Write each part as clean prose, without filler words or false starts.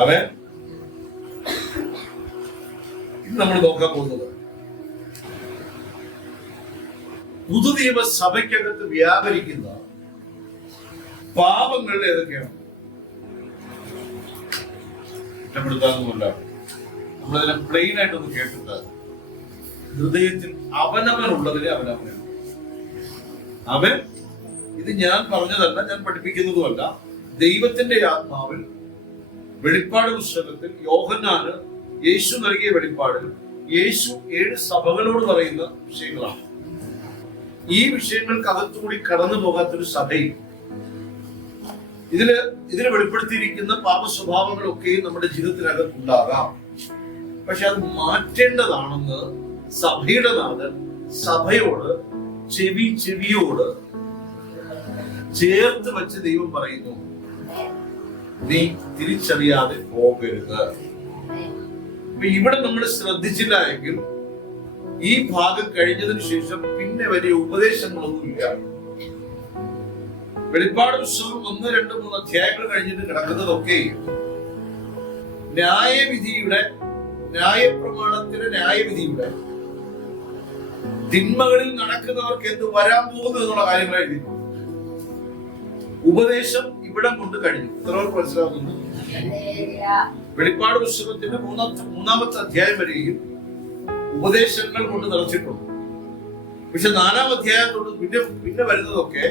അവൻ ഇന്ന് നമ്മൾ നോക്കാൻ പോകുന്നത് പുതുനിയമ സഭയ്ക്കകത്ത് വ്യാപരിക്കുന്ന പാപങ്ങൾ ഏതൊക്കെയാണ്. കുറ്റപ്പെടുത്താവുന്നല്ല, നമ്മളതിനെ പ്ലെയിൻ ആയിട്ടൊന്ന് കേട്ടിട്ട് ഹൃദയത്തിൽ അവനവനുള്ളതിനെ അവനവനാണ്. അവൻ ഇത് ഞാൻ പറഞ്ഞതല്ല, ഞാൻ പഠിപ്പിക്കുന്നതുമല്ല, ദൈവത്തിന്റെ ആത്മാവിൽ വെളിപ്പാട് പുസ്തകത്തിൽ യോഹന്നാന് യേശു നൽകിയ വെളിപ്പാടിൽ യേശു 7 സഭകളോട് പറയുന്ന വിഷയങ്ങളാണ്. ഈ വിഷയങ്ങൾക്കകത്തുകൂടി കടന്നു പോകാത്തൊരു സഭയും ഇതിന് വെളിപ്പെടുത്തിയിരിക്കുന്ന പാപ സ്വഭാവങ്ങളൊക്കെയും നമ്മുടെ ജീവിതത്തിനകത്തുണ്ടാകാം. പക്ഷെ അത് മാറ്റേണ്ടതാണെന്ന് സഭയുടെ നാഥൻ സഭയോട് ചെവിയോട് ചേർത്ത് വെച്ച് ദൈവം പറയുന്നു, നീ തിരിച്ചറിയാതെ പോകരുത്. അപ്പൊ ഇവിടെ നമ്മൾ ശ്രദ്ധിച്ചില്ല എങ്കിൽ ഈ ഭാഗം കഴിഞ്ഞതിന് ശേഷം പിന്നെ വലിയ ഉപദേശങ്ങളൊന്നുമില്ല. വെളിപ്പാട് പുസ്തകം 1, 2, 3 അധ്യായങ്ങൾ കഴിഞ്ഞിട്ട് കിടക്കുന്നതൊക്കെ ന്യായപ്രമാണത്തിന്റെ ന്യായവിധിയുടെ തിന്മകളിൽ നടക്കുന്നവർക്ക് എന്ത് വരാൻ പോകുന്നു എന്നുള്ള കാര്യങ്ങളായി ഉപദേശം ഇവിടം കൊണ്ട് കഴിഞ്ഞു. എത്രവർക്ക് മനസ്സിലാവുന്നു? വെളിപ്പാട് പുസ്തകത്തിന്റെ 3-ാമത്തെ അധ്യായം വരെയും ഉപദേശങ്ങൾ കൊണ്ട് നിറച്ചിട്ടുണ്ട്. പക്ഷെ 4-ാം അധ്യായത്തോട് പിന്നെ വരുന്നതൊക്കെ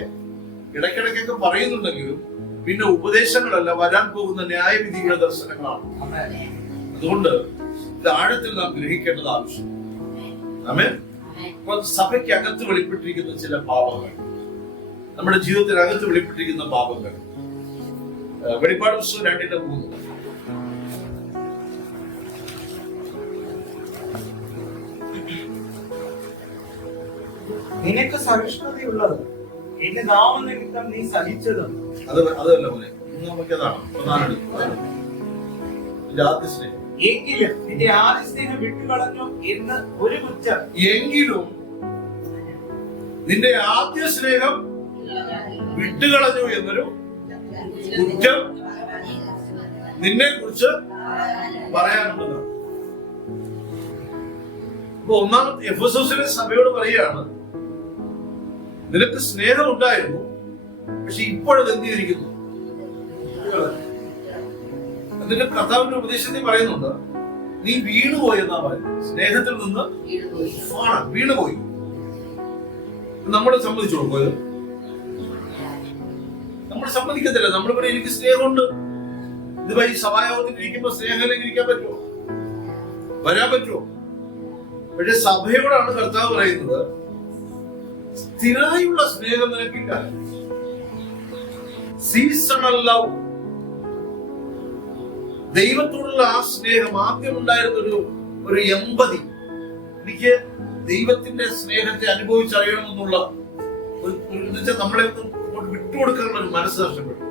ഇടയ്ക്കിടയ്ക്കൊക്കെ പറയുന്നുണ്ടെങ്കിലും പിന്നെ ഉപദേശങ്ങളല്ല, വരാൻ പോകുന്ന ന്യായവിധിയുടെ ദർശനങ്ങളാണ്. അതുകൊണ്ട് ഇത് ആഴത്തിൽ നാം ഗ്രഹിക്കേണ്ടത് ആവശ്യം. ആമേൻ. അപ്പോൾ സഭയ്ക്കകത്ത് വെളിപ്പെട്ടിരിക്കുന്ന ചില പാപങ്ങൾ, നമ്മുടെ ജീവിതത്തിനകത്ത് വെളിപ്പെട്ടിരിക്കുന്ന പാപങ്ങൾ, വെളിപ്പാട് പുസ്തകം 2:3. നിനക്ക് സഹിഷ്ണുതയുള്ളത് എന്റെ നാമനിമിത്തം നീ സഹിച്ചതും. അതല്ല പോലെ നമുക്കതാണ് പ്രധാന സ്നേഹം. എങ്കിലും നിന്റെ ആദ്യ സ്നേഹം വിട്ടുകളഞ്ഞു എന്ന് ഒരു കുറ്റം. എങ്കിലും നിന്റെ ആദ്യ സ്നേഹം വിട്ടുകളഞ്ഞു എന്നൊരു കുറ്റം നിന്നെ കുറിച്ച് പറയാനുള്ളത്. അപ്പൊ ഒന്നാമത്തെ എഫെസോസിലെ സഭയോട് പറയുകയാണ്, നിനക്ക് സ്നേഹം ഉണ്ടായിരുന്നു, പക്ഷെ ഇപ്പോഴത് എന്ത് ചെയ്തിരിക്കുന്നു? എന്നിട്ട് കർത്താവിന്റെ ഉപദേശത്തിൽ പറയുന്നുണ്ട്, നീ വീണുപോയി എന്നാ പറയുന്നത്. സ്നേഹത്തിൽ നിന്ന് വീണുപോയി. നമ്മൾ സമ്മതിച്ചു കൊടുക്കുക? നമ്മൾ സമ്മതിക്കത്തില്ല. നമ്മൾ ഇവിടെ എനിക്ക് സ്നേഹമുണ്ട്, ഇത് ഈ സഭായോഗത്തിൽ ഇരിക്കുമ്പോ സ്നേഹത്തിലേക്ക് ഇരിക്കാൻ പറ്റുമോ? വരാൻ പറ്റുമോ? പക്ഷെ സഭയോടാണ് കർത്താവ് പറയുന്നത്, സ്ഥിരമായുള്ള സ്നേഹം നിനക്കില്ല. സീസണൽ ലവ്, ദൈവത്തോടുള്ള ആ സ്നേഹം, ആദ്യം ഉണ്ടായിരുന്ന ഒരു എമ്പതി, എനിക്ക് ദൈവത്തിന്റെ സ്നേഹത്തെ അനുഭവിച്ചറിയണമെന്നുള്ള നമ്മളെ വിട്ടുകൊടുക്കാനുള്ള ഒരു മനസ്സ് നഷ്ടപ്പെട്ടു.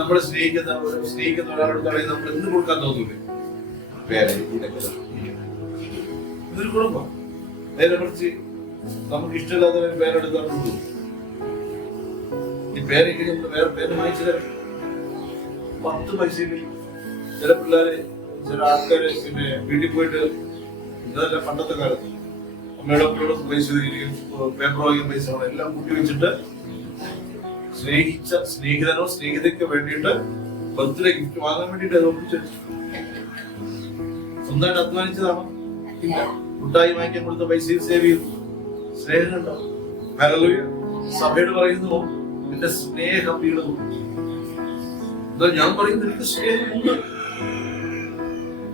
നമ്മളെ സ്നേഹിക്കുന്ന ഒരാളോട് പറയുന്നത് നമ്മൾ എന്ത് കൊടുക്കാൻ തോന്നൂലേ? ഇതൊരു കുടുംബം. നേരെ മറിച്ച് നമുക്ക് ഇഷ്ടമില്ലാത്ത പേരെടുക്കാറുള്ളൂ. ഈ പേരെങ്കിൽ നമ്മൾ വേറെ പേര് വാങ്ങിച്ചു തരാം. 10 പൈസയിൽ ചില പിള്ളേരെ, ചില ആൾക്കാര് പിന്നെ വീട്ടിൽ പോയിട്ട്, ഇതല്ല പണ്ടത്തെ കാലത്ത് അമ്മയുടെ അപ്പനോട് പൈസ തരികയും പേപ്പർ വാങ്ങിയ പൈസ എല്ലാം കൂട്ടി വെച്ചിട്ട് സ്നേഹിച്ച സ്നേഹിതനോ സ്നേഹിതയ്ക്ക് വേണ്ടിയിട്ട് ബർത്ത്ഡേ ഗിഫ്റ്റ് വാങ്ങാൻ വേണ്ടിയിട്ട് അത് ഒപ്പിച്ചു. സ്വന്തമായിട്ട് അധ്വാനിച്ചതാണോ? ഇല്ല. മുട്ടായി വാങ്ങിക്കാൻ കൊടുത്ത പൈസയും സേവ് ചെയ്തു. സ്നേഹം കണ്ടോ? ഹല്ലേലൂയ. സഭയോട് പറയുന്നു, നിന്റെ സ്നേഹം വീണു. ഞാൻ പറയുന്നത് എനിക്ക് സ്നേഹമുണ്ട്.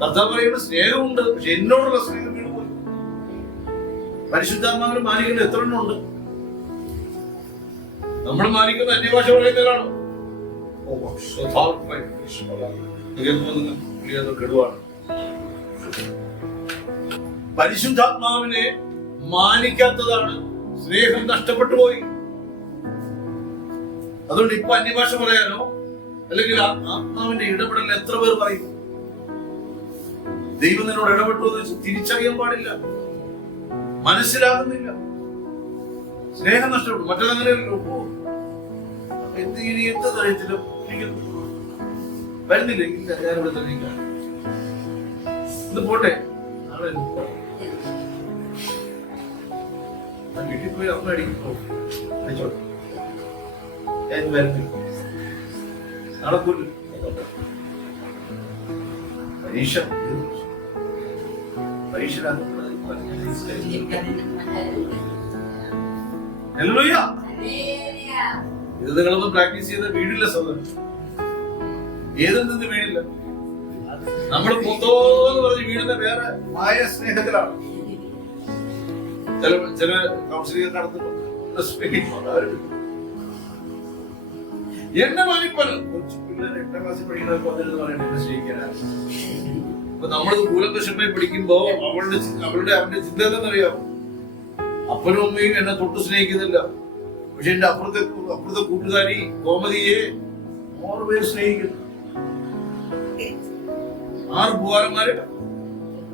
കർത്താവ് പറയുന്ന സ്നേഹമുണ്ട്, പക്ഷെ എന്നോടുള്ള സ്നേഹം വീണുപോയി. പരിശുദ്ധാത്മാവിനെ മാനിക്കുന്ന എത്ര എണ്ണം ഉണ്ട്? നമ്മൾ മാനിക്കുന്ന അന്യഭാഷ പറയുന്നവരാണോ? കെടുവാണ്. പരിശുദ്ധാത്മാവിനെ മാനിക്കാത്തതാണ് സ്നേഹം നഷ്ടപ്പെട്ടു പോയി. അതുകൊണ്ട് ഇപ്പൊ അന്യഭാഷ പറയാനോ അല്ലെങ്കിൽ ആത്മാവിന്റെ ഇടപെടൽ എത്ര പേർ പറയും? ദൈവം നിന്നോട് ഇടപെട്ടു എന്ന് വെച്ച് തിരിച്ചറിയാൻ പാടില്ല, മനസ്സിലാകുന്നില്ല, സ്നേഹം നഷ്ടപ്പെട്ടു. മറ്റേതങ്ങനെ എന്ത് കാര്യത്തിലും വരുന്നില്ല, ഇല്ല, ഞാനിവിടെ തന്നെ ഇല്ല. ഇത് പോട്ടെ, നാളെ വീട്ടിൽ പോയി അമ്മ അടിക്കും, അയച്ചോട്ടെ, ഞാൻ വരുന്നില്ല, നാളെ പോലും പരീക്ഷ ഇത് നിങ്ങളൊന്നും പ്രാക്ടീസ് ചെയ്ത വീടില്ല സഹോദരൻ, ഏതിൽ നിന്ന് വീടില്ല. നമ്മൾ പൊത്തോന്ന് പറഞ്ഞ് വീടിന്റെ വേറെ മായ സ്നേഹത്തിലാണ്. ചില കൗൺസിലിംഗ് നടത്തുന്നു, എന്നെ മാനിപ്പല കൊച്ചു പിള്ളേർ 8ാം ക്ലാസ്സിൽ പഠിക്കുന്നവർക്ക് വന്നിരുന്ന് പറയണ എന്നെ സ്നേഹിക്കാനാണ്. അപ്പൊ നമ്മളിത് കൂലങ്കഷമായി പഠിക്കുമ്പോ അവന്റെ ചിന്ത എന്തെന്നറിയാം, അപ്പനും അമ്മയും എന്നെ തൊട്ട് സ്നേഹിക്കുന്നില്ല, പക്ഷെ എന്റെ അപ്പുറത്തെ കൂട്ടുകാരി ഗോമതിയെ 6 പേര് സ്നേഹിക്കുന്നു, 6 ഭൂവാരന്മാരെ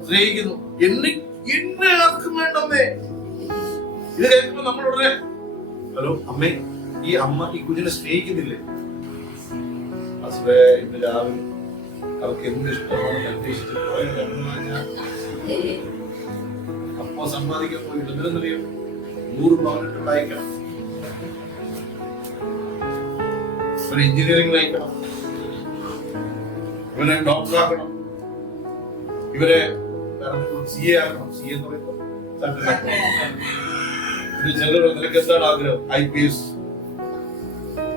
സ്നേഹിക്കുന്നു. എന്നെ ആർക്കും വേണ്ടമ്മേ. ഇത് കേൾക്കുമ്പോ നമ്മളുടനെ ഹലോ അമ്മേ, ഈ അമ്മ ഈ കുഞ്ഞിനെ സ്നേഹിക്കുന്നില്ലേ? ഇന്ന് രാവിലെ അവർക്ക് എന്ത് ഇഷ്ടമാണ് അന്വേഷിച്ച് അമ്മ സമ്പാദിക്കാൻ പോയിട്ട് എന്തിനെന്നറിയോ, 100 പവനിട്ട് അയക്കണം, ഒരു എഞ്ചിനീയറിംഗ് അയക്കണം, ഇവരെ ഡോക്ടർ ആക്കണം, ഇവരെ CA ആക്കണം. CA എന്ന് പറയുമ്പോൾ ചിലർ നിനക്ക് എന്താണ് ആഗ്രഹം? IPS.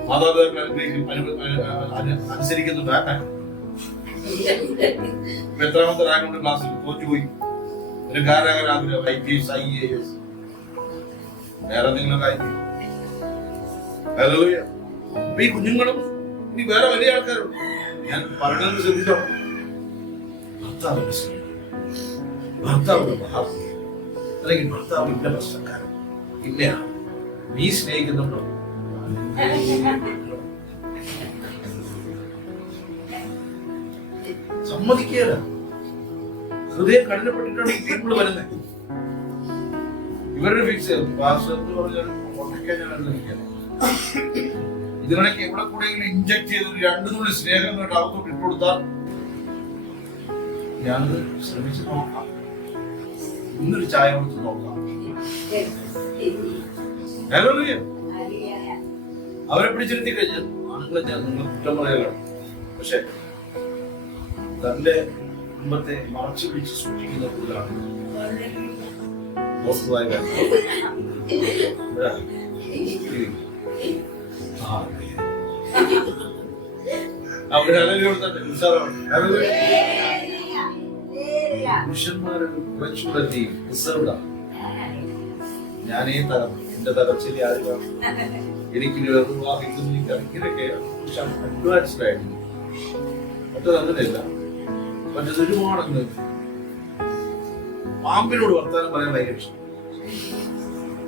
മാതാപിതാക്കൾ അനുസരിക്കുന്നുണ്ട്. എത്രാമത്തെ റാങ്ക് ക്ലാസ്സിൽ തോറ്റുപോയി, നിനക്ക് ആരാകാൻ ആഗ്രഹം? IPS, IAS, വേറെ എന്തെങ്കിലും ആയി. ഈ കുഞ്ഞുങ്ങളും ഇനി വേറെ വലിയ ആൾക്കാരുണ്ട്. ഞാൻ പറയുന്നത് ശ്രദ്ധിച്ചോ, ഭർത്താവിന്റെ ഭാഗം അല്ലെങ്കിൽ ഭർത്താവിന്റെ പ്രശ്നക്കാരൻ ഇല്ലയാണ്. നീ സ്നേഹിക്കുന്നുണ്ടോ? സമ്മതിക്കുകയല്ല, ഹൃദയം കഠിനപ്പെട്ടിട്ടാണ് ഈ പീപ്പിൾ വരുന്നത്. ഇവരുടെ ഫിക്സ് പറഞ്ഞാൽ ഞാൻ അനുസരിക്കാൻ ഇതിനിടയ്ക്ക് എവിടെ കൂടെയെങ്കിലും ഇഞ്ചക്ട് ചെയ്ത് 2 തുള്ളി സ്നേഹം കേട്ട് അകത്തോട്ട് ഇട്ടുകൊടുത്താൽ ഞാൻ ശ്രമിച്ചു നോക്കാം, ഇന്നൊരു ചായ കൊടുത്ത് നോക്കാം. അവരെ പിടിച്ചിരുത്തി കഴിഞ്ഞാൽ ആണുങ്ങളെ ഞാൻ നിങ്ങൾ കുറ്റം പറയലാണ്, പക്ഷെ തന്റെ കുടുംബത്തെ മറച്ചു പിടിച്ച് സൂക്ഷിക്കുന്ന കൂടുതലാണ് പുരുഷന്മാരൊരു കുറച്ചുകൂടെ റിസർവ്ഡാണ്. ഞാനേ തരം എന്റെ തകർച്ചയിൽ ആരും എനിക്ക് വിവാഹിക്കുന്നു ഇങ്ങനെയൊക്കെ അഡ്വാൻസ്ഡ് ആയിട്ട്. മറ്റത് അങ്ങനെയല്ല, മറ്റത് ഒരുപാടങ്ങ് പാമ്പിനോട് വർത്താനം പറയാൻ ഭയങ്കര ഇഷ്ടം.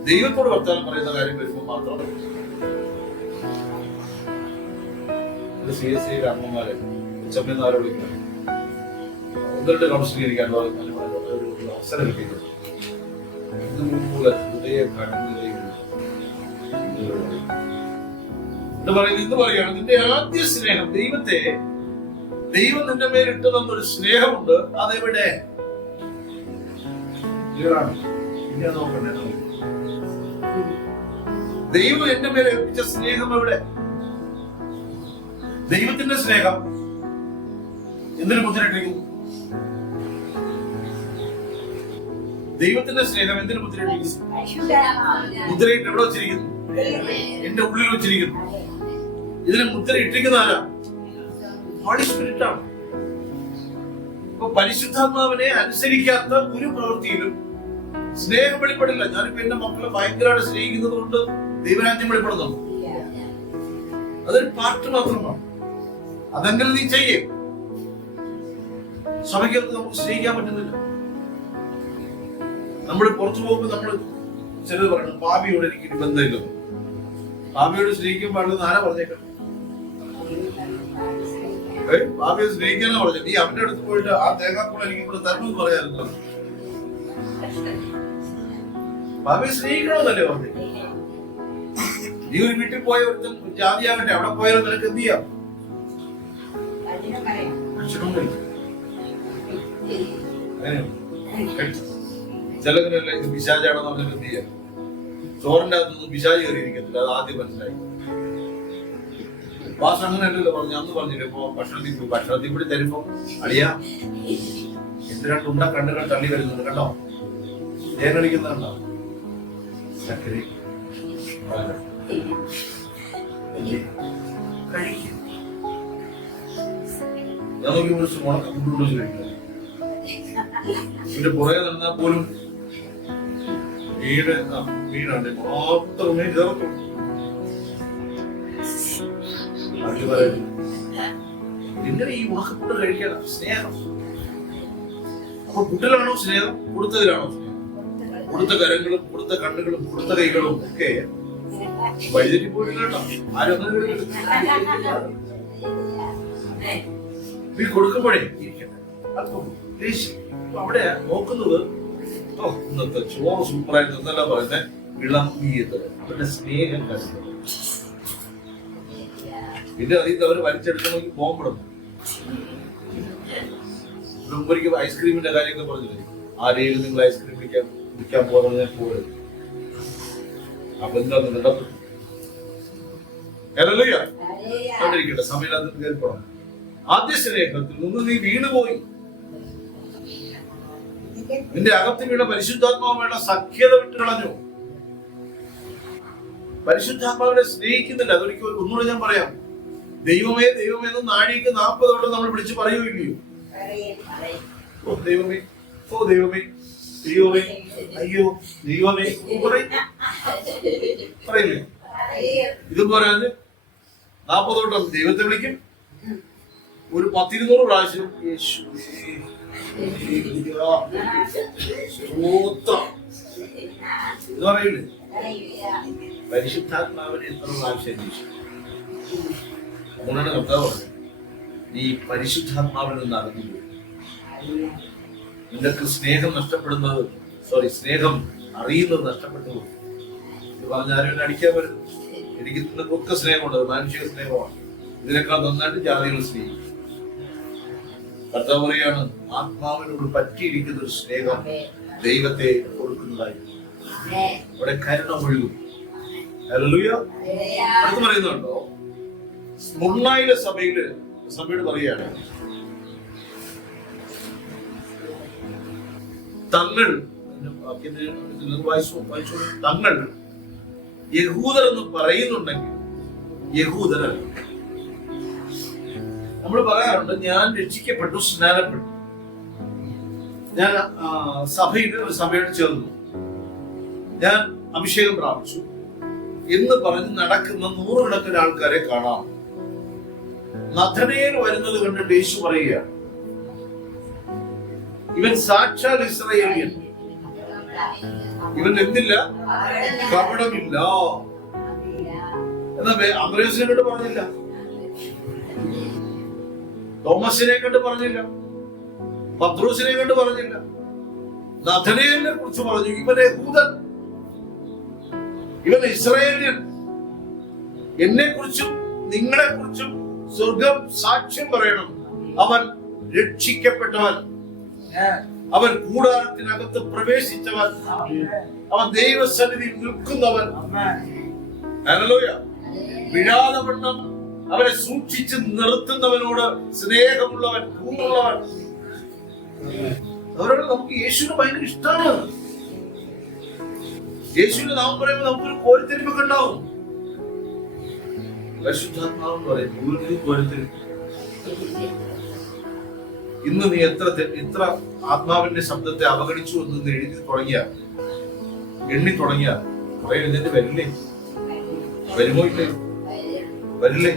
ദൈവത്തോട് വർത്താനം പറയുന്ന കാര്യം വരുമ്പോൾ മാത്രം CSI അമ്മമാരെ ചമ്മന്നാരെ വിളിക്കുന്നത് 1-2 കൗൺസിലിംഗ് എനിക്ക് അവസരം കിട്ടിയിട്ടുണ്ട്. ഇതുപോലെ ഹൃദയ ഇന്ന് പറയാണ് നിന്റെ ആദ്യ സ്നേഹം ദൈവം നിന്റെ മേലിട്ട് തന്നൊരു സ്നേഹമുണ്ട്. അതെവിടെ? നോക്കണ്ടേ, ദൈവം എന്റെ മേലെ ഏൽപ്പിച്ച സ്നേഹം എവിടെ? ദൈവത്തിന്റെ സ്നേഹം എന്തിനു മുദ്രയിട്ടിരിക്കുന്നു? ദൈവത്തിന്റെ സ്നേഹം എന്തിനു മുദ്രയിട്ടിരിക്കുന്നു? മുദ്രയിട്ട് എവിടെ വെച്ചിരിക്കുന്നു? എന്റെ ഉള്ളിൽ വെച്ചിരിക്കുന്നു. ഇതിനെ മുദ്ര ഇട്ടിരിക്കുന്ന ആരാ? ഹോളി സ്പിരിറ്റ് ആണ്. അപ്പൊ പരിശുദ്ധാത്മാവിനെ അനുസരിക്കാത്ത ഒരു പ്രവൃത്തിയിലും സ്നേഹം വെളിപ്പെടില്ല. ഞാനിപ്പോ എന്റെ മക്കളെ ഭയങ്കരമായിട്ട് സ്നേഹിക്കുന്നത് കൊണ്ട് ദൈവരാജ്യം വെളിപ്പെടുന്നു. അതൊരു പാർട്ട് മാത്രമാണ്. അതെങ്കിലും നീ ചെയ്യേ. സഭയ്ക്കകത്ത് നമുക്ക് സ്നേഹിക്കാൻ പറ്റുന്നില്ല. നമ്മൾ പുറത്തു പോകുമ്പോൾ നമ്മൾ ചിലത് പറയണം, പാപിയോട് എനിക്ക് ബന്ധമില്ല. പാപിയോട് സ്നേഹിക്കാൻ പാടില്ലെന്ന് ആരാ പറഞ്ഞേക്കണം? പാപിയെ സ്നേഹിക്കാനാ പറഞ്ഞത്. നീ അവന്റെ അടുത്ത് പോയിട്ട് ആ തേങ്ങാക്കുള്ള എനിക്ക് ഇവിടെ തരണമെന്ന് പറയാറുണ്ടോ? പാപിയെ സ്നേഹിക്കണമെന്നല്ലേ പറഞ്ഞത്? നീ ഒരു വീട്ടിൽ പോയ ഒരുത്തൻ ജാതിയാകട്ടെ, അവിടെ പോയാലും നിനക്ക് എന്ത് ചെയ്യാം? ഭക്ഷണം കഴിക്കും. ചിലതിനല്ല ഇത് പിശാചാണെന്ന് പറഞ്ഞിട്ട് എന്ത് ചെയ്യാം? ചോറിന്റെ അകത്തൊന്നും പിശാച് കയറിയിരിക്കത്തില്ല. അത് ആദ്യം മനസ്സിലായി. വാസ് അങ്ങനെ അല്ലല്ലോ പറഞ്ഞു. അന്ന് പറഞ്ഞില്ല ഇപ്പൊ ഭക്ഷണത്തിൽ കൂടി തരുമ്പോ അളിയാ എന്ത് രണ്ടുണ്ട കണ്ണുകൾ തള്ളി വരുന്നുണ്ട് കേട്ടോ. തേനടിക്കുന്നുണ്ടോ? ചക്കരി കഴിക്കും. ഞാൻ നോക്കി വിളിച്ച് മുളക്ക കൊണ്ടുകൊണ്ട് കഴിക്കാം. ഇതിന്റെ പുറകെ നടന്നാൽ പോലും മീനുണ്ട് മാത്രമേ ചേർക്കും. ഇങ്ങനെ ഈ ഉണക്കക്കൂട്ട് കഴിക്കണം. സ്നേഹം. അപ്പൊ കൂട്ടിലാണോ സ്നേഹം? കൊടുത്തതിലാണോ സ്നേഹം? കൊടുത്ത കരങ്ങളും കൊടുത്ത കണ്ണുകളും കൊടുത്ത കൈകളും ഒക്കെ വഴിതെറ്റി പോയിട്ടില്ല കേട്ടോ. ആരും അങ്ങനെ കൊടുക്കുമ്പോഴേ അവിടെ നോക്കുന്നത് ഇന്നത്തെ ചോറ് സൂപ്പറായിട്ട് എന്നല്ല പറയുന്നത്, വിളമ്പിയത് അവരുടെ സ്നേഹം കണ്ടത്. പിന്നെ അതിൽ അവര് വലിച്ചെടുക്കണമെങ്കിൽ ബോംബിടുന്നു. ഒരിക്കൽ ഐസ്ക്രീമിന്റെ കാര്യമൊക്കെ പറഞ്ഞില്ലേ, ആരെയും നിങ്ങൾ ഐസ്ക്രീം കുടിക്കാൻ പോകുന്നത് ഞാൻ പോകരുത്. അപ്പൊ എന്താന്ന് കണ്ടിരിക്കട്ടെ. സമയത്ത് കേൾക്കണം. ആദ്യ സ്നേഹത്തിൽ നിന്ന് നീ വീണുപോയി. നിന്റെ അകത്ത് വീണ പരിശുദ്ധാത്മാവുമായുള്ള സഖ്യത വിട്ട് കളഞ്ഞു. പരിശുദ്ധാത്മാവിനെ സ്നേഹിക്കുന്നില്ല. അതൊരിക്കൽ ഒന്നുകൂടെ ഞാൻ പറയാം. ദൈവമേ ദൈവമേന്ന് നാഴിക്ക് 40 വട്ടം നമ്മൾ വിളിച്ച് പറയുകയില്ലയോ? ഓ ദൈവമേ, ഓ ദൈവമേ, ദൈവമേ, അയ്യോ ദൈവമേ പറയില്ലേ? ഇതും പറയാന് 40 വട്ടം ദൈവത്തെ വിളിക്കും. ഒരു 10-200 പ്രാവശ്യം യേശു ഇത് പറയില്ലേ? പരിശുദ്ധാത്മാവിനെ എത്ര പ്രാവശ്യം അതുകൊണ്ടാണ് കർത്താവ് പറഞ്ഞത്, നീ പരിശുദ്ധാത്മാവിൽ നിന്ന് അറിഞ്ഞു. നിനക്ക് സ്നേഹം നഷ്ടപ്പെടുന്നത്, സ്നേഹം അറിയുന്നത് നഷ്ടപ്പെട്ടു. ഇത് പറഞ്ഞാലും എന്നെ അടിക്കാൻ പറ്റും. എനിക്ക് നിനക്കൊക്കെ സ്നേഹമുണ്ട്, മാനുഷിക സ്നേഹമാണ്. ഇതിനേക്കാൾ നന്നായിട്ട് ജാതികൾ സ്നേഹിക്കും. കർത്താവ് പറയാണ്, ആത്മാവിനോട് പറ്റിയിരിക്കുന്ന ഒരു സ്നേഹം ദൈവത്തെ കൊടുക്കുന്നതായി അവിടെ കരുണ ഒഴുകും. ഹല്ലേലൂയ. അടുത്ത് പറയുന്നുണ്ടോ, സ്മുർണയിലെ സഭയോട് പറയാണ്, തങ്ങൾ യഹൂദർ എന്ന് പറയുന്നുണ്ടെങ്കിൽ യഹൂദരല്ല. നമ്മൾ പറയാറുണ്ട്, ഞാൻ രക്ഷിക്കപ്പെട്ടു, സ്നാനപ്പെട്ടു, ഞാൻ ഒരു സഭയോട് ചേർന്നു, ഞാൻ അഭിഷേകം പ്രാപിച്ചു എന്ന് പറഞ്ഞ് നടക്കുന്ന 100 കണക്കിന് ആൾക്കാരെ കാണാം. നഥനയേൽ വരുന്നത് കണ്ടിട്ട് യേശു പറയുകയാണ്, ഇവൻ സാക്ഷാൽ ഇസ്രായേലിയൻ, ഇവൻ എന്തില്ല, കപടമില്ല. എന്നാ അന്ത്രയോസിനെ കണ്ട് പറഞ്ഞില്ല, തോമസിനെ കണ്ട് പറഞ്ഞില്ല, പത്രോസിനെ കണ്ട് പറഞ്ഞില്ല, നഥനയേലിനെ കുറിച്ച് പറഞ്ഞു, ഇവൻ യഹൂദൻ, ഇവൻ ഇസ്രായേലിയൻ, എന്നെ കുറിച്ചും നിങ്ങളെ കുറിച്ചും സ്വർഗം സാക്ഷ്യം പറയണം. അവൻ രക്ഷിക്കപ്പെട്ടവൻ, അവൻ കൂടാരത്തിനകത്ത് പ്രവേശിച്ചവൻ, അവൻ ദൈവസന്നിധിയിൽ നിൽക്കുന്നവൻ, ഹല്ലേലൂയ, വിഴാതെ വണ്ണം അവരെ സൂക്ഷിച്ച് നിർത്തുന്നവനോട് സ്നേഹമുള്ളവൻ, കൂറുള്ളവൻ. അവരോട് നമുക്ക് യേശുവിനെ ഭയങ്കര ഇഷ്ടമാണ്. യേശുവിന്റെ നാമം പറയുമ്പോൾ നമുക്കൊരു കോരിത്തെരിപ്പൊക്കെ ഉണ്ടാവും. പരിശുദ്ധാത്മാവ് പറയും കോരിത്തെരിപ്പ്. ഇന്ന് നീ എത്ര ആത്മാവിന്റെ ശബ്ദത്തെ അവഗണിച്ചു എന്ന് എണ്ണി തുടങ്ങിയ കുറെ എഴുന്നേറ്റ് വരില്ലേ? വരുമോ ഇല്ലേ? വരില്ലേ?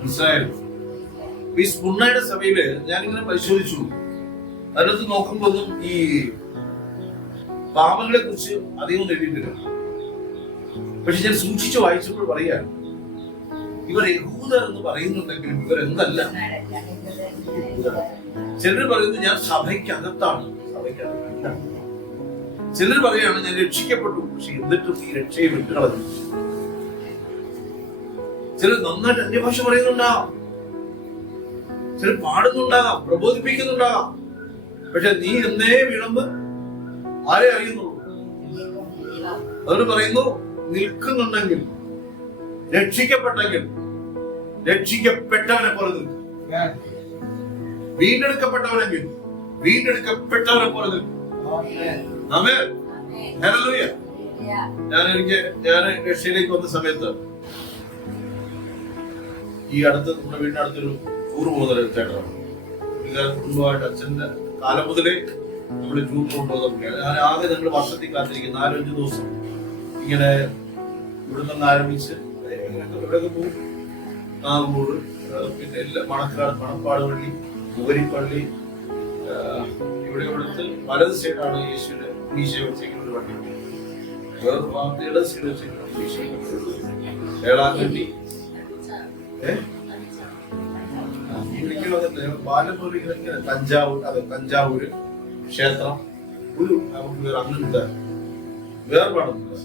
മനസ്സിലായിരുന്നു. ഈ സ്മുർണയുടെ സഭയില് ഞാനിങ്ങനെ പരിശോധിച്ചു. അതിനകത്ത് നോക്കുമ്പോഴും ഈ പാപങ്ങളെ കുറിച്ച് അധികം എഴുതിയിട്ടില്ല. പക്ഷെ ഞാൻ സൂക്ഷിച്ചു വായിച്ചപ്പോൾ പറയാണ്, ഇവർ യഹൂദർ എന്ന് പറയുന്നുണ്ടെങ്കിലും ഇവരെന്തല്ല. ചിലർ പറയുന്നത് ഞാൻ സഭയ്ക്കകത്താണ്, സഭയ്ക്കകത്തല്ല. ചിലർ പറയാണ് ഞാൻ രക്ഷിക്കപ്പെട്ടു, പക്ഷെ എന്നിട്ടും ഈ രക്ഷയെ വിട്ടുകളഞ്ഞു. ചിലർ നന്നായിട്ട് അന്യഭാഷ പറയുന്നുണ്ടാ. ചില പാടുന്നുണ്ടാകാം, പ്രബോധിപ്പിക്കുന്നുണ്ടാകാം. പക്ഷെ നീ എന്നേ വീണുമ്പ് ആരെ അറിയുന്നുള്ളൂ? അവര് പറയുന്നു, നിൽക്കുന്നുണ്ടെങ്കിൽ, രക്ഷിക്കപ്പെട്ടെങ്കിൽ രക്ഷിക്കപ്പെട്ടവനെ പോലെ നിൽക്കും. വീണ്ടെടുക്കപ്പെട്ടവനെങ്കിൽ വീണ്ടെടുക്കപ്പെട്ടവനെ പോലെ നിൽക്കും. ആമേൻ. ഹല്ലേലൂയ. ഞാൻ റഷ്യയിലേക്ക് വന്ന സമയത്ത് ഈ അടുത്ത് നമ്മുടെ വീടിനടുത്തൊരു ടൂർ പോകുന്ന ചേട്ടനാണ്. കുടുംബമായിട്ട് അച്ഛന്റെ കാലം മുതലേ നമ്മൾ ടൂർ കൊണ്ടുപോകുന്ന. ഞാൻ ആകെ ഞങ്ങൾ വർഷത്തിൽ കാത്തിരിക്കും 4-5 ദിവസം ഇങ്ങനെ ഇവിടെ നിന്ന് ആരംഭിച്ച് ഇവിടെയൊക്കെ പോകും. നാഗൂർ, പിന്നെ മണക്കാട്, മണപ്പാട് പള്ളി, മുകരിപ്പള്ളി, ഇവിടെ ഇവിടുത്തെ വലത് സൈഡാണ് യേശുവിന്റെ ഈശോ വെച്ചിരിക്കുന്ന ഒരു വണ്ടി. ഇടത് സൈഡ് വെച്ചിരിക്കുന്ന ഏളാങ്കണ്ടി, തഞ്ചാവൂർ, അതെ തഞ്ചാവൂര് ക്ഷേത്രം. ഒരു നമുക്ക് അങ്ങനത്തെ വേർപാടൊന്നുമില്ല.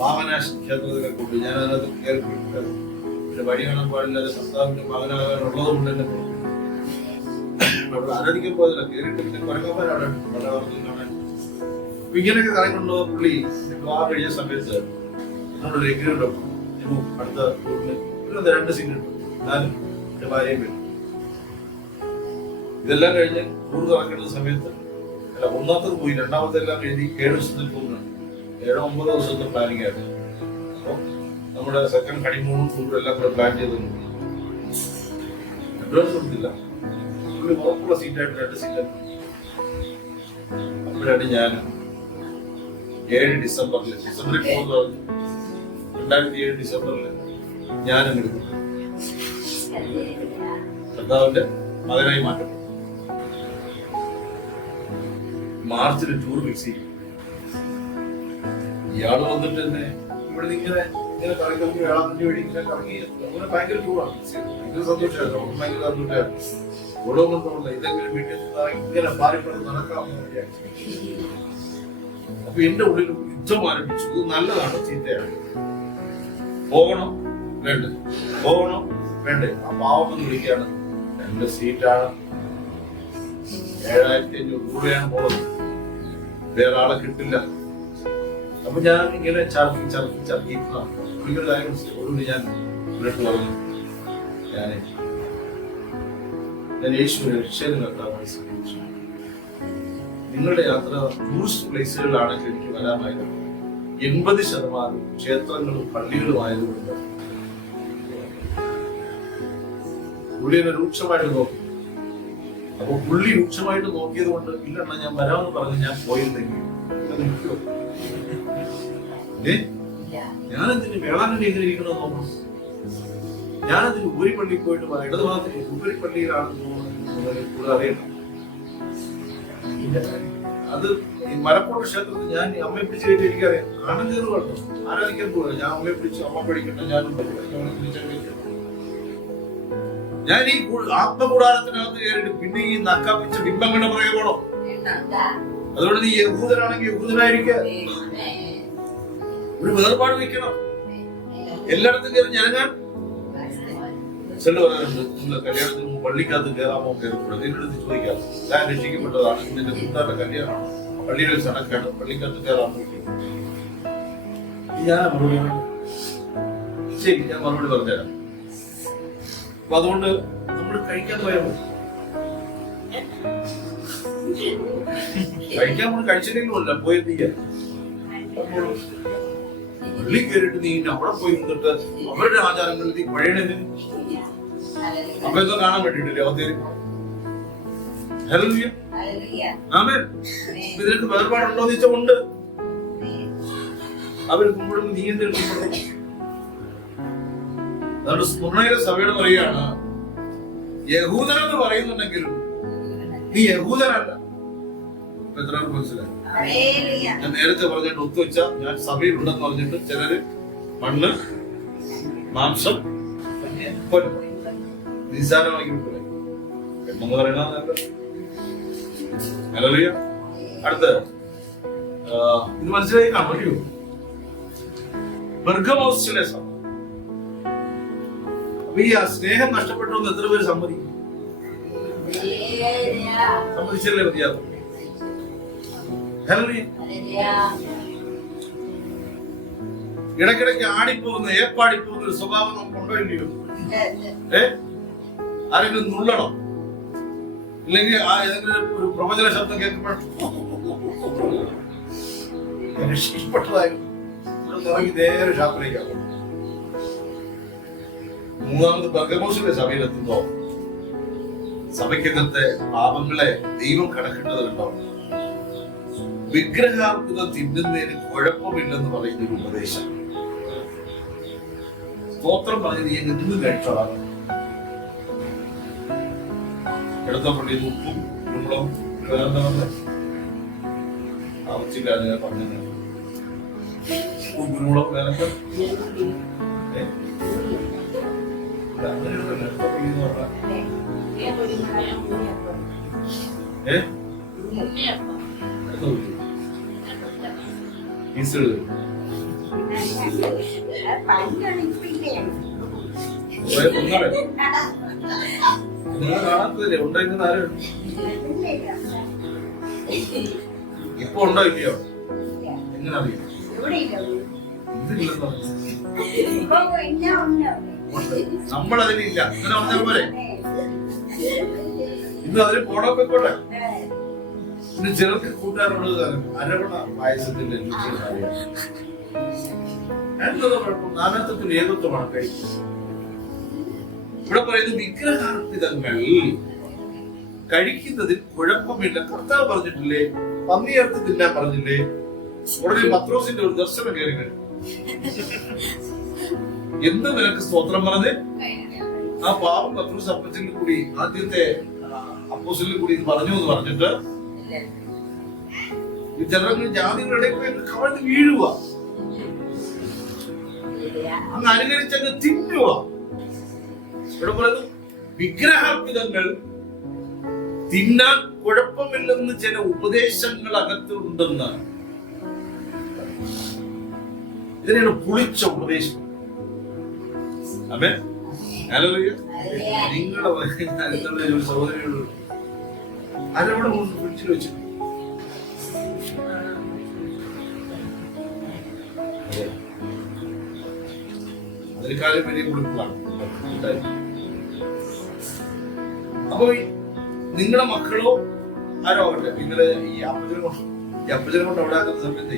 വാമനാശ ക്ഷേത്രത്തിലെ കൊണ്ട് ഞാൻ അതിനകത്ത് കയറിപ്പോയിട്ടുണ്ട്. പക്ഷെ വഴി കാണാൻ പാടില്ലാതെ കർത്താവിന്റെ മകനാകാനുള്ളത് കൊണ്ട് തന്നെ അവിടെ ആരാധിക്കാൻ പോയതല്ല, കയറിയിട്ട് പിന്നെ കുരങ്ങന്മാരാണ് പലവർക്കും കാണാൻ. അപ്പൊ ഇങ്ങനെയൊക്കെ കറങ്ങിക്കൊണ്ടുപോയ പുള്ളി ആ കഴിഞ്ഞ സമയത്ത് നമ്മളൊരു എഗ്രിമെന്റ് ഉണ്ട്. അടുത്ത ടൂറിന് 2 സീറ്റ് കിട്ടും, ഞാനും എന്റെ ഭാര്യയും വരും. ഇതെല്ലാം കഴിഞ്ഞ് ടൂർ കറങ്ങുന്ന സമയത്ത് അല്ല, ഒന്നാമത്തത് പോയി, രണ്ടാമത്തെ എല്ലാം എഴുതി 7 ദിവസത്തിൽ പോകുന്നതാണ്. 7-9 ദിവസത്തെ പ്ലാനിങ് ആയിരുന്നു. അപ്പൊ നമ്മുടെ സെക്കൻഡ് ഹണിമൂണും ടൂറും എല്ലാം കൂടെ പ്ലാൻ ചെയ്തിട്ടുണ്ട്. അഡ്വാൻസ് കൊടുത്തില്ല, ഉറപ്പുള്ള സീറ്റായിട്ട് 2 സീറ്റാണ്. അപ്പോഴാണ് ഞാൻ 7 ഡിസംബറിൽ പോകുന്നത്. 2007 ഡിസംബറിൽ ഞാനും എടുക്കും കർത്താവിന്റെ മകനായി മാറ്റം. മാർച്ചിൽ ടൂർ ഫിക്സ് ചെയ്യും. ഇയാള് വന്നിട്ട് തന്നെ ഇവിടെ ഇങ്ങനെ കറങ്ങി വേളാങ്കണ്ണി വഴി ഇങ്ങനെ കറങ്ങി അങ്ങനെ ഭയങ്കര ടൂറാണ്. ഭയങ്കര സന്തോഷമായിരുന്നു, ഭയങ്കര സന്തോഷമായിരുന്നു. ഓരോ കൊണ്ടുള്ള ഇതെങ്കിലും വീട്ടിൽ ഇങ്ങനെ പാറിപ്പറന്ന് നടക്കാമെന്ന് വിചാരിച്ചു. അപ്പൊ എന്റെ ഉള്ളിൽ യുദ്ധം ആരംഭിച്ചു. ഇത് നല്ലതാണ് ചീത്തയാണ്, പോകണം വേണ്ടേ, പോകണം വേണ്ടേ. ആ പാവം എന്ന് വിളിക്കാണ്. 2 സീറ്റാണ്, 7500 രൂപയാണ് പോകുന്നത്. വേറെ ആളെ കിട്ടില്ല. അപ്പൊ ഞാൻ ഇങ്ങനെ ചർക്കി പുള്ളിയുടെ കാര്യം ഒടുവിൽ ഞാൻ മുന്നോട്ട് പറഞ്ഞു, ഞാൻ യേശുവിനെ രക്ഷകനായി കർത്താവായി സ്വീകരിച്ചു. നിങ്ങളുടെ യാത്ര ടൂറിസ്റ്റ് പ്ലേസുകളിലാണെങ്കിൽ എനിക്ക് വരാമായിരുന്നു. 80% ക്ഷേത്രങ്ങളും പള്ളികളും ആയതുകൊണ്ട് പുള്ളി എന്നെ രൂക്ഷമായിട്ട് നോക്കി. അപ്പൊ പുള്ളി രൂക്ഷമായിട്ട് നോക്കിയത് കൊണ്ട് ഇല്ലെണ്ണ ഞാൻ വരാമെന്ന് പറഞ്ഞ് ഞാൻ പോയിരുന്നെങ്കിൽ ഞാനെന്തിന് വേളാങ്കണ്ണി എങ്ങനെ ഇരിക്കണമെന്ന് നോക്കണം. ഞാനതിന് ഉപരിപ്പള്ളിയിൽ പോയിട്ട് ഇടത് ഭാഗത്ത് ഉപരിപ്പള്ളിയിലാണെന്ന് കൂടുതൽ അറിയണം. അത് ഈ മലപ്പുറം ക്ഷേത്രത്തിൽ ഞാൻ അമ്മയെ പിടിച്ച് കഴിഞ്ഞാൽ എനിക്കറിയാം. കാണാൻ കയറുവാട്ടോ, ആരാധിക്കാൻ പോവുക. ഞാൻ അമ്മയെ പിടിച്ചു, അമ്മ പഠിക്കട്ടെ, ഞാൻ ഈ ആത്മകൂടാരത്തിനകത്ത് കയറിയിട്ട് പിന്നെ ഈ നക്കാപ്പിച്ച ബിംബങ്ങളുടെ പുറകെ പോണോ? അതുകൊണ്ട് നീ യഹൂദനാണെങ്കിൽ യഹൂദനായിരിക്കുക. ഒരു വേർപാട് വെക്കണം. എല്ലായിടത്തും കയറി ഞാൻ ചെല്ലു പറയാറുണ്ട്, നിങ്ങൾ കല്യാണത്തിന് മുമ്പ് പള്ളിക്കകത്ത് കയറാമോ കയറിക്കൂടെ? നിന്റെ അടുത്ത് ചോദിക്കാം, ഞാൻ രക്ഷിക്കപ്പെട്ടതാണ്, നിന്റെ കൂട്ടുകാരുടെ കല്യാണമാണ്, പള്ളിയുടെ സണക്കാണ്, പള്ളിക്കകത്ത് കയറാമോ? ഞാൻ മറുപടി ശരി, ഞാൻ മറുപടി പറഞ്ഞുതരാം. അപ്പൊ അതുകൊണ്ട് നമ്മൾ കഴിക്കാൻ പോയാൽ മതി. കഴിക്കാൻ നമ്മൾ കഴിച്ചില്ലെങ്കിലുമല്ല പോയി ചെയ്യാൻ. പള്ളി കയറിയിട്ട് നീ അവിടെ പോയി നിന്നിട്ട് അവരുടെ ആചാരങ്ങളിൽ നീ പഴയണത് അപ്പൊ എന്തോ കാണാൻ വേണ്ടിട്ടില്ലേ അവതേരി. ഹല്ലേലൂയ, ആമേൻ. ഇതിനൊക്കെ വേർപാടുണ്ടോ എന്ന് ചോദിച്ചാൽ ഉണ്ട്. അവർ കുമ്പിടുമ്പോൾ നീ എന്ത് കുമ്പിടും? അതുകൊണ്ട് സ്മരണയിലെ സഭയോട് പറയുകയാണ്, യഹൂദനെന്ന് പറയുന്നുണ്ടെങ്കിലും നീ യഹൂദനല്ല. എത്ര മനസ്സിലായി? ഞാൻ നേരത്തെ പറഞ്ഞിട്ട് ഒത്തുവെച്ച ഞാൻ സഭയിലുണ്ടെന്ന് പറഞ്ഞിട്ട് ചിലര് മണ്ണ്, മാംസം, നിസ്സാരമാക്കി എന്ന് പറയണ. ഹല്ലേലൂയ. അടുത്ത് ഇത് മനസ്സിലായി കാണോ? ബർഗമൗസിലെ സഭ. അപ്പൊ ഈ സ്നേഹം നഷ്ടപ്പെട്ടു എന്ന് എത്ര പേര് സമ്മതിക്കും? സമ്മതിച്ചല്ലേ മതിയാകും. ഇടയ്ക്കിടയ്ക്ക് ആടിപ്പോകുന്ന ഏപ്പാടിപ്പോകുന്ന ഒരു സ്വഭാവം നമുക്കുണ്ടോ ഇല്ലയോ? ആരെങ്കിലും നുള്ളണം, ഇല്ലെങ്കിൽ ആ ഏതെങ്കിലും ഒരു പ്രവചന ശബ്ദം കേൾക്കുമ്പോൾ ഇഷ്ടപ്പെട്ടതായിരുന്നു ഇറങ്ങി നേരെ ഷാപ്പിലേക്കാണ്. മൂന്നാമത് പെർഗമോസിന്റെ സഭയിലെത്തുമ്പോ സഭയ്ക്കകത്തെ പാപങ്ങളെ ദൈവം കണക്കിട്ടതുണ്ടോ? വിഗ്രഹാർപ്പിതം തിന്നുന്നതിന് കുഴപ്പമില്ലെന്ന് പറയുന്ന ഒരു ഉപദേശം. സ്തോത്രം പറഞ്ഞ് നീ നിന്ന് കഴിച്ചോളാം. എടുത്തപ്പള്ളി ഉപ്പും കുരുമുളകും ആവശ്യമില്ലാതെ ഞാൻ പറഞ്ഞു. ഉപ്പും കുരുമുളകും വേനൊക്കെ നിങ്ങൾ കാണാത്തതില്ലേ? ഉണ്ടായിരുന്ന ആരും ഇപ്പൊ ഉണ്ടോ ഇല്ലയോ? എങ്ങനെ അറിയാം? ഇതില്ലെന്നോ? നമ്മളതിലില്ല. അങ്ങനെ പറഞ്ഞാൽ പോലെ ഇന്ന് അതിന് പോണോ പോയിക്കോട്ടെ. പിന്നെ ചിലർക്ക് കൂട്ടുകാരുള്ളത് കാരണം അരവണ പായസത്തിന്റെ കുഴപ്പം നാനാത്വത്തിന് ഏകത്വമാണ് കഴിക്കുന്നത്. ഇവിടെ പറയുന്നത് വിഗ്രഹാർപ്പിതങ്ങൾ കഴിക്കുന്നതിൽ കുഴപ്പമില്ല. കർത്താവ് പറഞ്ഞിട്ടില്ലേ? പന്നിയിറച്ചി തിന്നാൻ പറഞ്ഞില്ലേ? ഉടനെ പത്രോസിന്റെ ഒരു ദർശനം കയറി വരും. എന്ത് നിനക്ക് സ്തോത്രം പറഞ്ഞ് ആ പാവം പത്രോസ് അപ്പച്ചനിൽ കൂടി ആദ്യത്തെ അപ്പോസ്റ്റലിൽ കൂടി ഇത് പറഞ്ഞു എന്ന് പറഞ്ഞിട്ട് ചിലർക്ക് ജാതികളുടെ ഇടയിൽ പോയി കവഴ്ന്ന് വീഴുക, അങ്ങ് അനുകരിച്ചങ്ങ് തിന്നുക. ഇവിടെ പറയുന്നു വിഗ്രഹാർപ്പിതങ്ങൾ തിന്നാൻ കുഴപ്പമില്ലെന്ന് ചില ഉപദേശങ്ങൾ അകത്തുണ്ടെന്ന്. ഇതിനാണ് പുളിച്ച ഉപദേശം. അതെ, നിങ്ങളുടെ സഹോദരിയോട് അരവിടെ കൊണ്ട് പിടിച്ചു വെച്ചു. അതിനേക്കാളും വലിയ കുളിപ്പാണ്. അപ്പൊ നിങ്ങളുടെ മക്കളോ ആരോ ആവട്ടെ, നിങ്ങള് ഈ അപ്പച്ചനെ കൊണ്ട് അവിടെ ആക്കുന്ന സമയത്ത്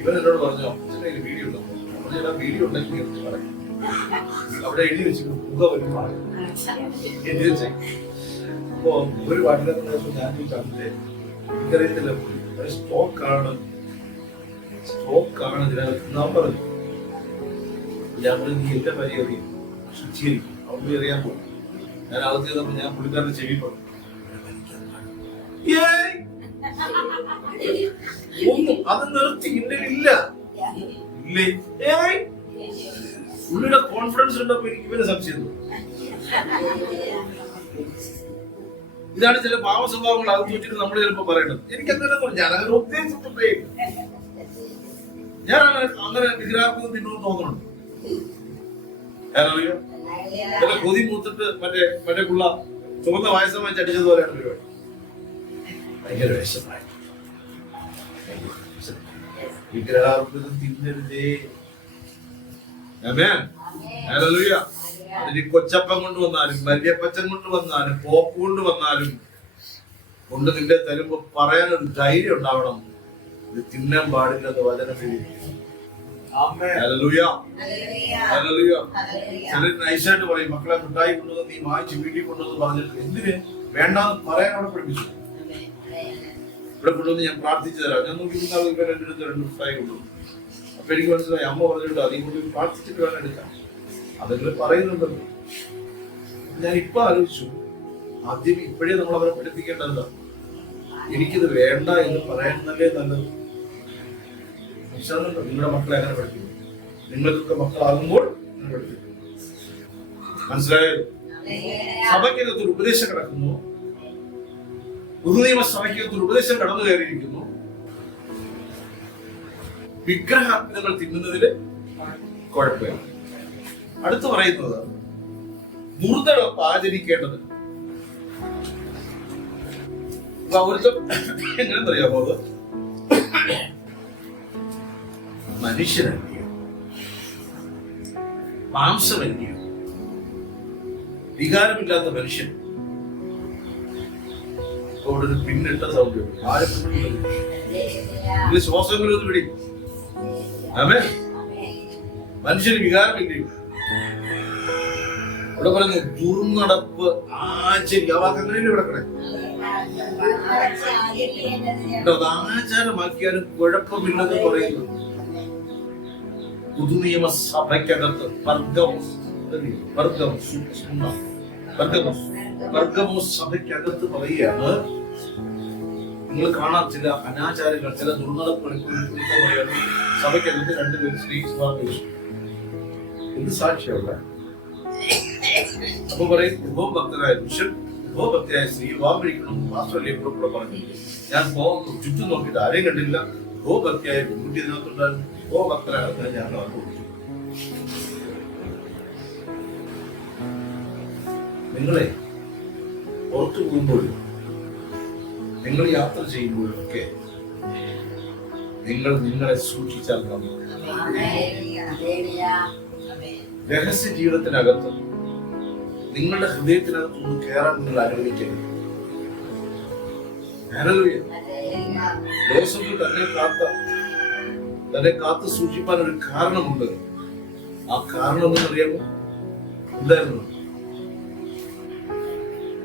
ഇവൻ എന്നോട് പറഞ്ഞു, അപ്പച്ചനെ വീഡിയോ ഉണ്ടോ? അപ്പച്ചനെ വീഡിയോ ഉണ്ടെങ്കിൽ പറയും. അവിടെ എഴുതി വെച്ചു പുക വരും എഴുതി വെച്ചേ. അപ്പൊ ഒരു വാട്ടിലൊക്കെ ഞാൻ കണ്ടില്ലേ, എനിക്കറിയത്തില്ല, സ്റ്റോക്കാണ് ഇതിനകത്ത് നാം പറഞ്ഞു. ഞാൻ നീ എന്റെ പരി അറിയും, ശുചീകരിക്കും, അവിടെ അറിയാൻ പോകും. ഞാൻ അകത്ത് ചെയ്തപ്പോ ഞാൻ പുള്ളിക്കാരന്റെ ചെവി പറഞ്ഞു, ഒന്നും അത് നിർത്തി ഇല്ല ഇല്ലേ. പുള്ളിയുടെ കോൺഫിഡൻസ് ഉണ്ടപ്പോ എനിക്ക് ഇവരെ സംശയം. ഇതാണ് ചില പാവ സ്വഭാവങ്ങൾ അകത്ത് വെച്ചിട്ട് നമ്മൾ ചിലപ്പോ പറയണത്. എനിക്കങ്ങനെ ഞാനങ്ങനെ ഉദ്ദേശിച്ചിട്ടേ ഞാൻ അങ്ങനെ വിഗ്രഹാർപ്പിതം തിന്നോന്ന് തോന്നുന്നുണ്ട്. ചില കൊതി മൂത്തിട്ട് മറ്റേ പുള്ള ചുവന്ന വായസം വെച്ച് അടിച്ചതുപോലെയാണ് പരിപാടി. ഭയങ്കര വിഷമായി. വിഗ്രഹാർപ്പിതം തിന്നരുതേ. അതിന് കൊച്ചപ്പം കൊണ്ടുവന്നാലും വല്യപ്പച്ചൻ കൊണ്ടുവന്നാലും പോപ്പ് കൊണ്ടുവന്നാലും കൊണ്ട് നിന്റെ തരുമ്പോ പറയാനൊരു ധൈര്യം ഉണ്ടാവണം. ഇത് തിന്നാൻ പാടില്ലെന്ന് വചനത്തിൽ. ചിലർ നൈസായിട്ട് പറയും, മക്കളെ മിഠായി കൊണ്ടുവന്ന് നീ വാങ്ങിച്ച് വീട്ടിൽ കൊണ്ടുവന്ന് പറഞ്ഞിട്ട് എന്തിന് വേണ്ടാന്ന് പറയാൻ അവിടെ പഠിപ്പിച്ചു. ഇവിടെ കൊണ്ടുവന്ന് ഞാൻ പ്രാർത്ഥിച്ചു തരാം. ഞാൻ നോക്കി എന്റെ അടുത്ത് 2 മിഠായി കൊണ്ടുവന്നു. അപ്പൊ എനിക്ക് മനസ്സിലായി, അമ്മ പറഞ്ഞിട്ട് അതീ കൊണ്ട് പ്രാർത്ഥിച്ചിട്ട് വേണം എടുക്കാൻ. അതെങ്കിലും പറയുന്നുണ്ടല്ലോ. ഞാൻ ഇപ്പൊ ആലോചിച്ചു, ആദ്യം ഇപ്പോഴേ നമ്മൾ അവരെ പഠിപ്പിക്കേണ്ടത് എനിക്കിത് വേണ്ട എന്ന് പറയുന്നതല്ലേ നല്ലത്. നിങ്ങളുടെ മക്കളെ അങ്ങനെ പഠിപ്പിക്കും. നിങ്ങൾക്കൊക്കെ മക്കളാകുമ്പോൾ അങ്ങനെ പഠിപ്പിക്കും. മനസ്സിലായോ? സഭയ്ക്കകത്തൊരു ഉപദേശം കിടക്കുന്നു. പുതുനിയമ സഭയ്ക്കകത്തൊരു ഉപദേശം കടന്നു കയറിയിരിക്കുന്നു. വിഗ്രഹാർപ്പിതങ്ങൾ തിന്നുന്നതില് കുഴപ്പമില്ല. അടുത്ത് പറയുന്നത് ദുർനടപ്പ് ആചരിക്കേണ്ടത്. പൗരത്വം എങ്ങനെ അറിയാമോ? അത് മനുഷ്യനല്ലയോ, മാംസമല്ലയോ, വികാരമില്ലാത്ത മനുഷ്യൻ. അവിടെ ഒരു പിന്നിട്ട സൗകര്യം ആരും ശ്വാസങ്ങളൊന്നും പിടി. ആമേൻ. മനുഷ്യന് വികാരമില്ലയോ? ഇവിടെ പറയുന്നു ദുർനടപ്പ് ആചരി. ആ വാക്ക് അങ്ങനെയല്ലേ കിടക്കണേ? ആചാരമാക്കിയാലും കുഴപ്പമില്ലെന്ന് പറയുന്നു. പുതുനിയമ സഭയ്ക്കകത്ത് ബർഗമോസ് സഭയ്ക്കകത്ത് പറയുകയാണ്, നിങ്ങൾ കാണാൻ ചില അനാചാരങ്ങൾ, ചില ദുർനടപ്പുകൾ സഭയ്ക്കകത്ത് രണ്ടുപേരും സ്ത്രീ എന്ത് സാക്ഷിയുള്ള അപ്പൊ പറയും യഹോഭക്തനായ പുരുഷൻ യഹോഭക്തയായ സ്ത്രീ വിവാഹം കഴിക്കണം. മാത്രമല്ലേ കൂടെ പറഞ്ഞു, ഞാൻ ചുറ്റും നോക്കിയിട്ട് ആരെയും കണ്ടില്ല. യഹോഭക്തയായ പെൺകുട്ടി ഇതിനകത്തുണ്ടായിരുന്നു. യഹോഭക്തനായ ഞാൻ കൊടുത്തു. നിങ്ങളെ പുറത്തു പോകുമ്പോഴും നിങ്ങൾ യാത്ര ചെയ്യുമ്പോഴും ഒക്കെ നിങ്ങൾ നിങ്ങളെ സൂക്ഷിച്ചാൽ മതി. രഹസ്യ ജീവിതത്തിനകത്ത് നിങ്ങളുടെ ഹൃദയത്തിനകത്ത് ഒന്ന് കയറാൻ നിങ്ങൾ അനുവദിക്കരുത്. യോസേഫ് തന്നെ കാത്ത് സൂക്ഷിപ്പാൻ ഒരു കാരണമുണ്ട്. ആ കാരണം എന്തെന്ന് അറിയാമോ? എന്തായിരുന്നു?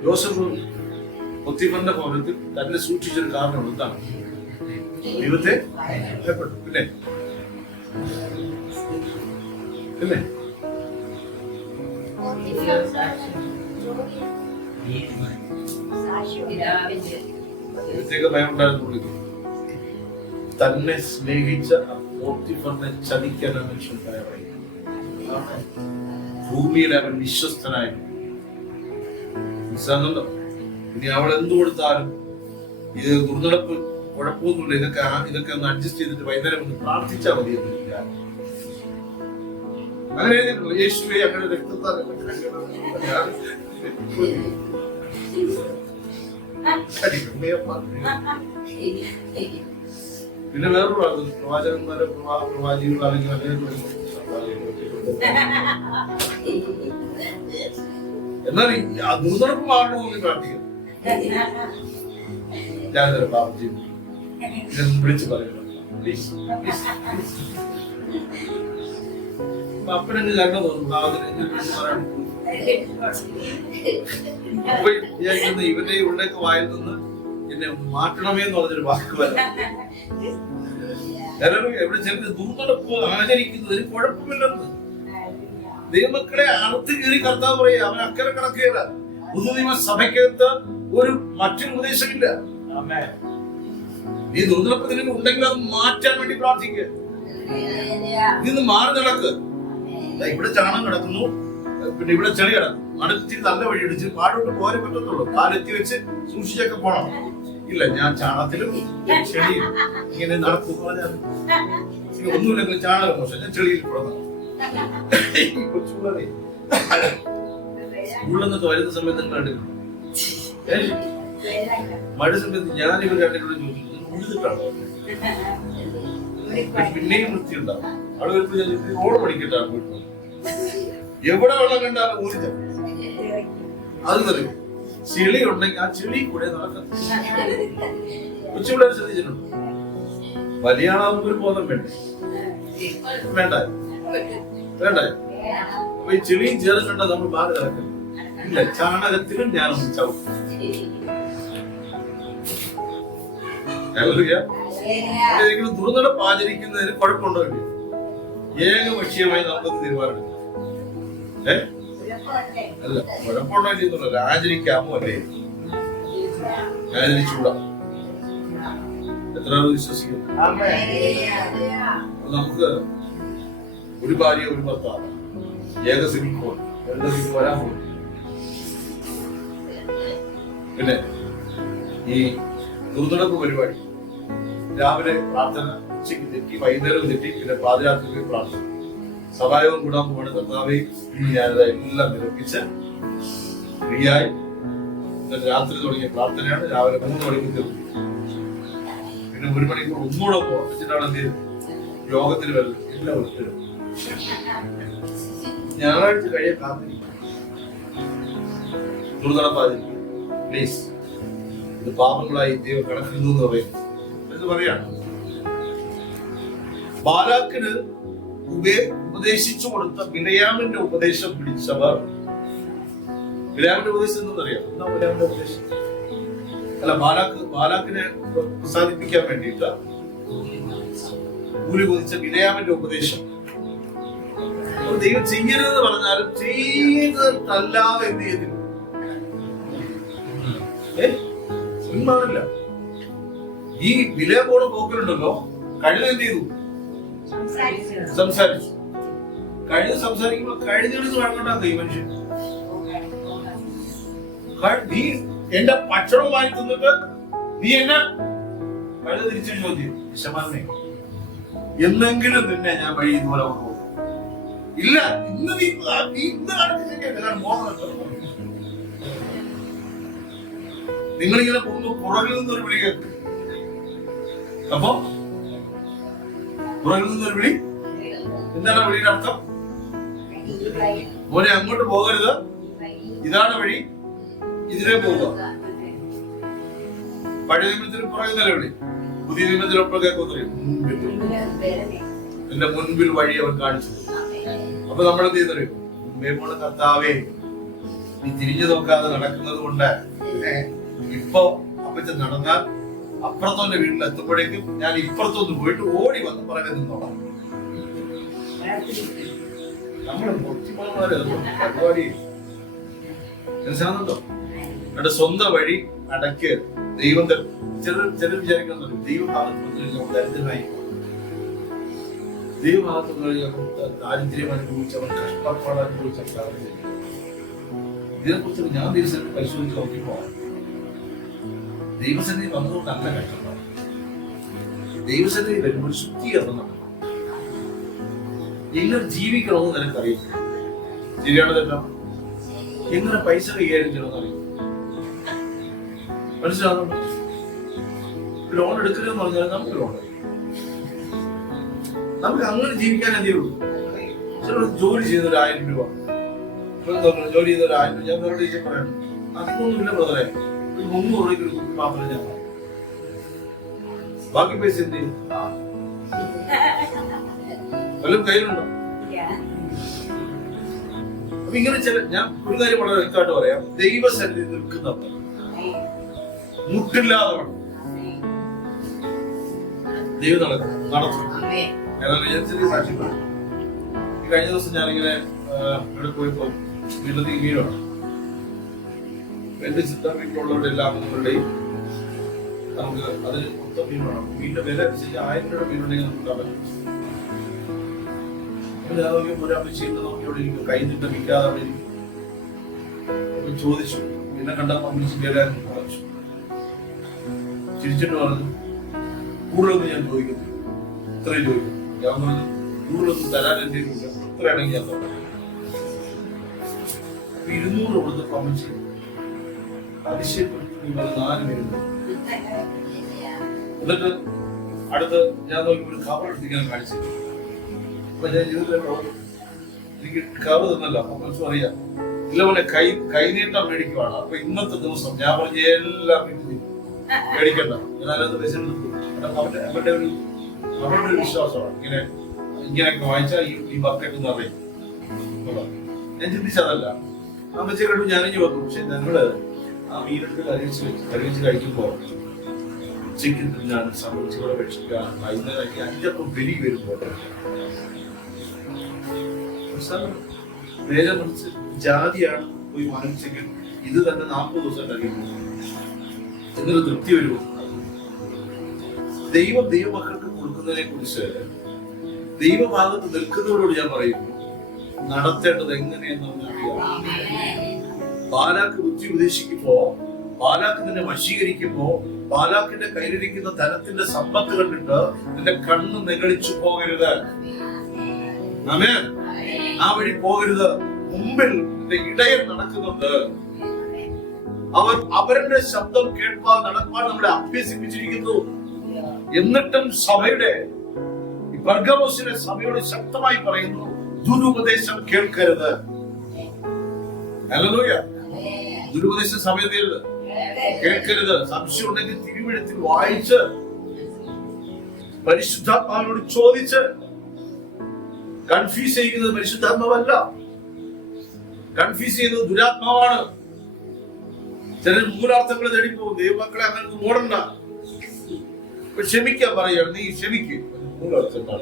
യോസേഫ് പൊത്തിഫറിന്റെ ഭവനത്തിൽ തന്നെ സൂക്ഷിച്ചൊരു കാരണം എന്താണ്? ദൈവത്തെ ഭയപ്പെട്ടു. പിന്നെ ദൈവത്തേക്ക് ഭയം ഉണ്ടായിരുന്നു. തന്നെ സ്നേഹിച്ച പോത്തിഫറിനെ ചതിക്കാൻ മനുഷ്യൻ തയ്യാറായി. ഭൂമിയിൽ അവൻ വിശ്വസ്തനായിരുന്നു. ഇനി അവൾ എന്ത് കൊടുത്താലും ഇത് ദുർനടപ്പ് കുഴപ്പമൊന്നുമില്ല, ഇതൊക്കെ ഒന്ന് അഡ്ജസ്റ്റ് ചെയ്തിട്ട് വൈകുന്നേരം ഒന്ന് പ്രാർത്ഥിച്ചാൽ മതി എന്ന് അങ്ങനെ എഴുതിയിട്ടുള്ളൂ. യേശുവെ അങ്ങനെ രക്തത്താൽ പിന്നെ വേറൊരു പ്രവാചകന്മാരെ പ്രവാചികളാണെങ്കിൽ എന്നാൽ ആ ദുർനടപ്പ് മാറണമെന്ന് പ്രാർത്ഥിക്കുന്നു. ഞാനൊരു പാപം ചെയ്തു വിളിച്ചു പറയുന്നു. അപ്പനെന്നെ കാരണം തോന്നും വിചാരിക്കുന്ന ഇവന്റെ ഇവിടെയൊക്കെ വായിൽ നിന്ന് എന്നെ മാറ്റണമേ എന്ന് പറഞ്ഞൊരു വാക്ക് വരാം. എവിടെ ചിലത് ദുർനടപ്പ് ആചരിക്കുന്നതിന് കുഴപ്പമില്ലെന്ന് ദൈവമക്കളെ അറുത്ത് കീറി കർത്താവ് പറയുക. അവൻ അക്കരെ കണക്കേറ. പുതുനിയമ സഭയ്ക്കകത്ത് ഒരു മറ്റൊരു ഉപദേശമില്ല. നീ ദുർനടപ്പത്തിൽ ഉണ്ടെങ്കിൽ അത് മാറ്റാൻ വേണ്ടി പ്രാർത്ഥിക്കുക. ഇതിന്ന് മാറി നടക്ക്. ഇവിടെ ചാണം കിടക്കുന്നു, പിന്നെ ഇവിടെ ചെളി കിടക്കും. അടുത്തി നല്ല വഴി ഇടിച്ച് പാടോട്ട് പോരെ പറ്റത്തുള്ളൂ. കാലെത്തി വെച്ച് സൂക്ഷിച്ചൊക്കെ പോണം. ഇല്ല, ഞാൻ ചാണത്തിലും ചെളിയിലും ഇങ്ങനെ നടക്കും. ഒന്നുമില്ലെങ്കിൽ ചാണകം മോശം, ഞാൻ ചെളിയിൽ പോകണം. കൊച്ചുള്ളതേ സ്കൂളിൽ വരുന്ന സമയത്ത് കണ്ടിരുന്നു. മഴ സമയത്ത് ഞാൻ ഇവർ രണ്ടിനോട് ചോദിച്ചു, ഉഴുതിട്ടാണോ? പിന്നെയും വൃത്തിയുണ്ടാവും. അവിടെ വരുമ്പോ ഓട് പഠിക്കട്ടാണ് പോയിട്ട് എവിടെ വെള്ളം കണ്ടാലും ഊർജ അത് തരും. ചെളി ഉണ്ടെങ്കിൽ ആ ചെളി കൂടെ നടക്കും. കൊച്ചുപിള്ളേർ ശ്രദ്ധിച്ചിട്ടുണ്ട്. വലിയ ആളാവുമ്പോൾ ഒരു ബോധം വേണ്ടേ? വേണ്ട വേണ്ട. അപ്പൊ ഈ ചെളിയും ചേർന്ന് കണ്ടാൽ നമ്മൾ ബാധ നടക്കും. ഇല്ല, ചാണകത്തിലും ഞാനൊന്ന് ചവിട്ടും. ദുർനടപ്പ് ആചരിക്കുന്നതിന് കുഴപ്പമുണ്ടോ? ഏകപക്ഷീയമായി നമുക്ക് തീരുമാനമെടുക്കാം. അല്ല, കുഴപ്പമുണ്ടോ? ആചരിക്കാമോ? അല്ലേ, ആചരിച്ചുകൂടാ. എത്ര വിശ്വസിക്കുന്നു? നമുക്ക് ഒരു ഭാര്യ ഒരു ഭർത്താവ് ഏകസിമിക്കോ വരാൻ പോകും. പിന്നെ ഈ ദുർനടപ്പ് പരിപാടി രാവിലെ പ്രാർത്ഥന, ഉച്ചയ്ക്ക് തെറ്റി, വൈകുന്നേരം തെറ്റി, പിന്നെ പാതിരാത്രി പ്രാർത്ഥന, സഭായോഗം കൂടാൻ പോവാണ്. കർത്താവേ, ഞാനിത് എല്ലാം നിരപ്പിച്ച് ഫ്രീയായി. ഇന്നലെ രാത്രി തുടങ്ങിയ പ്രാർത്ഥനയാണ്, രാവിലെ 3 മണിക്ക് തീർന്നു. പിന്നെ 1 മണിക്കൂർ ഒന്നുകൂടെ പോകാൻ എന്ത് ചെയ്തു? യോഗത്തിന് വരുന്നത് എല്ലാം ഒരിക്കലും ഞായറാഴ്ച കഴിയാൻ കാത്തിരിക്കും. ദുർനടപ്പാതിരിക്കും. പ്ലീസ്, ഇത് പാപങ്ങളായി ദൈവം കണക്കിടുന്നു എന്ന് പറയുന്നു. എന്ന് പറയാണ് ബാലാക്കിന് ഉപദേശിച്ചു കൊടുത്ത ബിലയാമിന്റെ ഉപദേശം പിടിച്ചവർ. ബിലയാമിന്റെ ഉപദേശം എന്തെന്നറിയാം? എന്താ ബിലയാമിന്റെ ഉപദേശം? അല്ല, ബാലാക്കിനെ പ്രസാദിപ്പിക്കാൻ വേണ്ടിയിട്ട് കൂലി കൊതിച്ച ബിലയാമിന്റെ ഉപദേശം. ദൈവം ചെയ്യരുതെന്ന് പറഞ്ഞാലും ചെയ്തല്ലാതെ എന്ത് ചെയ്തില്ല? പിന്മാറില്ല. ഈ ബിലയാം പോണ പോക്കലുണ്ടല്ലോ, കഴുത എന്ത് ചെയ്തു? സംസാരിച്ചു. കഴുത സംസാരിക്കുമ്പോ കഴുതെടുത്ത് വഴങ്ങണ്ടാ ഈ മനുഷ്യൻ. നീ എന്റെ ഭക്ഷണമായി തിന്നിട്ട് നീ എന്നെ കഴുത തിരിച്ചു ചോദ്യം വിശമാനേ, എന്നെങ്കിലും നിന്നെ ഞാൻ വഴി ഇതുപോലെ കൊണ്ടുപോകും. ഇല്ല, ഇന്ന് നിങ്ങളിങ്ങനെ പോകുമ്പോ പുറകിൽ നിന്നൊരു വിളി കേൾക്കും. അപ്പൊ പുറകിൽ നിന്നൊരു വിളി, എന്താണ് വിളിയുടെ അർത്ഥം? മോനെ അങ്ങോട്ട് പോകരുത്, ഇതാണ് വഴി, ഇതിലേ പോവുക. പഴയ നിയമത്തിന് പുറകിൽ നിന്നല്ല വിളി, പുതിയ നിയമത്തിൽ ഒപ്പം കേൾക്കുന്നറിയും. എന്റെ മുൻപിൽ വഴി അവൻ കാണിച്ചു. അപ്പൊ നമ്മൾ എന്ത് ചെയ്യുന്നറിയും? മുമ്പേ പോണ കർത്താവേ, നീ തിരിഞ്ഞു നോക്കാതെ നടക്കുന്നത് കൊണ്ട് ഇപ്പൊ അപ്പച്ചൻ നടന്നാൽ അപ്പുറത്തോന്റെ വീട്ടിൽ എത്തുമ്പോഴേക്കും ഞാൻ ഇപ്പുറത്തൊന്ന് പോയിട്ട് ഓടി വന്ന് പുറകെ നിന്നോളാം. നമ്മള് പരിപാടി മനസ്സിലാകുന്നുണ്ടോ? എന്റെ സ്വന്തം വഴി അടയ്ക്ക്. ദൈവം ചിലർ വിചാരിക്കുന്നുണ്ട് ദൈവഭാഗത്ത് ദരിദ്രനായി, ദൈവഭാഗത്ത് ദാരിദ്ര്യം അനുഭവിച്ചവൻ, കഷ്ടപ്പാട് അനുഭവിച്ച ഇതിനെക്കുറിച്ച് ഞാൻ ദിവസം പരിശോധിച്ച് നോക്കിപ്പോ ദൈവസന്നിധി വന്നതുകൊണ്ടല്ല കഷ്ടപ്പാട്. ദൈവസന്നിധി വരുമ്പോൾ ശുദ്ധീകരണം നടക്കണം. എങ്ങനെ ജീവിക്കണമെന്ന് നിനക്കറിയില്ല. ശരിയാണ് തെറ്റാ? എങ്ങനെ പൈസ കൈകാര്യം ചെയ്യണമെന്ന് അറിയും. മനസ്സിലാകുന്നുണ്ടോ? ലോൺ എടുക്കലെന്ന് പറഞ്ഞാൽ നമുക്ക് ലോൺ, നമുക്ക് അങ്ങനെ ജീവിക്കാൻ എന്തേ ഉള്ളൂ. ചിലർ ജോലി ചെയ്ത 1000 രൂപ, ജോലി ചെയ്ത 1000 രൂപ, ഞാൻ വേറെ ടീച്ചർ പറയണം, അധികമൊന്നുമില്ല ബ്രദറെ, 300 രൂപയ്ക്ക് ഒരു കുപ്പി പാത്രം ഞാൻ ബാക്കി പൈസ എന്ത് ചെയ്യും? വല്ലതും കയ്യിലുണ്ടോ? അപ്പൊ ഇങ്ങനെ ഞാൻ ഒരു കാര്യം വളരെ വ്യക്തമായിട്ട് പറയാം. ദൈവസന്നിധി നിൽക്കുന്നവർ മുട്ടില്ലാതെ വേണം ദൈവം നടത്തും. സാക്ഷി പറയും. കഴിഞ്ഞ ദിവസം ഞാനിങ്ങനെ ഇവിടെ പോയപ്പോ വീട്ടിൽ വീടാണ്. എന്റെ ചിത്രം വീട്ടിലുള്ളവരുടെ എല്ലാ അംഗങ്ങളുടെയും നമുക്ക് അതിന് മൊത്തം മീൻ വേണം. മീനിന്റെ വില അനുസരിച്ച് 1000 രൂപ മീനുണ്ടെങ്കിൽ നമുക്ക് പറ്റും. ഒരാൾ ചെയ്യുന്നത് നോക്കി അവിടെ ഇരിക്കും, കൈ നിട്ട് വിൽക്കാതെ അവിടെ ഇരിക്കും. ചോദിച്ചു, എന്നെ കണ്ടപ്പോൾ പറഞ്ഞു, ചിരിച്ചിട്ട് പറഞ്ഞു, കൂടുതലൊന്നും ഞാൻ ചോദിക്കുന്നു, ഇത്രയും ചോദിക്കും. ഞാൻ പറഞ്ഞു, കൂടുതലൊന്നും തരാൻ എന്തെങ്കിലും ഇത്രയാണെങ്കിൽ ഞാൻ തരാം. 200 കൊടുത്ത് കോമന്റ് ചെയ്തു. അതിശയപ്പെടുത്തി 4 പേരുണ്ട്. എന്നിട്ട് അടുത്ത് ഞാൻ നോക്കി ഒരു കവർ എടുത്തിങ്ങനെ കാണിച്ചു. അപ്പൊ ഞാൻ ജീവിതത്തിലെ എനിക്ക് കവർ തന്നല്ല. അപ്പൊ മനസ്സും അറിയാം, ഇല്ല പോലെ കൈനീട്ടം മേടിക്കുവാണ്. അപ്പൊ ഇന്നത്തെ ദിവസം ഞാൻ പറഞ്ഞ എല്ലാം മേടിക്കണ്ട, ഞാൻ അതിനകത്ത് പൈസ എടുത്തു. അവരുടെ ഒരു വിശ്വാസമാണ്. ഇങ്ങനെയൊക്കെ വാങ്ങിച്ചാൽ ഈ ബക്കറ്റ് എന്ന് പറയും. ഞാൻ ചിന്തിച്ചതല്ല. അമ്മച്ചി കണ്ടു ഞാനിഞ്ഞു വന്നു. പക്ഷെ ഞങ്ങള് ആ മീനെടുത്ത് കറിവെച്ച് കഴിക്കുമ്പോ ഉച്ചയ്ക്ക് തിന്നാൻ സംഭവിച്ചുകൂടെ ഭക്ഷിക്കാൻ വൈകുന്നേരം 5 ബലി വരുമ്പോൾ നേരെ മറിച്ച് ജാതിയാണ് പോയി വാങ്ങിച്ചെങ്കിൽ ഇത് തന്നെ 40 ദിവസം കഴിയുമ്പോൾ എന്നൊരു തൃപ്തി വരുമോ? ദൈവമക്കൾക്ക് കൊടുക്കുന്നതിനെ കുറിച്ച് ദൈവഭാഗത്ത് നിൽക്കുന്നവരോട് ഞാൻ പറയുന്നു, നടത്തേണ്ടത് എങ്ങനെയെന്ന് അറിയാം. ബാലാക്ക് ബുദ്ധി ഉപദേശിക്കുമ്പോ, ബാലാക്ക് നിന്നെ വശീകരിക്കുമ്പോ, ബാലാക്കിന്റെ കയ്യിലിരിക്കുന്ന ധനത്തിന്റെ സമ്പത്ത് കണ്ടിട്ട് നിന്റെ കണ്ണ് നെകളിച്ചു പോകരുത്. ആമേൻ. ആ വഴി പോകരുത്. മുമ്പിൽ ആടുകളുടെ ഇടയിൽ നടക്കുന്നുണ്ട്. അവർ അവരുടെ ശബ്ദം കേൾപ്പാൻ നടപ്പാൻ നമ്മളെ അഭ്യസിപ്പിച്ചിരിക്കുന്നു. എന്നിട്ടും സഭയുടെ പെർഗമോസിലെ സഭയോട് ശക്തമായി പറയുന്നു, ദുരുപദേശം കേൾക്കരുത്. ഹല്ലേലൂയ. ദുരുപദേശം സഭയിൽ കേൾക്കരുത്. സംശയം ഉണ്ടെങ്കിൽ തിരുവെഴുത്തിൽ വായിച്ച് പരിശുദ്ധാത്മാവിനോട് ചോദിച്ച്. കൺഫ്യൂസ് ചെയ്യുന്നത് പരിശുദ്ധാത്മാവല്ല, കൺഫ്യൂസ് ചെയ്യുന്നത് ദുരാത്മാവാണ്. ചിലർ മൂലാർത്ഥങ്ങൾ തേടിപ്പോകും. ദൈവമക്കളെ അങ്ങനെ ഓടണ്ട, ക്ഷമിക്കാൻ പറയുകയാണ്. നീ ക്ഷമിക്കും. മൂലാർത്ഥം എന്താ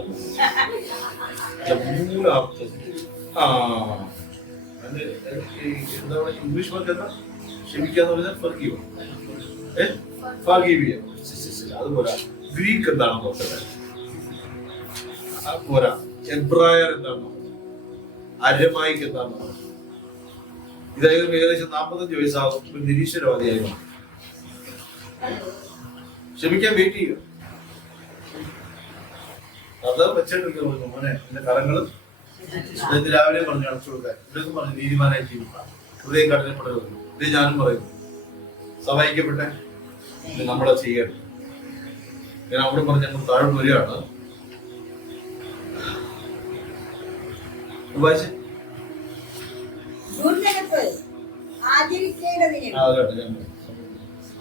ഇംഗ്ലീഷ് വാക്ക് എന്താ? ക്ഷമിക്കാന്ന് പറഞ്ഞാൽ ഫർഗീവ്. ഫർഗീവ് അതുപോലെ ഗ്രീക്ക് എന്താണെന്ന് നോക്കുന്നത് പോരാ. എബ്രായർ എന്താണെന്നോ അരമായിക്ക് എന്താണെന്നോ. ഇതായാലും ഏകദേശം 45 വയസ്സാകും. നിരീശ്വരവാദിയായി ക്ഷമിക്കാൻ വെയിറ്റ് ചെയ്യുക. അത് വെച്ചിട്ട് മോനെ എന്റെ കരങ്ങള് രാവിലെ പറഞ്ഞു അടച്ചു കൊടുക്കാൻ. ഇവിടെയൊക്കെ പറഞ്ഞു നീതിമാനായി ജീവിക്കാം, ഹൃദയം കഠിനപ്പെടരുത്. ഇത് ഞാനും പറയുന്നു. സഹായിക്കപ്പെട്ടെ നമ്മളെ ചെയ്യണം. ഞാൻ അവിടെ പറഞ്ഞ് ഞങ്ങൾ താഴെ വരികയാണ്.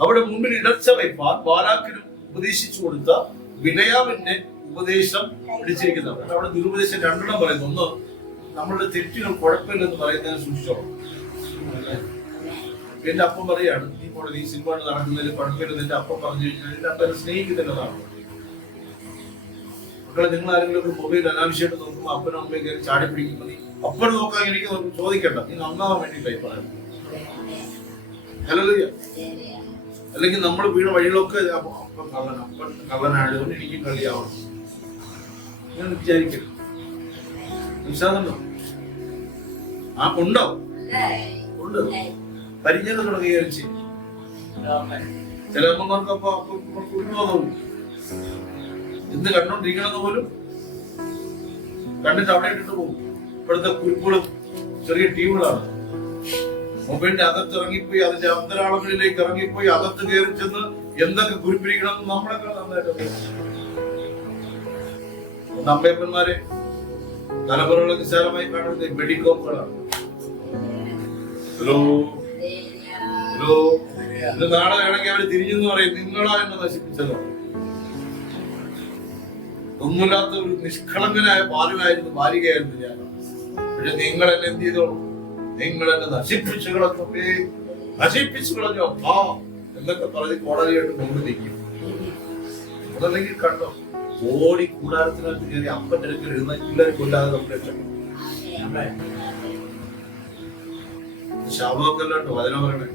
അവിടെ മുമ്പിൽ ഇടർച്ച വയ്പാൻ ബാലാക്കിനും ഉപദേശിച്ചു കൊടുത്ത ബിലയാമിന്റെ ഉപദേശം പിടിച്ചിരിക്കുന്നത്. അവിടെ ദുരുപദേശം രണ്ടെണ്ണം പറയുന്നു. ഒന്ന്, നമ്മളുടെ തെറ്റുകൾ കുഴപ്പമില്ലെന്ന് പറയുന്നതിനെ സൂക്ഷിച്ചോളാം. എന്റെ അപ്പം പറയാണ്, നീ സിനിമ നടക്കുന്നതിൽ കുഴപ്പമില്ലെന്ന് എന്റെ അപ്പം പറഞ്ഞു കഴിഞ്ഞാൽ എന്റെ അപ്പനെ സ്നേഹിക്കുന്നില്ലെന്നാണ്. മക്കളെ, നിങ്ങൾ ആരെങ്കിലും ഒരു മൊബൈൽ അനാവശ്യമായിട്ട് നോക്കുമ്പോൾ അപ്പനും അമ്മയും കയറി ചാടി പിടിക്കുമ്പോൾ നീ അപ്പൻ നോക്കാൻ എനിക്ക് ചോദിക്കണ്ട, നീ നന്നാവാൻ വേണ്ടിയിട്ടായി പറയാം. ഹല്ലേലൂയ. അല്ലെങ്കിൽ നമ്മൾ വീണ വഴികളൊക്കെ അപ്പൻ കള്ളനായതുകൊണ്ട് എനിക്ക് കളിയാവണം ഞാൻ വിചാരിക്കരുത്. വിശ്വാസമുണ്ടോ? ഉണ്ടോ? ഉണ്ട്. പരിചയത്തോടെ കൈകാര്യം ചെയ്യും. ചില അമ്മമാർക്ക് കുടുംബവും എന്ത് കണ്ടോണ്ടിരിക്കണമെന്ന് പോലും കണ്ടിട്ട് അവിടെ ഇട്ടിട്ട് പോകും. ഇപ്പോഴത്തെ കുരുക്കുകളും ചെറിയ ടീമുകളാണ്. മൊബൈലിന്റെ അകത്ത് ഇറങ്ങിപ്പോയി, അതിന്റെ അന്തരാളങ്ങളിലേക്ക് ഇറങ്ങിപ്പോയി, അകത്ത് കയറി ചെന്ന് എന്തൊക്കെ കുരിപ്പിരിക്കണം നമ്മളൊക്കെ നന്നായിട്ട്. അമ്മയപ്പന്മാരെ തലമുറകളെ നിസ്സാരമായി കാണുന്നത് മെഡിക്കോപ്പുകളാണ്. ഹലോ ഹലോ, ഇന്ന് നാളെ വേണമെങ്കിൽ അവര് തിരിഞ്ഞെന്ന് പറയും, നിങ്ങളാ എന്നെ നശിപ്പിച്ചതോ. ഒന്നുമില്ലാത്ത ഒരു നിഷ്കളങ്കനായ ബാലുവായിരുന്നു, ബാലികയായിരുന്നു ഞാൻ. പക്ഷെ നിങ്ങൾ എന്നെ എന്ത് ചെയ്തോളൂ? നിങ്ങൾ എന്നെ നശിപ്പിച്ചു കളഞ്ഞു, നശിപ്പിച്ചു കളഞ്ഞു അപ്പാ എന്നൊക്കെ പറഞ്ഞ് കോടതിയായിട്ട് കൊണ്ട് നിൽക്കും. അതല്ലെങ്കിൽ കണ്ടോ, ഓടി കൂടാരത്തിനകത്ത് കയറി അപ്പന്റെ അടുക്കൽ എഴുന്ന പിള്ളേരെ കൊല്ലാതെ നമ്മൾ രക്ഷപ്പെടും. ശാപമൊക്കെ അല്ലാട്ടോ വചനം പറയണേ.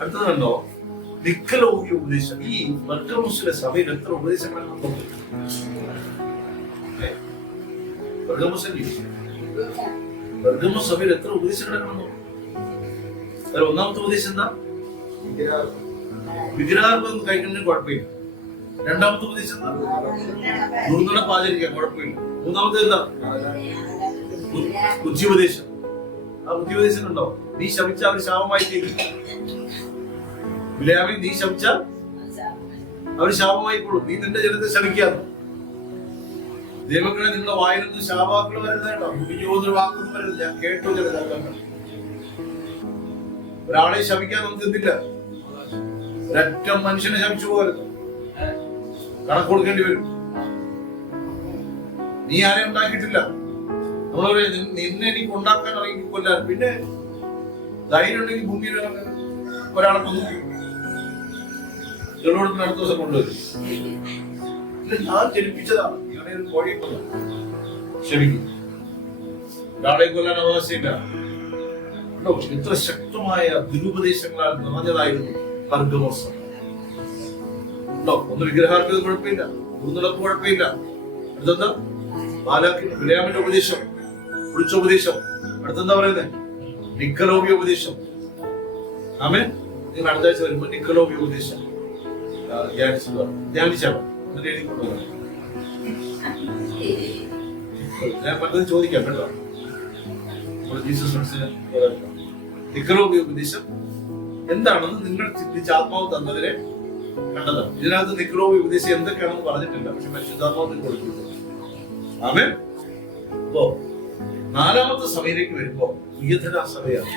അടുത്തത് കണ്ടോ, നിക്കലോകിയ ഉപദേശം. ഈ പെർഗമോസിലെ സഭയിൽ എത്ര ഉപദേശങ്ങളാണ്? പെർഗമോസ് സഭയിൽ എത്ര ഉപദേശങ്ങളാണ്? ഒന്നാമത്തെ ഉപദേശം എന്താ? വിഗ്രഹാർപ്പണം കഴിക്കുന്നതിന് കുഴപ്പമില്ല. രണ്ടാമത്തെ ഉപദേശം എന്താ? ദുർനടപ്പ് ആചരിക്കാൻ കുഴപ്പമില്ല. മൂന്നാമത്തെ എന്താ? ബുദ്ധിയുപദേശം. ആ ബുദ്ധിയുപദേശം ഉണ്ടോ? നീ ശപിച്ച അവർ ശാപമായി തീരും. ബിലയാമിൻ നീ ശപിച്ചാൽ അവർ ശാപമായിക്കോളും. നീ നിന്റെ ജനത്തെ ശപിക്കാതെ. ദൈവങ്ങളെ നിങ്ങളുടെ വായിലൊന്നും ശാപാക്കൾ വരുന്നേട്ടോ. മുടിഞ്ഞോന്നൊരു വാക്കൊന്നും വരുന്നത് ഞാൻ കേട്ടു. ചില തർക്കങ്ങൾ ഒരാളെ ശപിക്കാൻ നമുക്ക് എന്തില്ല. ഒരൊറ്റ മനുഷ്യനെ ശപിച്ചു പോകരുത്, കണക്ക് കൊടുക്കേണ്ടി വരും. നീ ആരെയും ഉണ്ടാക്കിയിട്ടില്ല. നമ്മൾ നിന്നെ എനിക്ക് ഉണ്ടാക്കാൻ ഇറങ്ങി കൊല്ലാൻ. പിന്നെ ധൈര്യം ഉണ്ടെങ്കിൽ ഭൂമിയിൽ ഒരാളെ കൊന്നു ജലോടത്തിന് അടുത്ത ദിവസം കൊണ്ടുവരും. ഞാൻ ജനിപ്പിച്ചതാണ്, ഇങ്ങനെ ഒരു കോഴിയെ കൊന്നു. ക്ഷമിക്കും, ഒരാളെ കൊല്ലാൻ അവകാശമില്ല. ഇത്ര ശക്തമായ ദുരുപദേശങ്ങളാൽ നിറഞ്ഞതായിരുന്നു പെർഗമോസ്. ഉണ്ടോ? ഒന്ന് വിഗ്രഹാർപ്പിത കുഴപ്പമില്ല, ദുർനടപ്പ് കുഴപ്പമില്ല. അടുത്തെന്താ? ബാലാക്കിന്റെ ബിലയാമിന്റെ ഉപദേശം, കുറിച്ച ഉപദേശം. അടുത്തെന്താ പറയുന്നത്? നിക്കലോബിയ ഉപദേശം. ആമേൻ. നിങ്ങൾ അടുത്ത ആഴ്ച വരുമ്പോ നിക്കലോബിയ ഉപദേശം ധ്യാനിച്ചാൽ എഴുതി കൊണ്ടുപോകാം. ഞാൻ പലതും ചോദിക്കാം കേട്ടോ. ജീസസ് നിക്കറോബി ഉപദേശം എന്താണെന്ന് നിങ്ങൾ ചിന്തിച്ച് ആത്മാവ് തന്നതിനെ കണ്ടതാണ്. ഇതിനകത്ത് നിക്കറോബി ഉപദേശം എന്തൊക്കെയാണെന്ന് പറഞ്ഞിട്ടില്ല, പക്ഷെ പരിശുദ്ധാത്മാവ് കൊടുത്തിട്ടുണ്ട്. ആമേൻ. അപ്പോ നാലാമത്തെ സഭയിലേക്ക് വരുമ്പോ പ്രിയതരാ സഭയാണ്.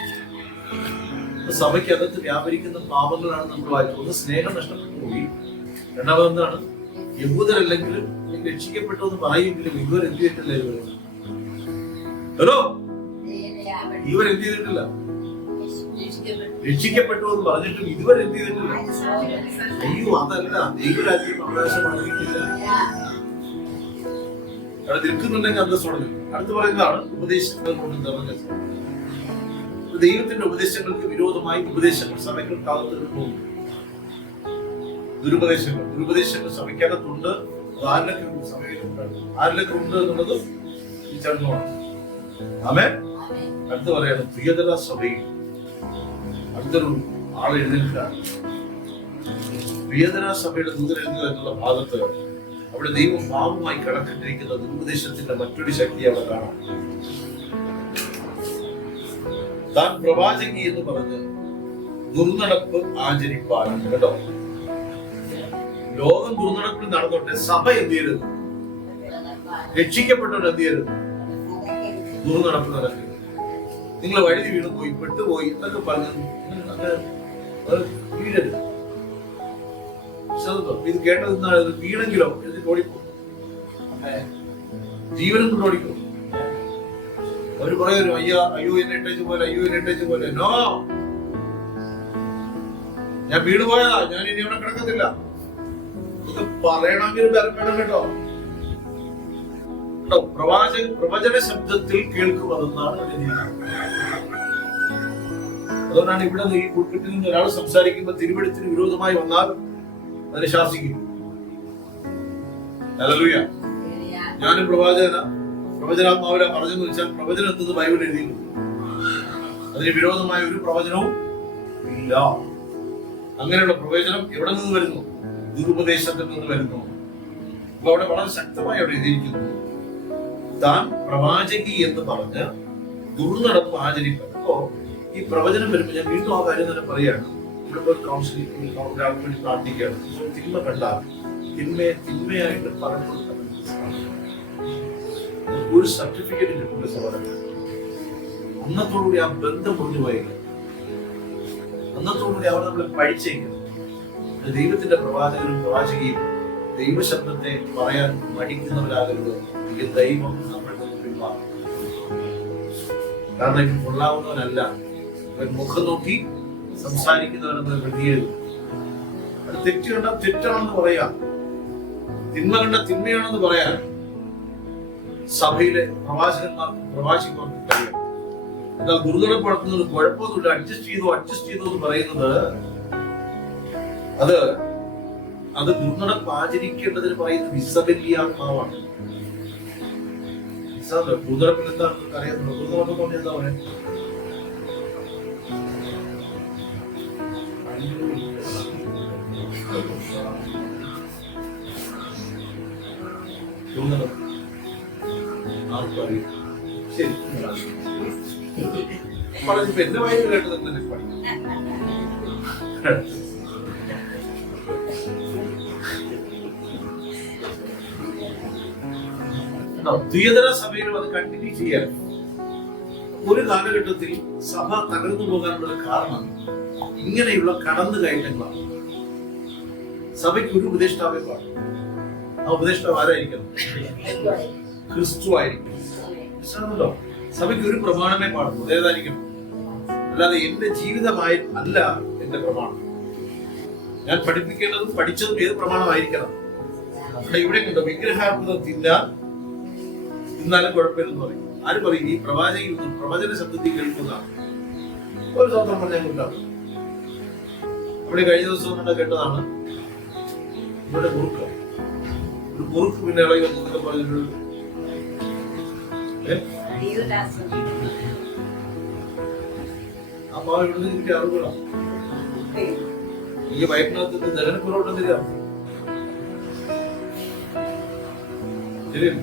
സഭയ്ക്കകത്ത് വ്യാപരിക്കുന്ന പാപങ്ങളാണ് നമ്മൾ വായിച്ചത്. ഒന്ന് സ്നേഹം നഷ്ടപ്പെട്ടു പോയി, രണ്ടാമത് എന്താണ്, യഹൂദരല്ലെങ്കിലും രക്ഷിക്കപ്പെട്ടു എന്ന് പറയുമെങ്കിലും ഇവർ എന്ത് ചെയ്തിട്ടില്ല. ഹലോ, ഇവർ എന്ത് ചെയ്തിട്ടില്ല? രക്ഷിക്കപ്പെട്ടു എന്ന് പറഞ്ഞിട്ടും ഇതുവരെ എന്ത് ചെയ്തിട്ടില്ല. അയ്യോ, അതല്ല, ദൈവരാജ്യം അവകാശമാക്കിയിട്ടില്ല. അവിടെ നിൽക്കുന്നുണ്ടെങ്കിൽ അന്തസ്സോടെ നിൽക്കും. അടുത്ത് പറയുന്നതാണ് ഉപദേശങ്ങൾ കൊണ്ട് നിറഞ്ഞത്. ദൈവത്തിന്റെ ഉപദേശങ്ങൾക്ക് വിരോധമായി ഉപദേശങ്ങൾ സഭയ്ക്കകത്ത് പോകും. ദുരുപദേശങ്ങൾ സഭയ്ക്കകത്തുണ്ട്. ആരിലൊക്കെ ഉണ്ട് എന്നുള്ളത് ഈ ചടങ്ങുമാണ്. ആമേൻ. അടുത്ത് പറയാണ് പ്രിയതര സഭയിൽ അടുത്തൊരു ആൾ എഴുന്നേൽക്കുകയാണ്. പ്രിയതര സഭയുടെ ദൂതൻ എഴുതുക എന്നുള്ള ഭാഗത്ത് അവിടെ ദൈവം പാപമായി കടക്കിട്ടിരിക്കുന്ന ദുരുപദേശത്തിന്റെ മറ്റൊരു ശക്തി അവിടെ കാണാം. താൻ പ്രവാചകി എന്ന് പറഞ്ഞ് ദുർനടപ്പ് ആചരിപ്പാൻ. കേട്ടോ, ലോകം ദുർനടപ്പിൽ നടന്നോട്ടെ, സഭ എന്ത് ചെയ്യരുത്? രക്ഷിക്കപ്പെട്ടവർ എന്ത് ചെയ്യരുത്? ദുർനടപ്പ് നടക്കരുത്. നിങ്ങൾ വഴുതി വീണു പോയി, പെട്ടുപോയി എന്നൊക്കെ പറഞ്ഞു വീഴരുത്. ഇത് കേട്ടത് വീണെങ്കിലോ എന്നിട്ട് ഓടിപ്പോ, ജീവനും കൊണ്ട് ഓടിക്കും. അവര് പറയും അയ്യോ എന്നെ ഇട്ടേച്ച് പോലെ. നോ, ഞാൻ വീണുപോയതാ, ഞാൻ ഇനി അവിടെ കിടക്കത്തില്ല. ഇത് പറയണമെങ്കിൽ ബലം വേണം. കേട്ടോ, പ്രവചന ശബ്ദത്തിൽ കേൾക്കുമെന്നാണ്. അതുകൊണ്ടാണ് ഇവിടെ ഈ പുൽപ്പിറ്റിൽ നിന്ന് ഒരാൾ സംസാരിക്കുമ്പോൾ തിരുവെഴുത്തിന് വിരോധമായി വന്നാൽ അതിനെ ശാസിക്കും. ഹല്ലേലൂയ. ഞാനും പ്രവചനാത്മാവിനെ പറഞ്ഞെന്ന് വെച്ചാൽ പ്രവചനം എന്നത് ബൈബിൾ എഴുതിയിട്ടുണ്ട്. അതിന് വിരോധമായ ഒരു പ്രവചനവും ഇല്ല. അങ്ങനെയുള്ള പ്രവചനം എവിടെ നിന്ന് വരുന്നു? ദുരുപദേശത്തിൽ നിന്ന് വരുന്നു. അപ്പൊ അവിടെ വളരെ ശക്തമായി അവിടെ എഴുതിയിരിക്കുന്നു, താൻ പ്രവാചകി എന്ന് പറഞ്ഞ് ദുർനടപ്പ് ആചരിക്കുക. അപ്പോ ഈ പ്രവചനം വരുമ്പോൾ ഞാൻ വീണ്ടും ആ കാര്യം തന്നെ പറയാണ്. ഇവിടെ കൗൺസിലിംഗ് ഒരാൾക്ക് വേണ്ടി പ്രാർത്ഥിക്കുകയാണ്. തിന്മ കണ്ടാൽ തിന്മയായിട്ട് പറഞ്ഞു കൊടുക്കാൻ ഒരു സർട്ടിഫിക്കറ്റ് കിട്ടുന്ന സഹോദരൻ. അന്നത്തോടുകൂടി ആ ബന്ധം മുറിഞ്ഞു പോയത്, അന്നത്തോടുകൂടി അവർ നമ്മളെ പഴിച്ചേക്കുന്നത്. ദൈവത്തിന്റെ പ്രവാചകനും പ്രവാചകയും ദൈവശബ്ദത്തെ പറയാൻ മടിക്കുന്നവരാകരുത്. ഈ ദൈവം നമ്മളുടെ നിന്ന് പിന്മാറും. കാരണം ഇവൻ കൊള്ളാവുന്നവനല്ല, ഇവൻ മുഖം നോക്കി സംസാരിക്കുന്നവരെന്ന് കരുതിയത്. അത് തെറ്റ് കണ്ട തെറ്റാണെന്ന് പറയാം, തിന്മ കണ്ട തിന്മയാണെന്ന് പറയാൻ സഭയിലെ പ്രവാചകന്മാർക്കും കഴിയും. എന്നാൽ ദുർനടപ്പ് നടത്തുന്നത് കുഴപ്പമൊന്നുമില്ല, അഡ്ജസ്റ്റ് ചെയ്തു എന്ന് പറയുന്നത് അത് ദുർനടപ്പ് ആചരിക്കേണ്ടതിന് പറയുന്ന വിസബല്യാത്മാവാണ്. ദുർനടപ്പിൽ എന്താണെന്ന് അറിയാത്തുള്ളൂ. ദുർനടപ്പ് കൊണ്ട് എന്താ പറയാ? ശരി, പറഞ്ഞപ്പോ എന്റെ വയലിൽ കേട്ടത് തന്നെ പഠിക്കും. ദ്വിതര സഭയിലും അത് കണ്ടിന്യൂ ചെയ്യാൻ ഒരു കാലഘട്ടത്തിൽ സഭ തകർന്നു പോകാനുള്ള കാരണം ഇങ്ങനെയുള്ള കടന്നു കയറ്റങ്ങളാണ്. സഭയ്ക്ക് ഒരു ഉപദേഷ്ടാവേ പാടും. ആ ഉപദേഷ്ടാവ് ആരായിരിക്കണം? ക്രിസ്തു ആയിരിക്കും. മനസ്സിലാകുന്നുണ്ടോ? സഭയ്ക്ക് ഒരു പ്രമാണമേ പാടുള്ളൂ, അതേതായിരിക്കണം? അല്ലാതെ എന്റെ ജീവിതമായി അല്ല എന്റെ പ്രമാണം. ഞാൻ പഠിപ്പിക്കേണ്ടതും പഠിച്ചതും ഏത് പ്രമാണമായിരിക്കണം? ഇവിടെ കണ്ടോ, വിഗ്രഹാർപ്പുതം തിന്നാലും കുഴപ്പമില്ലെന്ന് പറയും. ആര് പറയും? ഈ പ്രവചന ശബ്ദത്തിൽ കേൾക്കുന്നതാണ്. ഒരു സ്വന്തം പറഞ്ഞാൽ ഉണ്ടാകും. അവിടെ കഴിഞ്ഞ ദിവസം കണ്ട കേട്ടതാണ്, ഇവിടെ ഒരു കുറുക്ക് പിന്നെ ഇളകി വന്നൊക്കെ പറഞ്ഞിട്ടുണ്ട്. അപ്പൊ ഇവിടുന്ന് കിട്ടിയ അറിവുകളാണ്. ഈ വയറ്റിനകത്ത് ദഹനക്കുറവുണ്ടെന്നില്ല. ശരിയല്ല?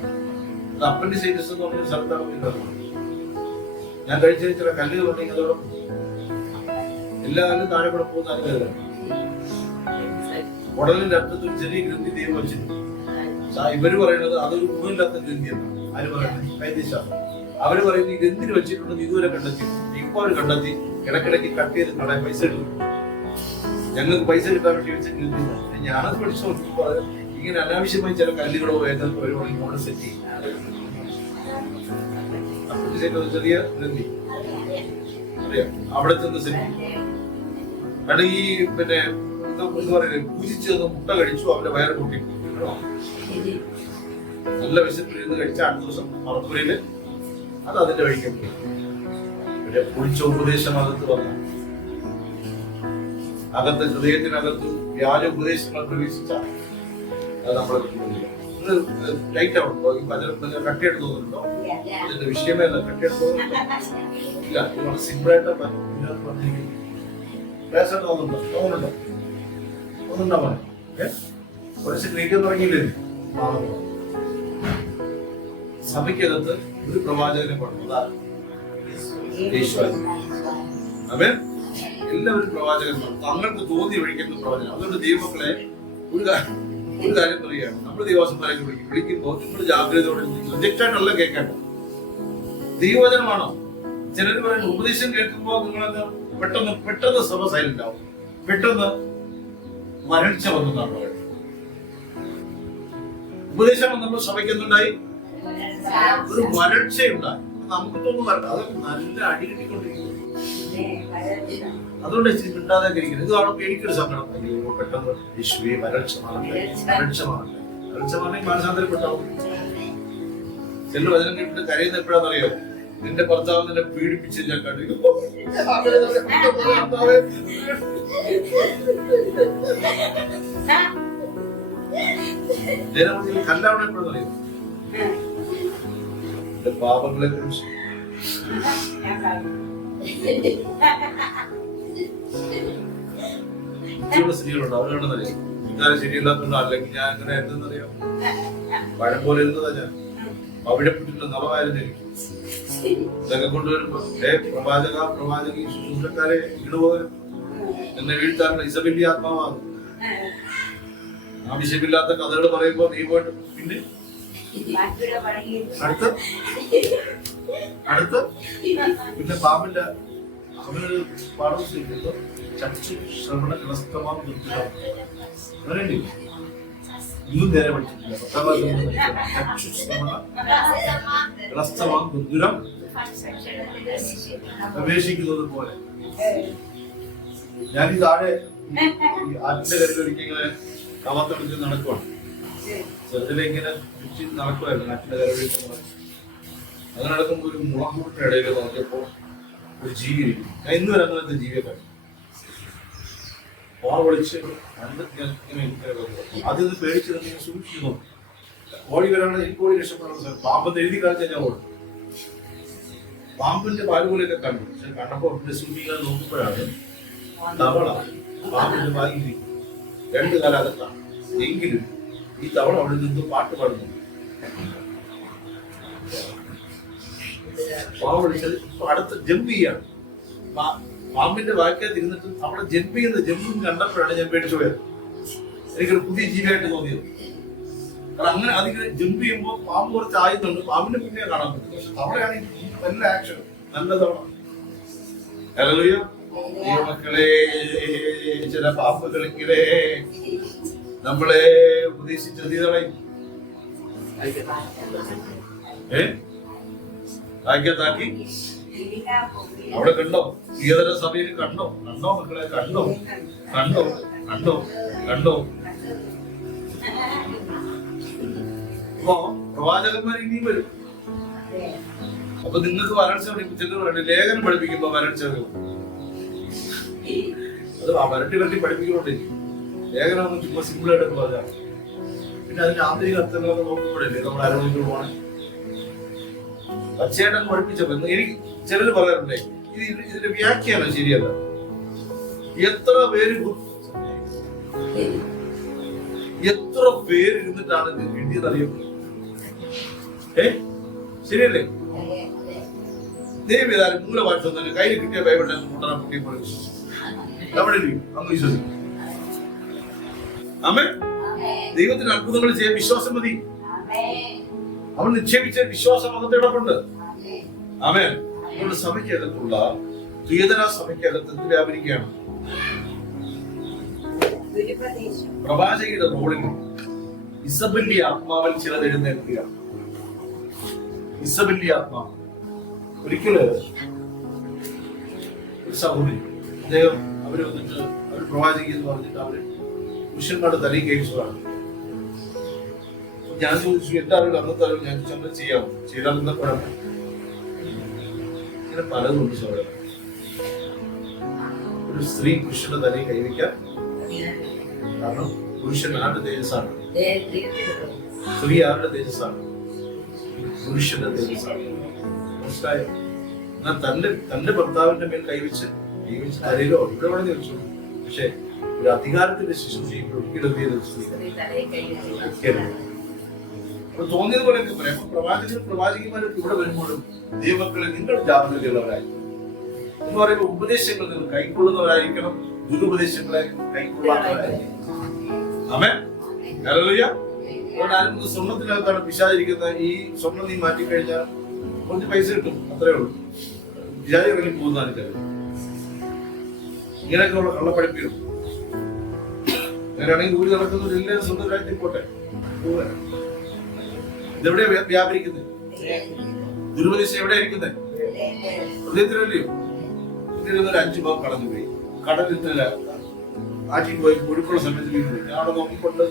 അപ്പൻഡിസൈറ്റിസ് എന്ന് പറഞ്ഞ സ്ഥലത്താണ്. ഞാൻ കഴിച്ച ചില കല്ലുകൾ ഉണ്ടെങ്കിൽ അതോടെ എല്ലാ കല്ലും താഴെ കൂടെ പോകുന്ന അനുഭവം. ഉടലിന്റെ അർത്ഥത്തിൽ ചെറിയ ഗ്രന്ഥി ദൈവം വെച്ചിട്ടുണ്ട്. ഇവര് പറയുന്നത് അതൊരു ഗുണമില്ലാത്ത ഗ്രന്ഥിയാണ്. ആര് പറയുന്നത്? വൈദ്യശാസ്ത്രം. അവര് പറയുന്നത് ഈ ഗ്രന്ഥിന് വെച്ചിട്ടുണ്ടെന്ന് ഇതുവരെ കണ്ടെത്തി. ഇപ്പൊ അവര് കണ്ടെത്തി ഇടക്കിടയ്ക്ക് കട്ട് ചെയ്ത് കളയാൻ പൈസ എടുക്കും. ഞങ്ങൾക്ക് പൈസ കിട്ടാൻ വേണ്ടി വെച്ച ഗ്രന്ഥി. ഞാനത് പഠിച്ചു നോക്കിയപ്പോൾ ഇങ്ങനെ അനാവശ്യമായി ചില കല്ലുകളോ വേദനകളോ വരുവാണെങ്കിൽ നമ്മൾ സെറ്റ് ചെയ്യും. ചെറിയ ഗ്രന്ഥി അറിയാം, അവിടെ ചെന്ന് സെറ്റ് ചെയ്യും. കാരണം ഈ പിന്നെ എന്താ പറയുന്നത്, പൂജിച്ച് മുട്ട കഴിച്ചു അവന്റെ വയറ് കൂട്ടി. നല്ല വിശപ്പിലിരുന്ന് കഴിച്ച അടുത്ത ദിവസം മറപ്പുരയില് അത് അതിന്റെ വഴിക്കും പിന്നെ പൊളിച്ച ഉപദേശം അകത്ത് വന്നു. അകത്ത് ഹൃദയത്തിനകത്ത് വ്യാജ ഉപദേശങ്ങൾ പ്രവേശിച്ച നമ്മളെ ലൈറ്റ് ആവുന്നുണ്ടോ? ഈ കട്ടിയായിട്ട് തോന്നുന്നുണ്ടോ? അതിന്റെ വിഷയമേ അല്ല. കട്ടിയായിട്ട് തോന്നുന്നുണ്ടോ? ഇല്ല. വളരെ സിമ്പിളായിട്ട് തോന്നുന്നുണ്ടോ? ഒന്നുണ്ടോ മോനെ? കുറച്ച് ഗ്രീക്ക് തുടങ്ങിയില്ലേ? സഭയ്ക്കകത്ത് ഒരു പ്രവാചകനെ കൊടുക്കുന്നത് അവൻ എല്ലാവരും പ്രവാചകന്മാർ തങ്ങൾക്ക് തോന്നി ഒഴിക്കുന്ന പ്രവചനം. അതുകൊണ്ട് ദൈവമക്കളെ ഒരു കാര്യം പറയുകയാണ്. നമ്മൾ ദൈവസംബരങ്ങൾ വിളിക്കുമ്പോൾ നിങ്ങൾ ജാഗ്രതയോടെ പ്രൊജക്റ്റായിട്ടല്ല കേൾക്കേണ്ട. ദൈവവചനമാണോ? ചിലർ പറയുന്ന ഉപദേശം കേൾക്കുമ്പോൾ നിങ്ങളെന്ന് പെട്ടെന്ന് സഭ സൈലന്റ് ആവും. പെട്ടെന്ന് വരൾച്ച വന്നതാണ് പറയുന്നത്. ഉപദേശം വന്നപ്പോൾ സഭയ്ക്കെന്തുണ്ടായി? ഒരു വരൾച്ചയുണ്ടായി. നമുക്ക് തോന്നുന്നു അത് നല്ല അടി കിട്ടിക്കൊണ്ടിരിക്കുന്നു. അതുകൊണ്ട് മിണ്ടാതെ ഇരിക്കുന്നത്. ഇത് കാണുമ്പോൾ എനിക്കൊരു സങ്കടം. അയ്യോ പെട്ടെന്ന് യേശുവേ വരൾച്ച മാറണമെങ്കിൽ മാനസാന്തരപ്പെട്ടാവും. ചില വചനം കേട്ടിട്ട് കരയുന്ന എപ്പോഴാണെന്നറിയോ? നിന്റെ ഭർത്താവ് നിന്നെ പീഡിപ്പിച്ചില്ല കണ്ടു. കല്ലാവണം എപ്പോഴെന്നറിയോ? എന്റെ പാപങ്ങളെ കുറിച്ച് സ്ത്രീകളുണ്ട്. അവരാണെന്നറിയാം ഇന്നലെ ശരിയല്ലാത്തതുണ്ടോ, അല്ലെങ്കിൽ ഞാൻ അങ്ങനെ എന്തെന്നറിയാം പഴം പോലെ ഇരുന്നതാ ഞാൻ. അവിടെ പിടിച്ചിട്ട് നവമായിരുന്നു എനിക്ക്. ഇതൊക്കെ കൊണ്ടുവരുമ്പോ പ്രവാചകി ശുശ്രൂഷക്കാരെ ഇടുപോലും എന്നെ വീഴ്ത്താറുണ്ട്. ഇസബിന്റെ ആത്മാവാകും. ആവശ്യമില്ലാത്ത കഥകൾ പറയുമ്പോ നീ പോയിട്ട് പിന്നെ അടുത്ത് പിന്നെ പാമ്പിന്റെ അവനൊരു പാഠം ചെയ്യുന്നത് ചച്ചു ശ്രവണ കളസ്തമാം ദുർഗം. ഇന്നും നേരെ പഠിച്ചിട്ടില്ല. 10ാം ചക്ഷു ശ്രവണ കളസ്തമാം ദുർഗം പ്രവേശിക്കുന്നത് പോലെ. ഞാൻ ഈ താഴെ ആറ്റിന്റെ കരയിലൊരിക്കൽ കവത്തെടുത്ത് നടക്കുവാണ്. ചെറുതിലിങ്ങനെ നടക്കുമായിരുന്നു ആറ്റിന്റെ കരയിൽ. അത് നടക്കുമ്പോൾ ഒരു മുളക്കൂട്ടിന്റെ ഇടയിൽ നോക്കിയപ്പോ ഒരു ജീവി ഇരിക്കും. ഞാൻ ഇന്ന് വരെ അങ്ങനത്തെ ജീവിയെ കണ്ടു. വിളിച്ച് അതിൽ നിന്ന് പേടിച്ച് തന്നെ സൂക്ഷിച്ചു നോക്കും. ഓടി വരാനുള്ള എനിക്ക് ഓടി രക്ഷപ്പെടാനുള്ള പാമ്പെന്ന് എഴുതി കാണിച്ചാൽ ഞാൻ ഓടും. പാമ്പിന്റെ പാലുപോലെയൊക്കെ കണ്ടു. പക്ഷെ കണ്ടപ്പോ സൂക്ഷിക്കാൻ നോക്കുമ്പോഴാണ് തവള പാമ്പിന്റെ വാങ്ങിയിരിക്കും. 2 കാലം അകത്താണ്. എങ്കിലും ഈ തവള അവിടെ നിന്ന് പാട്ട് പാടുന്നു. വിളിച്ചത് ഇപ്പൊ അടുത്ത് ജമ്പ് ചെയ്യാണ്. പാമ്പിന്റെ വാക്കകത്ത് ഇരുന്നിട്ട് അവിടെ ജമ്പും കണ്ടപ്പോഴാണ് ഞാൻ പേടിച്ചു പോയത്. എനിക്കൊരു പുതിയ ജീവിയായിട്ട് തോന്നിയത്. കാരണം അങ്ങനെ അതിങ്ങനെ ജമ്പ് ചെയ്യുമ്പോൾ പാമ്പ് കുറച്ച് ആയുന്നുണ്ട്. പാമ്പിന്റെ പിന്നെ കാണാൻ പറ്റും. പക്ഷെ തവളയാണ് എല്ലാ ആക്ഷനും നല്ല തവള. ഹല്ലേലൂയ. മക്കളെ ചില പാമ്പുകളെങ്കിലേ നമ്മളെ ഉപദേശിച്ചതളയും ആക്കി അവിടെ കണ്ടോ? പ്രിയതര സഭയിൽ കണ്ടോ മക്കളെ? കണ്ടോ? അപ്പോ പ്രവാചകന്മാർ ഇനിയും വരും. അപ്പൊ നിങ്ങൾക്ക് വരൾച്ച ചിലർ ലേഖനം പഠിപ്പിക്കുമ്പോ വരൾച്ച അത് വരട്ടി പഠിപ്പിക്കുന്നുണ്ടിരിക്കും. ലേഖനം ചുമ്മാ സിമ്പിളായിട്ട് പറഞ്ഞാൽ പിന്നെ അതിന്റെ ആന്തരിക അർത്ഥങ്ങളൊക്കെ നോക്കുമ്പോഴല്ലേ നമ്മൾ ആരോഗ്യം പോകണം. പച്ചയായിട്ടങ്ങ് പഠിപ്പിച്ചപ്പോ എനിക്ക് ചിലര് പറയാറുണ്ടേ ഇതിന്റെ വ്യാഖ്യാനം ശരിയല്ല. എത്ര പേര് ഇരുന്നിട്ടാണ് ഇത് എഴുതിയതറിയോ? ശരിയല്ലേ? ദൈവം ഏതായാലും മൂലവാഴ്ച തന്നെ കയ്യിൽ കിട്ടിയ ബൈബിളിനെ കൊണ്ടുവരാൻ പൊട്ടിയപ്പോൾ അവിടെ അങ്ങ് വിശ്വസിക്കും. ആമേൻ. ദൈവത്തിന് അത്ഭുതങ്ങൾ ചെയ്യാൻ വിശ്വാസം മതി. അവൻ നിക്ഷേപിച്ച വിശ്വാസം അകത്ത് ഇടപെട്ടുണ്ട്. ആമേൻ. നമ്മുടെ സഭയ്ക്കകത്തുള്ള തുയതന സഭയ്ക്കകത്ത് വ്യാപരിക്കുകയാണ്. പ്രവാചകയുടെ റോളിൽ ഇസബെല്ലി ആത്മാവിൽ ചിലത് എഴുന്നേൽക്കുകയാണ്. ഇസബെല്ലി ആത്മാവ് ഒരിക്കല് ഒരു സഹോദരി അദ്ദേഹം അവര് വന്നിട്ട് അവർ പ്രവാചകി എന്ന് പറഞ്ഞിട്ട് അവര് പുരുഷന്മാരുടെ തലയിൽ കഴിച്ചതാണ്. ഞാൻ ചോദിച്ചു എന്റെ അറിവ് അന്നത്തെ അറിവ് ഞാൻ ചന്ദ്രൻ ചെയ്യാമോ, ചെയ്താൽ എന്താ കുഴപ്പം? ഇങ്ങനെ പലതുണ്ട് സഹോദരൻ. ഒരു സ്ത്രീ പുരുഷന്റെ തലയിൽ കൈവയ്ക്കാൻ കാരണം പുരുഷൻ ആരുടെ തേജസ്സാണ്, സ്ത്രീ ആരുടെ തേജസ്സാണ്, പുരുഷന്റെ തേജസ്സാണ്. മനസ്സിലായോ? എന്നാൽ തന്റെ ഭർത്താവിന്റെ മേൽ കൈവച്ച് തലയിലോ ഇവിടെ വേണമെന്ന് ചോദിച്ചു. പക്ഷെ ഒരു അധികാരത്തിന്റെ ശുശ്രൂഷയും ഒരിക്കലും അപ്പൊ തോന്നിയത് പോലെയൊക്കെ പറയാം. അപ്പൊ പ്രവാചകന്മാരൊക്കെ ഇവിടെ വരുമ്പോഴും ദൈവമക്കളെ നിങ്ങൾ ജാഗ്രതയുള്ളവരായി എന്ന് പറയുമ്പോൾ ഉപദേശങ്ങൾ നിങ്ങൾ കൈക്കൊള്ളുന്നവരായിരിക്കണം, ദുരുപദേശങ്ങളെ കൈക്കൊള്ളാത്തവരായിരിക്കണം. ആമേൻ. ഹല്ലേലൂയ. അതുകൊണ്ട് ആരും സ്വർണ്ണത്തിനകത്താണ് പിശാചിരിക്കുന്നത്. ഈ സ്വർണ്ണം നീ മാറ്റിക്കഴിഞ്ഞാൽ കുറച്ച് പൈസ കിട്ടും, അത്രേ ഉള്ളൂ. പിശാചി ഇറങ്ങി പോകുന്നതാണ് എനിക്കത്. ഇങ്ങനെയൊക്കെയുള്ള കള്ളപ്പഴിപ്പിക്കും. അങ്ങനെയാണെങ്കിൽ ദൂരെ നടക്കുന്നത് എല്ലാവരും സ്വന്തം പോട്ടെ. ഇതെവിടെയാ വ്യാപരിക്കുന്നത്? ദുരുപദേശം എവിടെയാ ഇരിക്കുന്നത്? ഹൃദയത്തിലല്ലയോ? ഒരു 5 ഭാഗം കടന്നുപോയി, കടലിൽ ആറ്റി പോയി, ഒഴുക്കുള്ള സമയത്ത് വീണ്ടും ഞാൻ അവിടെ നോക്കിക്കൊണ്ട്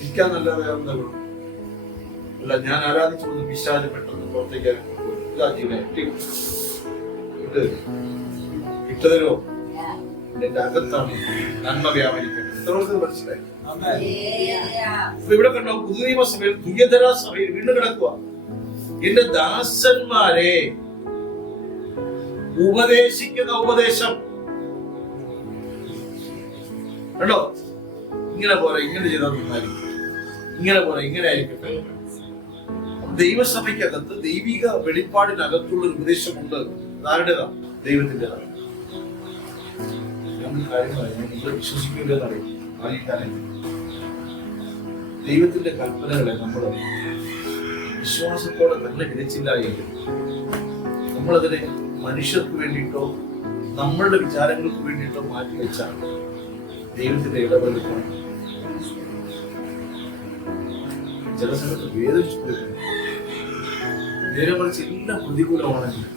ഇരിക്കാൻ നല്ല വേറെ എന്താ അല്ല. ഞാൻ ആരാധിച്ചു കൊണ്ട് പിശാച് പെട്ടെന്ന് പുറത്തേക്ക് ഇട്ടതിലോ എന്റെ അകത്താണ് നന്മ വ്യാപരിക്കുന്നത്. എത്ര മനസ്സിലായി? ഇവിടെ കണ്ടോ, പുതിയ നിയമസഭയിൽ തുയതര സഭയിൽ വീണ്ടും കിടക്കുക. എന്റെ ദാസന്മാരെ ഉപദേശിക്കുന്ന ഉപദേശം കണ്ടോ, ഇങ്ങനെ പോരാ, ഇങ്ങനെ ചെയ്താൽ നന്നായിരിക്കും, ഇങ്ങനെ പോരാ, ഇങ്ങനെ ആയിരിക്കട്ടെ. ദൈവസഭയ്ക്കകത്ത് ദൈവിക വെളിപ്പാടിനകത്തുള്ള ഒരു ഉപദേശമുണ്ട്. ആരുടേതാണ്? ദൈവത്തിൻ്റെതാണ്. കാര്യങ്ങളാണ് ഞാൻ നിങ്ങൾ വിശ്വസിക്കുന്നതെന്നറിയും. ദൈവത്തിന്റെ കൽപ്പനകളെ നമ്മൾ വിശ്വാസത്തോടെ തന്നെ വിധിച്ചില്ല എങ്കിൽ നമ്മളതിനെ മനുഷ്യർക്ക് വേണ്ടിയിട്ടോ നമ്മളുടെ വിചാരങ്ങൾക്ക് വേണ്ടിയിട്ടോ മാറ്റിവെച്ചാണ് ദൈവത്തിന്റെ ഇടപെടലുമാണ്. ചില സമയത്ത് വേദനിച്ചു കൊടുക്കുന്നു. നേരെ മറിച്ച് എല്ലാം പ്രതികൂലമാണെങ്കിൽ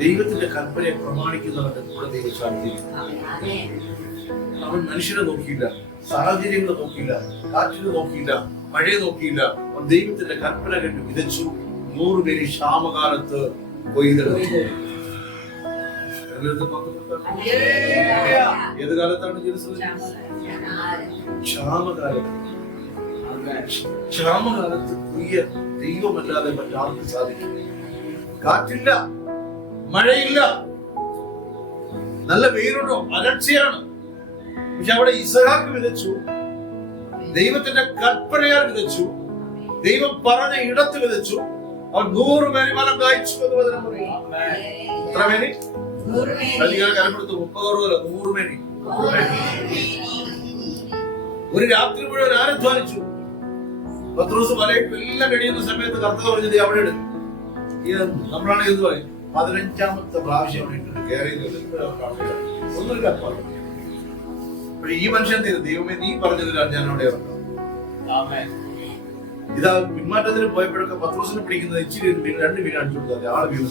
ദൈവത്തിന്റെ കൽപ്പനയെ പ്രമാണിക്കുന്നവരുടെ കൂടെ ദൈവം സാധിക്കും. അവൻ മനുഷ്യരെ നോക്കിയില്ല, സാഹചര്യങ്ങളെ നോക്കിയില്ല, കാറ്റിനെ നോക്കിയില്ല, മഴയെ നോക്കിയില്ല. അവൻ ദൈവത്തിന്റെ കൽപ്പന കണ്ടു വിതച്ചു. 100 പേര് ക്ഷാമകാലത്ത് കൊയ്തെടുത്തു. ഏത് കാലത്താണ് ക്ഷാമകാലത്ത്? ക്ഷാമകാലത്ത് കൊയ്യ ദൈവമല്ലാതെ മറ്റാർക്ക് സാധിക്കും? കാറ്റില്ല, മഴയില്ല, നല്ല വെയിലുണ്ടോ, അലർച്ചയാണ്. പക്ഷെ അവിടെ ഇസഹാക്ക് വിതച്ചു, ദൈവത്തിന്റെ കൽപ്പനയാൽ വിതച്ചു, ദൈവം പറഞ്ഞ ഇടത്ത് വിതച്ചു. അവൻ 100 പേര് ഫലം കായ്ച്ചു എന്ന് വചനം പറയും. എത്ര പേര്? കലപ്പെടുത്തു 30 പേര്. 100 പേര്. ഒരു രാത്രി മുഴുവൻ ആരധ്വാനിച്ചു. പത്രോസ് മലയിട്ട് എല്ലാം കഴിയുന്ന സമയത്ത് കർത്താവ് പറഞ്ഞത് അവിടെ ഇടും. നമ്മളാണ് ഇത് പറയും 15ാമത്തെ പ്രാവശ്യം ഒന്നുമില്ല. പക്ഷെ ഈ മനുഷ്യൻ ദൈവമേ നീ പറഞ്ഞതിലാണ് ഞാൻ അവിടെ ഇറങ്ങാം. ഇതാ പിന്മാറ്റത്തിന് പോയപ്പോഴൊക്കെ പത്രോസിനെ പിടിക്കുന്നത് ഇച്ചിരി 2 മീൻ അടിച്ചു കൊടുത്താൽ ആള് വീണ്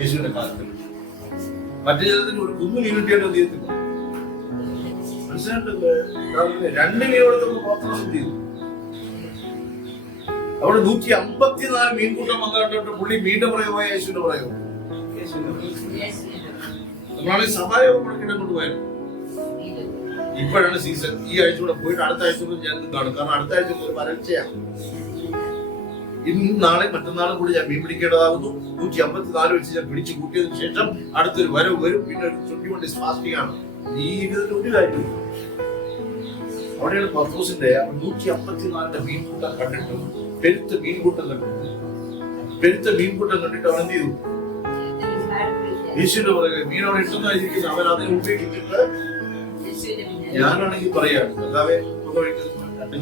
യേശുവിന്റെ കാലത്തിൽ. മറ്റു ചിലത്തിന് ഒരു 1 മീൻ കിട്ടിയാലും തീരത്തില്ല. മനസ്സിലായിട്ടല്ലേ? 2 മീൻ കൊടുത്തപ്പോൾ പത്രോസ് തീരും. അവിടെ 154 മീൻകൂട്ടം വന്നിട്ട് പുള്ളി മീൻ്റെ പുറകെ പോയ യേശുവിന്റെ പുറകെ. നമ്മളാണെങ്കിൽ സഹായം കൊണ്ട് പോയത്. ഇപ്പോഴാണ് സീസൺ. ഈ ആഴ്ച കൂടെ പോയിട്ട് അടുത്ത ആഴ്ച ഞാൻ കാണും. കാരണം അടുത്ത ആഴ്ച ഒരു വരൾച്ചയാണ്. ഇന്നും നാളെ മറ്റന്നാളും കൂടി ഞാൻ മീൻ പിടിക്കേണ്ടതാകുന്നു. 154 വെച്ച് ഞാൻ പിടിച്ചു കൂട്ടിയതിനു ശേഷം അടുത്തൊരു വരവ് വരും. പിന്നെ ഒരു 21 days ഫാസ്റ്റിംഗ് ആണ്. ഈ ജീവിതത്തിൽ ഒരു കാര്യം അവിടെയാണ് പത്രോസിന്റെ 154 മീൻകൂട്ടം കണ്ടിട്ടും പെരുത്ത് മീൻകൂട്ടം കണ്ടിട്ടും പെരുത്ത മീൻകൂട്ടം കണ്ടിട്ട് അവൻ എന്ത് ചെയ്തു? യേശുവിന്റെ പുറകെ മീൻ അവിടെ ഇട്ടുന്നതായിരിക്കും. അവൻ അതിനെ ഉപയോഗിച്ചിട്ട് ഞാനാണെങ്കിൽ പറയാണ് കർത്താവേ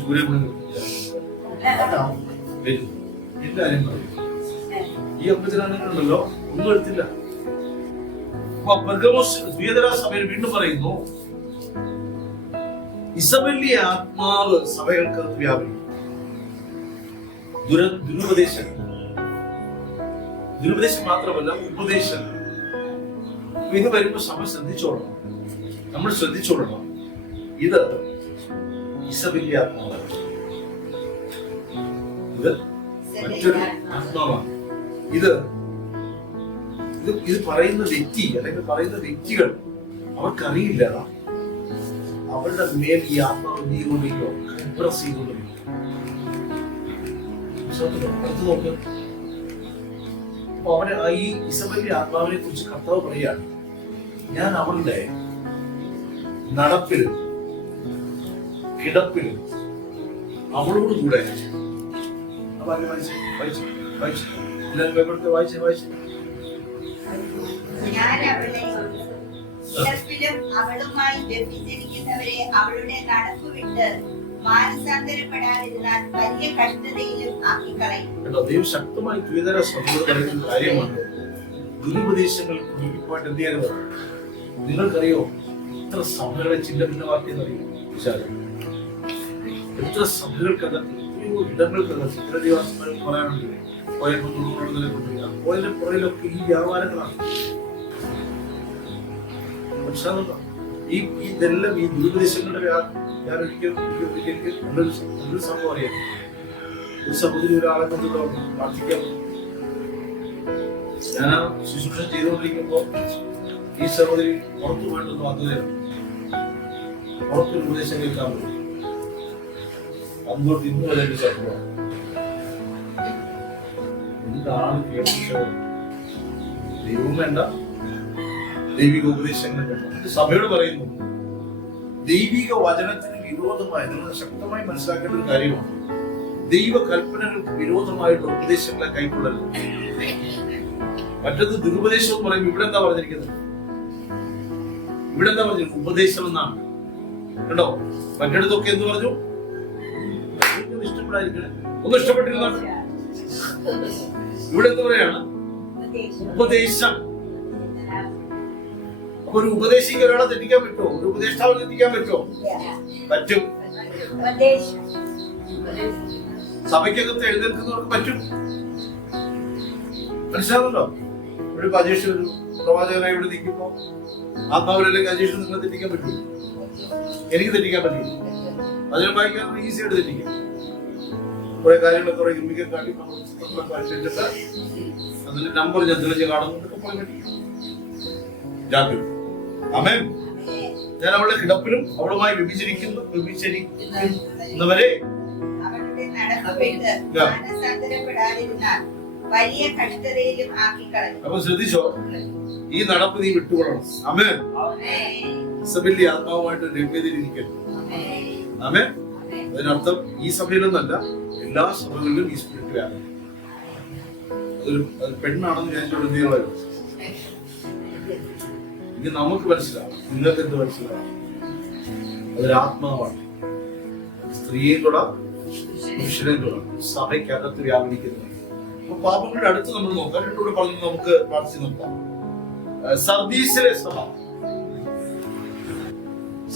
ചൂരെ എല്ലാരും പറയും. ഈ അപ്പച്ചനാണെങ്കിലുണ്ടല്ലോ ഒന്നും എടുത്തില്ല. സഭയിൽ വീണ്ടും പറയുന്നു, ഇസബെല്ലിയ ആത്മാവ് സഭകൾക്ക് വ്യാപരിക്കും. ദുരുപദേശം മാത്രമല്ല, ഉപദേശം. ഇത് വരുമ്പോ സഭ ശ്രദ്ധിച്ചോളണം, നമ്മൾ ശ്രദ്ധിച്ചോളണം. ഇത് ഇസബെല്ലിയ ആത്മാവാണ്, ഇത് മറ്റൊരു ആത്മാവാണ്. ഇത് പറയുന്ന വ്യക്തി അല്ലെങ്കിൽ പറയുന്ന വ്യക്തികൾ അവർക്കറിയില്ല അവരുടെ മേൽ ഈ ആത്മാവ് നീകൊണ്ടിരിക്കോ, ഇംപ്രസ് ചെയ്തുകൊണ്ടിരിക്കും. അടുത്ത് നോക്ക്. അപ്പൊ അവന് ഈ ഇസബെല്ലിയ ആത്മാവിനെ കുറിച്ച് കർത്താവ് പറയാണ്, ഞാൻ അവളുടെ നടപ്പിലും കിടപ്പിലും അവളോട് കൂടെ. ഞാൻ അവളെ കിടപ്പിലും അവളുമായി വ്യഭിചരിക്കുന്നവരെ അവളുടെ നടപ്പ് വിട്ട് മാനസാന്തരപ്പെടാതിരുന്നാൽ വലിയ കഷ്ടതയിലും ആക്കിക്കളയും. ദൈവം ശക്തമായി ദ്വിതര സഭയോട് പറയുന്ന കാര്യമാണ്. ദുരുപദേശങ്ങൾ കുടുങ്ങിപ്പോയിട്ട് എന്ത് ചെയ്യരുത്. നിങ്ങൾക്കറിയോ എത്ര സഭകളെ ചില്ല ഭിന്നമാക്കിയെന്നറിയോ? എത്ര സഭകൾക്കകത്ത് എത്രയോ ഇടങ്ങൾക്കകത്ത് ചില ദിവസങ്ങളിൽ പറയാനുണ്ട് പോയതിന്റെ പുറയിലൊക്കെ ഈ വ്യാപാരങ്ങളാണ്. ഇതെല്ലാം ഈ ദുരുപദേശങ്ങളുടെ ഞാൻ ഒരിക്കലും നല്ലൊരു സംഭവം അറിയാം. ഒരു സഹോദരി ഒരാളെ കൊണ്ടുള്ള പ്രാർത്ഥിക്കാൻ ഞാൻ ആ ശുശ്രൂഷ ചെയ്തുകൊണ്ടിരിക്കുമ്പോ ഈ സഹോദരി പുറത്തു വേണ്ടെന്ന് വാഗ്ദാനം പുറത്തൊരു ഉപദേശം കേൾക്കാൻ പോയി. അതുകൊണ്ട് ഇന്ന് വരെ സംഭവം എന്താണ് കേൾക്കുന്നത്? ദൈവവും വേണ്ട, ദൈവിക ഉപദേശങ്ങൾ വേണ്ട. സഭയോട് പറയുന്നു, ദൈവിക വചനത്തിന് വിരോധമായി നിങ്ങൾ ശക്തമായി മനസ്സിലാക്കേണ്ട ഒരു കാര്യമാണ്. ദൈവ കൽപ്പനകൾക്ക് വിരോധമായിട്ടുള്ള ഉപദേശങ്ങളെ കൈക്കൊള്ളരുത്. മറ്റത് ദുരുപദേശം എന്ന് പറയുമ്പോൾ ഇവിടെ എന്താ പറഞ്ഞിരിക്കുന്നത്? ഇവിടെ എന്താ പറഞ്ഞിരിക്കുന്നത്? ഉപദേശം എന്നാണ് കേട്ടോ. മറ്റിടത്തൊക്കെ എന്ത് പറഞ്ഞു? ഇഷ്ടപ്പെടാതിരിക്കണേ, ഒന്നും ഇഷ്ടപ്പെട്ടിരുന്നാണ്. ഇവിടെ എന്ത് പറയാണ്? ഉപദേശം. അപ്പൊ ഒരു ഉപദേശിക്ക് ഒരാളെ തെറ്റിക്കാൻ പറ്റുമോ? ഒരു ഉപദേഷ്ടാവിനെ തെറ്റിക്കാൻ പറ്റുമോ? പറ്റും. സഭയ്ക്കകത്ത് എഴുന്നേൽക്കുന്നവർക്ക് പറ്റും. മനസ്സിലാവുന്നുണ്ടോ? ഒരു അജേഷ് ഒരു പ്രവാചകനായി ഇവിടെ നിൽക്കുമ്പോ ആത്മാവിലേക്ക് അജേഷ് നിങ്ങളെ തെറ്റിക്കാൻ പറ്റും. എനിക്ക് തെറ്റിക്കാൻ പറ്റും. അതിനെ വായിക്കാൻ ഈസി ആയിട്ട് തെറ്റിക്കാം. കുറെ കാര്യങ്ങളൊക്കെ കുറെ ഗംഭീരം കാട്ടി പരിശോധിച്ചിട്ട് അതിന്റെ നമ്പർ ഞാൻ തെളിഞ്ഞ് കാണുന്നതൊക്കെ പോയി പറ്റിക്കും. ജാഗ്രത. ആമേൻ. ഞാൻ അവളുടെ കിടപ്പിലും അവളുമായി വ്യഭിചരിക്കുന്നവരെ അവളുടെ നടപ്പ് വിട്ട് മാനസാന്തരപ്പെടാതിരുന്നാൽ വലിയ കഷ്ടതയിലും ആക്കിക്കളയും. അപ്പൊ ശ്രദ്ധിച്ചോ, ഈ നടപ്പ് നീ വിട്ടുകൊള്ളണം. ആമേൻ. ഇസബെല്ലിയ ആത്മാവുമായിട്ട് രമ്യതയിലിരിക്കണം. ആമേൻ. അതിനർത്ഥം ഈ സഭയിലൊന്നല്ല, എല്ലാ സഭകളിലും ഈ സ്പിരിറ്റ് വേണം. അത് പെണ്ണാണെന്ന് വിചാരിച്ചോണ്ട് എന്ത് ചെയ്യുമായിരുന്നു? ഇത് നമുക്ക് മനസ്സിലാവും. നിങ്ങൾക്ക് എന്ത് മനസ്സിലാവും? അതൊരു ആത്മാവാണ്. സ്ത്രീയെയും തൊടാം, പുരുഷനെയും തൊടാം. സഭയ്ക്കകത്ത് വ്യാപരിക്കുന്നത്. അപ്പൊ പാപങ്ങളുടെ അടുത്ത് നമ്മൾ നോക്കാം. രണ്ടുകൂടെ പറഞ്ഞു നമുക്ക് പ്രാർത്ഥിച്ച് നോക്കാം. സർദീസിലെ സഭ,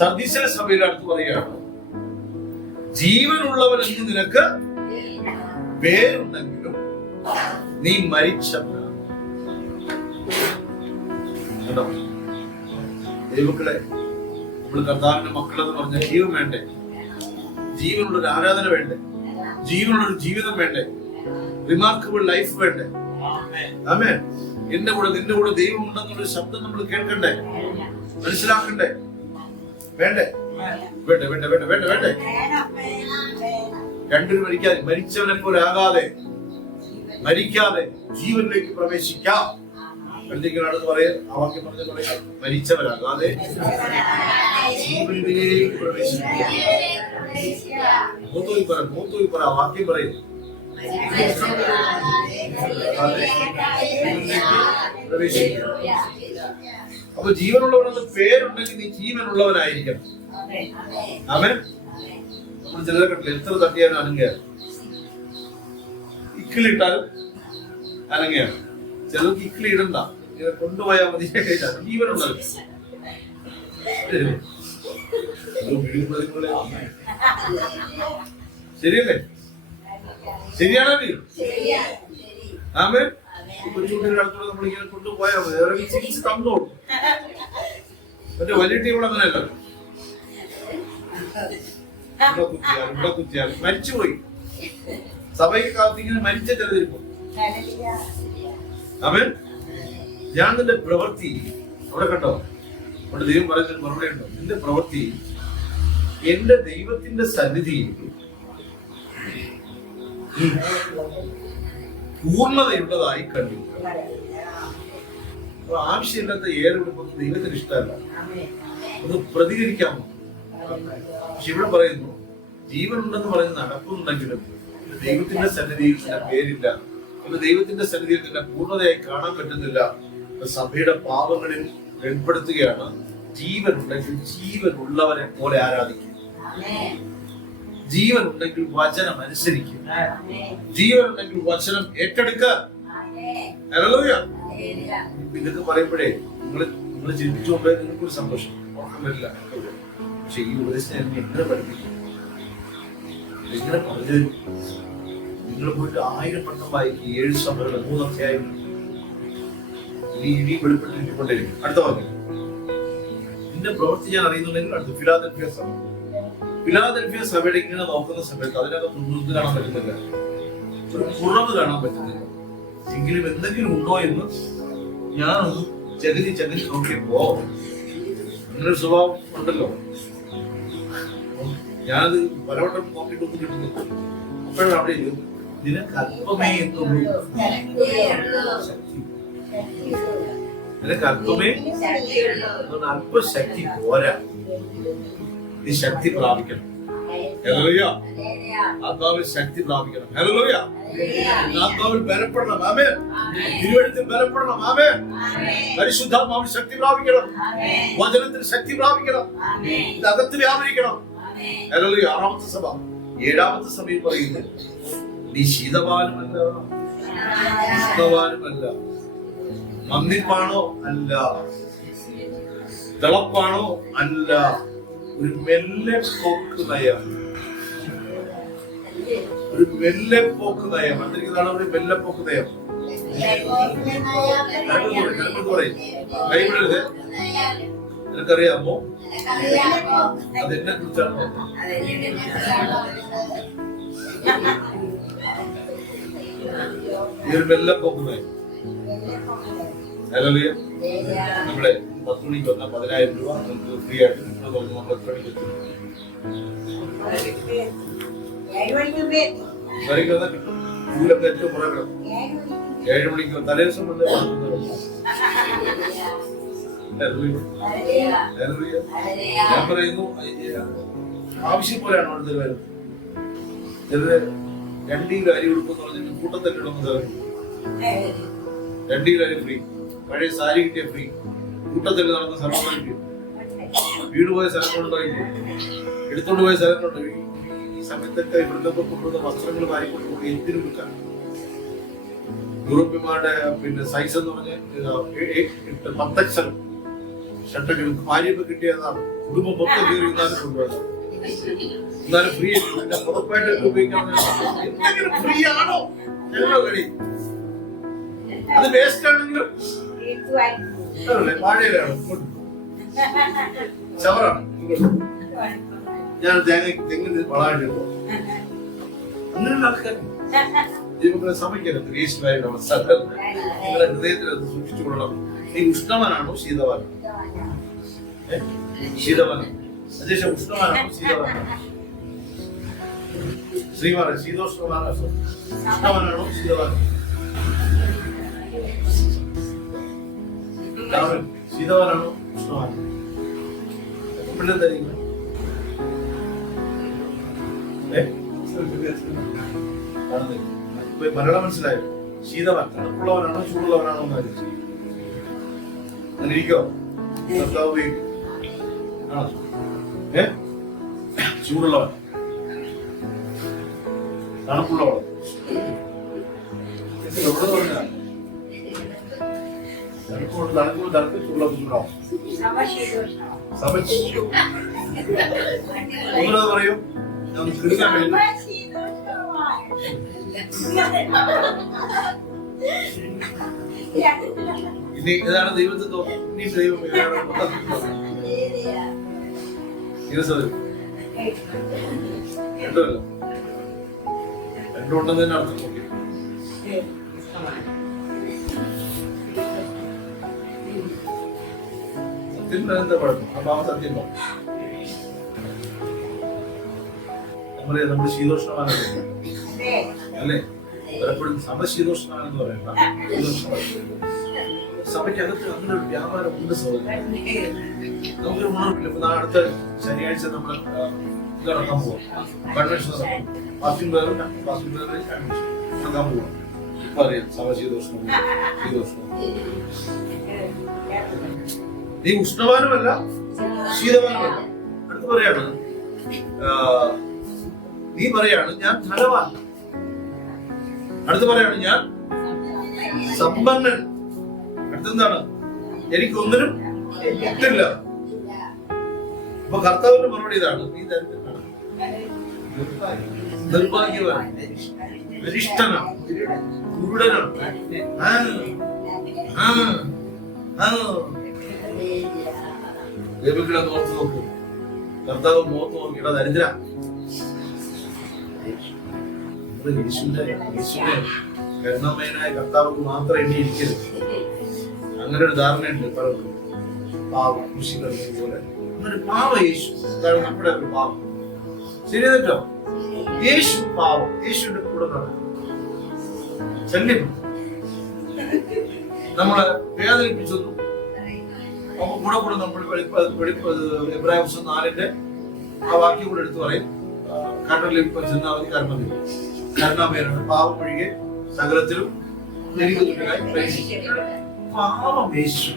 സർദീസിലെ സഭയുടെ അടുത്ത് പറയുകയാണ്, ജീവനുള്ളവൻ എന്ന് നിനക്ക് പേരുണ്ടെങ്കിലും നീ മരിച്ചവനാണ്. കേട്ടോ ദൈവക്കളെ, നമ്മൾ കർത്താവിന്റെ മക്കളെന്ന് പറഞ്ഞ ജീവൻ വേണ്ടേ? ജീവനുള്ള ഒരു ആരാധന വേണ്ടേ? ജീവനുള്ള ഒരു ജീവിതം വേണ്ടേ? റിമാർക്കബിൾ ലൈഫ് വേണ്ടേ? ആമേൻ. എന്റെ കൂടെ നിന്റെ കൂടെ ദൈവം ഉണ്ടെന്നുള്ളൊരു ശബ്ദം നമ്മൾ കേൾക്കണ്ടേ? മനസ്സിലാക്കണ്ടേ? വേണ്ടേ? വേണ്ടേ വേണ്ടേ വേണ്ടേ വേണ്ടേ വേണ്ടേ? രണ്ടൊരു മരിച്ചവനെ പോലെ ആകാതെ മരിക്കാതെ ജീവനിലേക്ക് പ്രവേശിക്കാം. അടുത്ത് പറയാൻ ആ വാക്യം പറഞ്ഞ പറയാം, മരിച്ചവരാകാതെ ജീവനിലേക്ക് പ്രവേശിക്കാം. മൂത്തോയി പറ ആ വാക്യം പറയും. പ്രവേശിക്കും. അപ്പൊ ജീവനുള്ളവനെന്ന് പേരുണ്ടെങ്കിൽ നീ ജീവനുള്ളവനായിരിക്കണം. ആമേൻ. നമ്മൾ ചിലരെ കണ്ടില്ല, എത്ര തട്ടിയാലും അനങ്ങയാണ്, ഇക്കിളിട്ടാലും അനങ്ങയാണ്. ചിലർക്ക് ഇക്കിളി ഇടണ്ട, ഇങ്ങനെ കൊണ്ടുപോയാൽ മതി, ജീവനുണ്ടല്ലോ. ശരിയല്ലേ? ശരിയാണോ? ആമേൻ. കൊച്ചുകുട്ടിയുടെ അടുത്തോടെ നമ്മളിങ്ങനെ കൊണ്ടുപോയാൽ മതി, ഇറങ്ങി ചിരിച്ച് തന്നോളൂ. മറ്റേ വലിയ ടീമുകൾ അങ്ങനെയല്ല, ഇവിടെ കുത്തിയാൽ മരിച്ചുപോയി. സഭയ്ക്ക് കാത്തിങ്ങനെ മരിച്ച ചിലതിരിക്കും. ആമേൻ. ഞാൻ നിന്റെ പ്രവൃത്തി അവിടെ കണ്ടോ, അവിടെ ദൈവം പറയുന്നൊരു മറുപടി ഉണ്ടോ? നിന്റെ പ്രവൃത്തി എന്റെ ദൈവത്തിന്റെ സന്നിധിയിൽ പൂർണ്ണതയുള്ളതായി കണ്ടു. ആവശ്യമില്ലാത്ത ഏറെടുപ്പൊന്നും ദൈവത്തിന് ഇഷ്ടമല്ല, അത് പ്രതികരിക്കാമോ? പക്ഷെ ഇവിടെ പറയുന്നു, ജീവനുണ്ടെന്ന് പറയുന്നത് നടക്കുന്നുണ്ടെങ്കിലും ദൈവത്തിന്റെ സന്നിധിയിൽ ചില പേരില്ല, ദൈവത്തിന്റെ സന്നിധിയിൽ തന്നെ പൂർണ്ണതയായി കാണാൻ പറ്റുന്നില്ല. സഭയുടെ പാപങ്ങളിൽ വെളിപ്പെടുത്തുകയാണ്, ജീവനുണ്ടെങ്കിൽ ജീവനുള്ളവരെ പോലെ ആരാധിക്കും, ജീവനുണ്ടെങ്കിൽ വചനം അനുസരിക്കും, ജീവനുണ്ടെങ്കിൽ വചനം ഏറ്റെടുക്കുക. ഇതൊക്കെ പറയുമ്പോഴേ നിങ്ങൾ ചിന്തിച്ചുകൊണ്ടേ നിങ്ങൾക്കൊരു സന്തോഷം, ഉറക്കം വരില്ല. പക്ഷെ ഈ ഉപദേശം എന്നെ എങ്ങനെ പഠിപ്പിക്കും, എങ്ങനെ പറഞ്ഞു? നിങ്ങൾ പോയിട്ട് 1000 പട്ടം വായിക്കും, 7 സഭകളുടെ 3 അധ്യായം ഇനി വെളിപ്പെട്ടിരിക്കൊണ്ടിരിക്കും. അടുത്ത വാക്യം, നിന്റെ പ്രവൃത്തി ഞാൻ അറിയുന്നുണ്ടെങ്കിൽ അടുത്ത് ഫിലാദൽഫിയ സഭ. ഫിലാദൽഫിയ സഭയുടെ ഇങ്ങനെ നോക്കുന്ന സമയത്ത് അതിനകത്ത് മുൻപ് കാണാൻ പറ്റുന്നില്ല, ഒരു കുറവ് കാണാൻ പറ്റുന്നില്ല. എങ്കിലും എന്തെങ്കിലും ഉണ്ടോ എന്ന് ഞാനൊന്ന് ചകരി നോക്കിയപ്പോ അങ്ങനൊരു സ്വഭാവം ഉണ്ടല്ലോ. ഞാനത് പലവട്ടം നോക്കിയിട്ടൊന്നും കിട്ടുന്നില്ല. അപ്പോഴാണ് അവിടെ നിനക്ക് അല്പമേ എന്നുള്ളൂ ശക്തി, നിനക്ക് അല്പമേ, അല്പശക്തി പോരാ, നീ ശക്തി പ്രാപിക്കണം. ഹല്ലേലൂയ. ആത്മാവിൽ ശക്തി പ്രാപിക്കണം. ഹല്ലേലൂയ. ആത്മാവിൽ ബലപ്പെടണം. ആമേൻ. തിരുവെഴുത്തിൽ ബലപ്പെടണം. ആമേൻ. പരിശുദ്ധാത്മാവിൽ ശക്തി പ്രാപിക്കണം, വചനത്തിൽ ശക്തി പ്രാപിക്കണം, ഇത് അകത്ത് വ്യാപരിക്കണം. ഹല്ലേലൂയ. 6ാമത്തെ സഭ. 7ാമത്തെ സഭയിൽ പറയുന്നത്, നീ ശീതപാനുമല്ല, ഉഷ്ണപാനുമല്ല, മന്ദിപ്പാണോ അല്ല, തിളപ്പാണോ അല്ല, ഒരു മെല്ലെ പോക്ക് നയം, ഒരു മെല്ലെ പോക്ക് നയം. അന്നിരിക്കുന്നതാണ് ഒരു മെല്ലെ പോക്ക് നയം. പറയും ബൈബിളില് നിനക്കറിയാമോ അതെന്നെ കുറിച്ചാണോ? ഈ ഒരു മെല്ലെ പോക്ക് നയം. ഹല്ലേലൂയ. നമ്മളെ 10 മണിക്ക് വന്നാൽ 10,000 രൂപ നമുക്ക് ഫ്രീ ആയിട്ട് നമ്മൾ 8 മണിക്ക് എത്തും. കിട്ടും. സ്കൂലൊക്കെ ഏറ്റവും കുറേ 7 മണിക്ക് തലേ ദിവസം വന്ന് ഞാൻ പറയുന്നു, ആവശ്യം പോലെയാണ് അടുത്ത് വരുന്നത്. ചിലര് 2 കിലോ അരി കൊടുക്കുമെന്ന് പറഞ്ഞിട്ട് കൂട്ടത്തന്നെ ഇടുന്നത് 2 കിലോ അരി ഫ്രീ, പഴയ സാരി കിട്ടിയ ഫ്രീ, കൂട്ടത്തിൽ നടന്ന സ്ഥലങ്ങളുണ്ട്, വീട് പോയ സ്ഥലങ്ങളുണ്ടായില്ലേ, എടുത്തോണ്ട് പോയ സ്ഥലങ്ങളുണ്ട്. ഈ സമയത്തൊക്കെ ഇവിടുത്തെ കൊണ്ടുവന്ന വസ്ത്രങ്ങൾ വാരിക്കൊണ്ട് എന്തിനു കൊടുക്കാൻ? യൂറോപ്യന്മാരുടെ സൈസ് എന്ന് പറഞ്ഞ 10 ഷർട്ടൊക്കെ ഭാര്യയൊക്കെ കിട്ടിയതാണ്. കുടുംബം മൊത്തം കയറി എന്നാലും കൊണ്ടുപോയത്, എന്നാലും ഫ്രീ ആയിട്ട് പുറപ്പായിട്ട് ഉപയോഗിക്കാൻ ഫ്രീ ആണോ? കഴി അത് വേസ്റ്റ് ആണെങ്കിലും വാഴയിലാണ്, ചവറാണ്. ഞാൻ തെങ്ങിന് വളമായിട്ട് അങ്ങനെയുള്ള ആൾക്കാർ ദൈവങ്ങളെ സമ്മതിക്കരുത്. വേസ്റ്റായിട്ട് നിങ്ങളുടെ ഹൃദയത്തിൽ അത് സൂക്ഷിച്ചുകൊള്ളണം. നീ ഉഷ്ണവാനാണോ ശീതവാനാണോ? ശീതവാനം. അതിനുശേഷം ഉഷ്ണവാനാണോ ശീതവാനാണോ? ശ്രീമാൻ ശീതോഷ്ണവാനാണോ? ഉഷ്ണവാനാണോ ശീതവാനാണോ? ശീതവാനാണോ ഉഷ്ണവാനാണോ? പിള്ളേന്തായിരിക്കും മലയാളം മനസ്സിലായോ? ശീതവാൻ തണുപ്പുള്ളവനാണോ ചൂടുള്ളവനാണോ എന്ന് ആലോചിച്ചു. അങ്ങനെ ഇരിക്കോ? കർത്താവ് ഉപയോഗിക്കും. ആണോ? ചൂടുള്ളവൻ, തണുപ്പുള്ളവൻ എവിടെ പറഞ്ഞ തണുപ്പ് ചൂടുള്ള ചൂടാവും. ഒന്നുകൂടെ പറയൂ. എടുക്കാൻ വേണ്ടി ഇനി ഇതാണ് ദൈവത്തെ ഇനി ദൈവം രണ്ടുമല്ല, രണ്ടുണ്ടെന്ന് തന്നെ അർത്ഥം നോക്കി. സത്യം എന്താ കുഴപ്പം? ആ ഭാവം സത്യം പറയും. നമ്മൾ ശീതോഷ്ണമാനല്ലേ അല്ലേ? പലപ്പോഴും സഭ ശീതോഷ്ണമാണെന്ന് പറയണ്ട. സഭയ്ക്കകത്ത് അങ്ങനെ ഒരു വ്യാപാരം ഉണ്ട് സഹോദരൻ. നമുക്കൊരു ഗുണമില്ല. ഇപ്പൊ അടുത്ത ശനിയാഴ്ച നമ്മൾ നടക്കാൻ പോവാം. കൺവെൻഷൻ നടക്കാൻ പോവാം. ഇപ്പൊ അറിയാം സഭ ശീതോഷ്ണം. നീ ഉഷ്ണവാനുമല്ല ശീതവാനുമല്ല. അടുത്ത് പറയാണ്, നീ പറയാണ് ഞാൻ ധനവാൻ. അടുത്ത് പറയാണ് ഞാൻ സമ്പന്നൻ. അടുത്തെന്താണ്? എനിക്കൊന്നിനും കിട്ടില്ല. അപ്പൊ കർത്താവിന്റെ മറുപടി ഇതാണ്, നീ ദരിദ്രനാണ്, നിർഭാഗ്യവാൻ, ബലിഷ്ഠനാണ്, കുരുടനാണ്. ഓർത്ത് നോക്കൂ. കർത്താവ് മുഖത്ത് നോക്കിയിട്ട് ദരിദ്ര. യേശുവിന്റെ കരുണാമയനായ കർത്താവ് മാത്രം എണ്ണിയിരിക്കരുത്. അങ്ങനെ ഒരു ധാരണയുണ്ട് പലർക്കും. പാവം കൃഷി കളിക്കുന്നത് പോലെ അങ്ങനെ പാവ യേശു. നമ്മുടെ ഒരു പാവം. ശരി കേട്ടോ? യേശു പാവം. യേശുവിന്റെ കൂടെ ശല്യം നമ്മളെ വേദനിപ്പിച്ചു. അപ്പൊ കൂടെ നമ്മൾ എബ്രാഹിം 4 ആ വാക്യം കൂടെ എടുത്തു പറയും. കർണലിൽ ചെന്നാൽ മതി, കർമ്മ കരുണാമയനാണ്, പാവം ഒഴികെ സകലത്തിലും പാവം യേശു.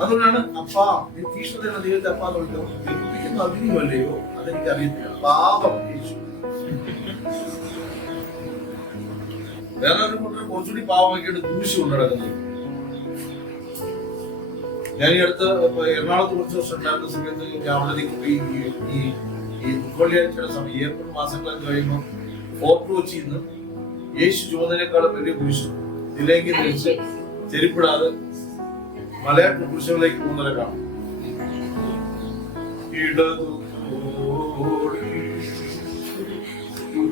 അതുകൊണ്ടാണ് അപ്പാ നീ തീഷ്ണതയുള്ള ദൈവത്തെ അപ്പാ വിളിക്കുന്നു. അതിനുമല്ലയോ അതെനിക്ക് അറിയത്തില്ല. പാവം യേശു. വേറെ കുറച്ചുകൂടി പാവമാക്കിയിട്ട് ദൂഷ്യം കൊണ്ട് നടക്കുന്നത്. ഞാൻ ഈ അടുത്ത് എറണാകുളത്ത് കുറച്ച് വർഷം ഉണ്ടായിരുന്ന സമയത്ത് അവിടെ ഈ മുക്കോളിയാഴ്ചയുടെ സമയം ഏപ്രിൽ മാസങ്ങളൊക്കെ കഴിയുമ്പോൾ ഫോർട്ട് കൊച്ചിയിൽ നിന്ന് യേശു ചുമന്നതിനേക്കാളും വലിയ കുരിശ് നിലയെങ്കിൽ ധരിച്ച് ചെരുപ്പിടാതെ മലയാറ്റ കുരിശുകളിലേക്ക് പോകുന്നവരെ കാണും.